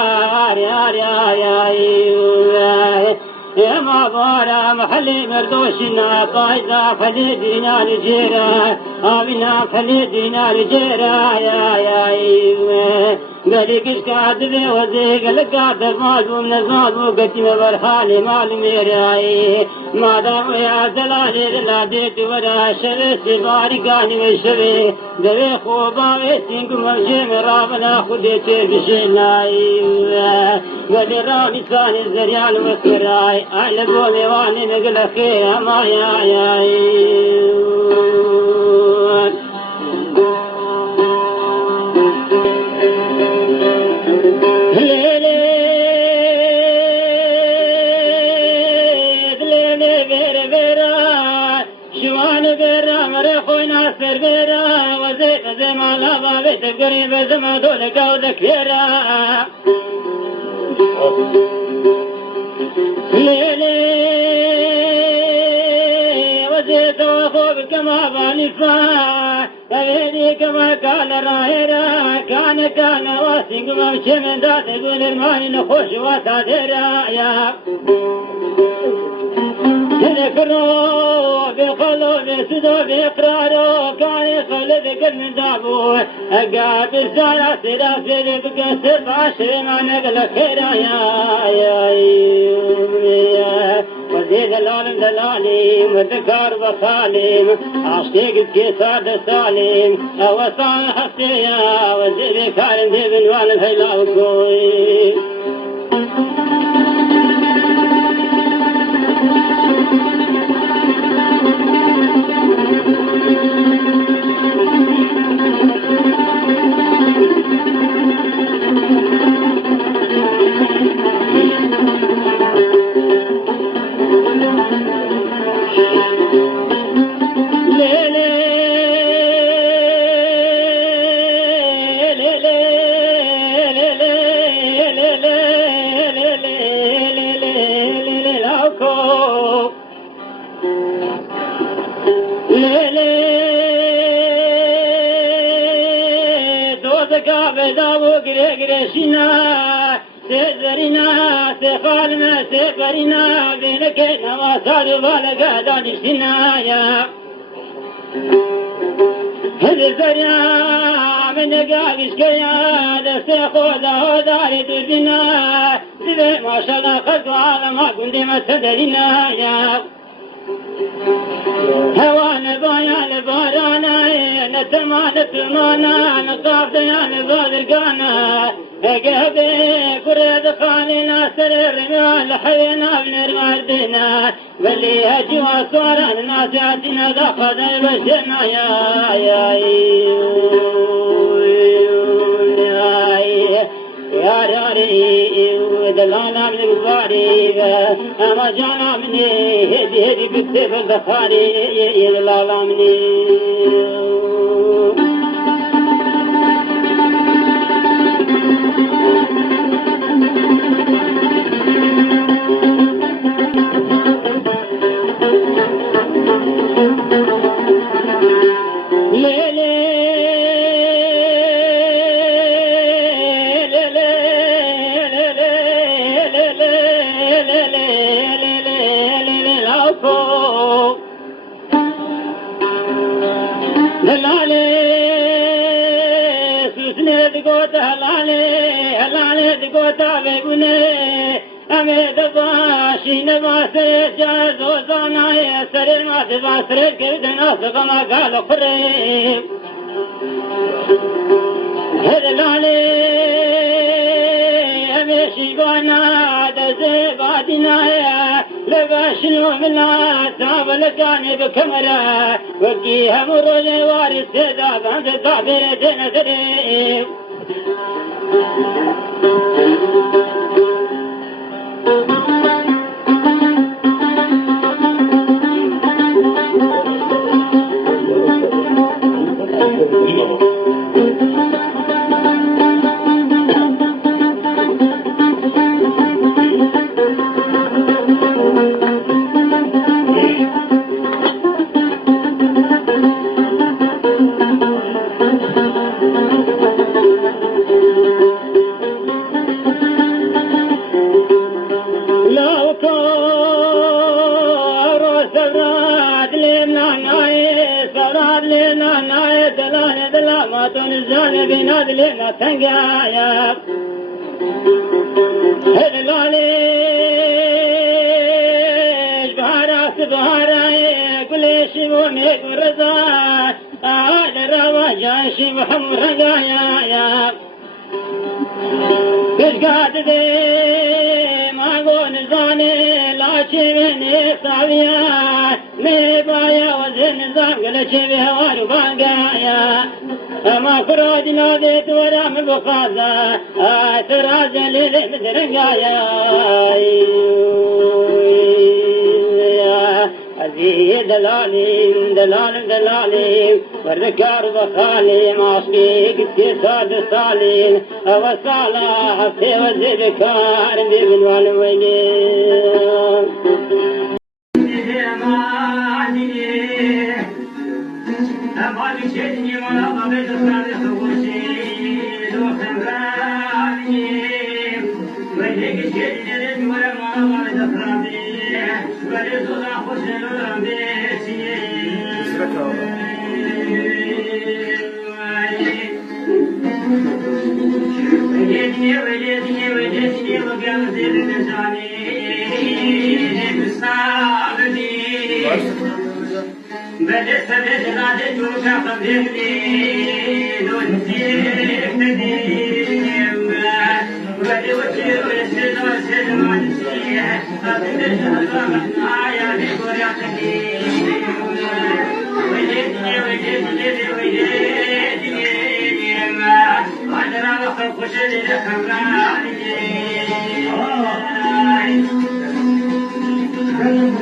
يا يا يا يا ما بارا محلي مردوشنا بايزا فلي دينا الجيرا آمنا فلي دينا الجيرا يا ملكش كاتب وزيق لقات المعلوم نزاد وقتي برحالي مال ميراي ما دام يا زلالي لا ديت ولا شبه سبارقاني وشبه دوي خوبا ويسينك موجين رابنا خديت بشناي ولي رامي ثاني الزريان وكراي أهل بومي واني نقل خير ما يا زمان بابي تقري بزما دولك وذكرى ليلي وزيت وخوف كما بانفا فبيدي كما كان راهرا كان واسق ممشي من ذات يقول الماني نخش وتادرا يا تذكروا بالقلوب سدوا بإقراره كان يخلد كل من دابوه أقاب الزارة سلاسل بكسر بعشر ما نقل خيرا يا وزيد العالم دلالي وذكر بخاليم عشتيق كيسار دساليم وصال حسيا وزيد كارم ذي بالوان الهلا وكوي سفالنا سفرنا بينك نواصل بالك داني سنايا هذا الزريا من قابش كيا دسخو ذا داري دزنا سبي ما شاء الله خذ على ما كنت ما تدرينا يا هوان بايا لبارانا نتمانا نقاف ديان بادرقانا قهبي فرد خالينا سر الرمال حينا بنرمال بنا بلي هجوا صورا ناسعتنا دخل البشرنا يا راري ودلانا من الباري أما جانا مني هدي كتب الزخاري يدلالا مني باسرت كردنا سقما قالوا خريب هدلالي همشي قوانا دزباتنا لباشنو منا صعب لكاني بكمرة وكيها مرولي وارث سيدا بعد الضعبير جنسري الزاني بناد لنا تنقايا هلاليش بهارات بهاراي كل شمونك ورزا هذا رواجاش محمد رقايا كش قاد دي ما قول زاني لا شمني صعبيا ميبايا وزن زام قل شبه وارباقايا ما فراج ناديت ورا من بخازا تراز لي مدرقايا عزيز دلالي والذكر بخالي معصبيك كساد صالين وصالح في وزذكار بابن والوينين Thank you.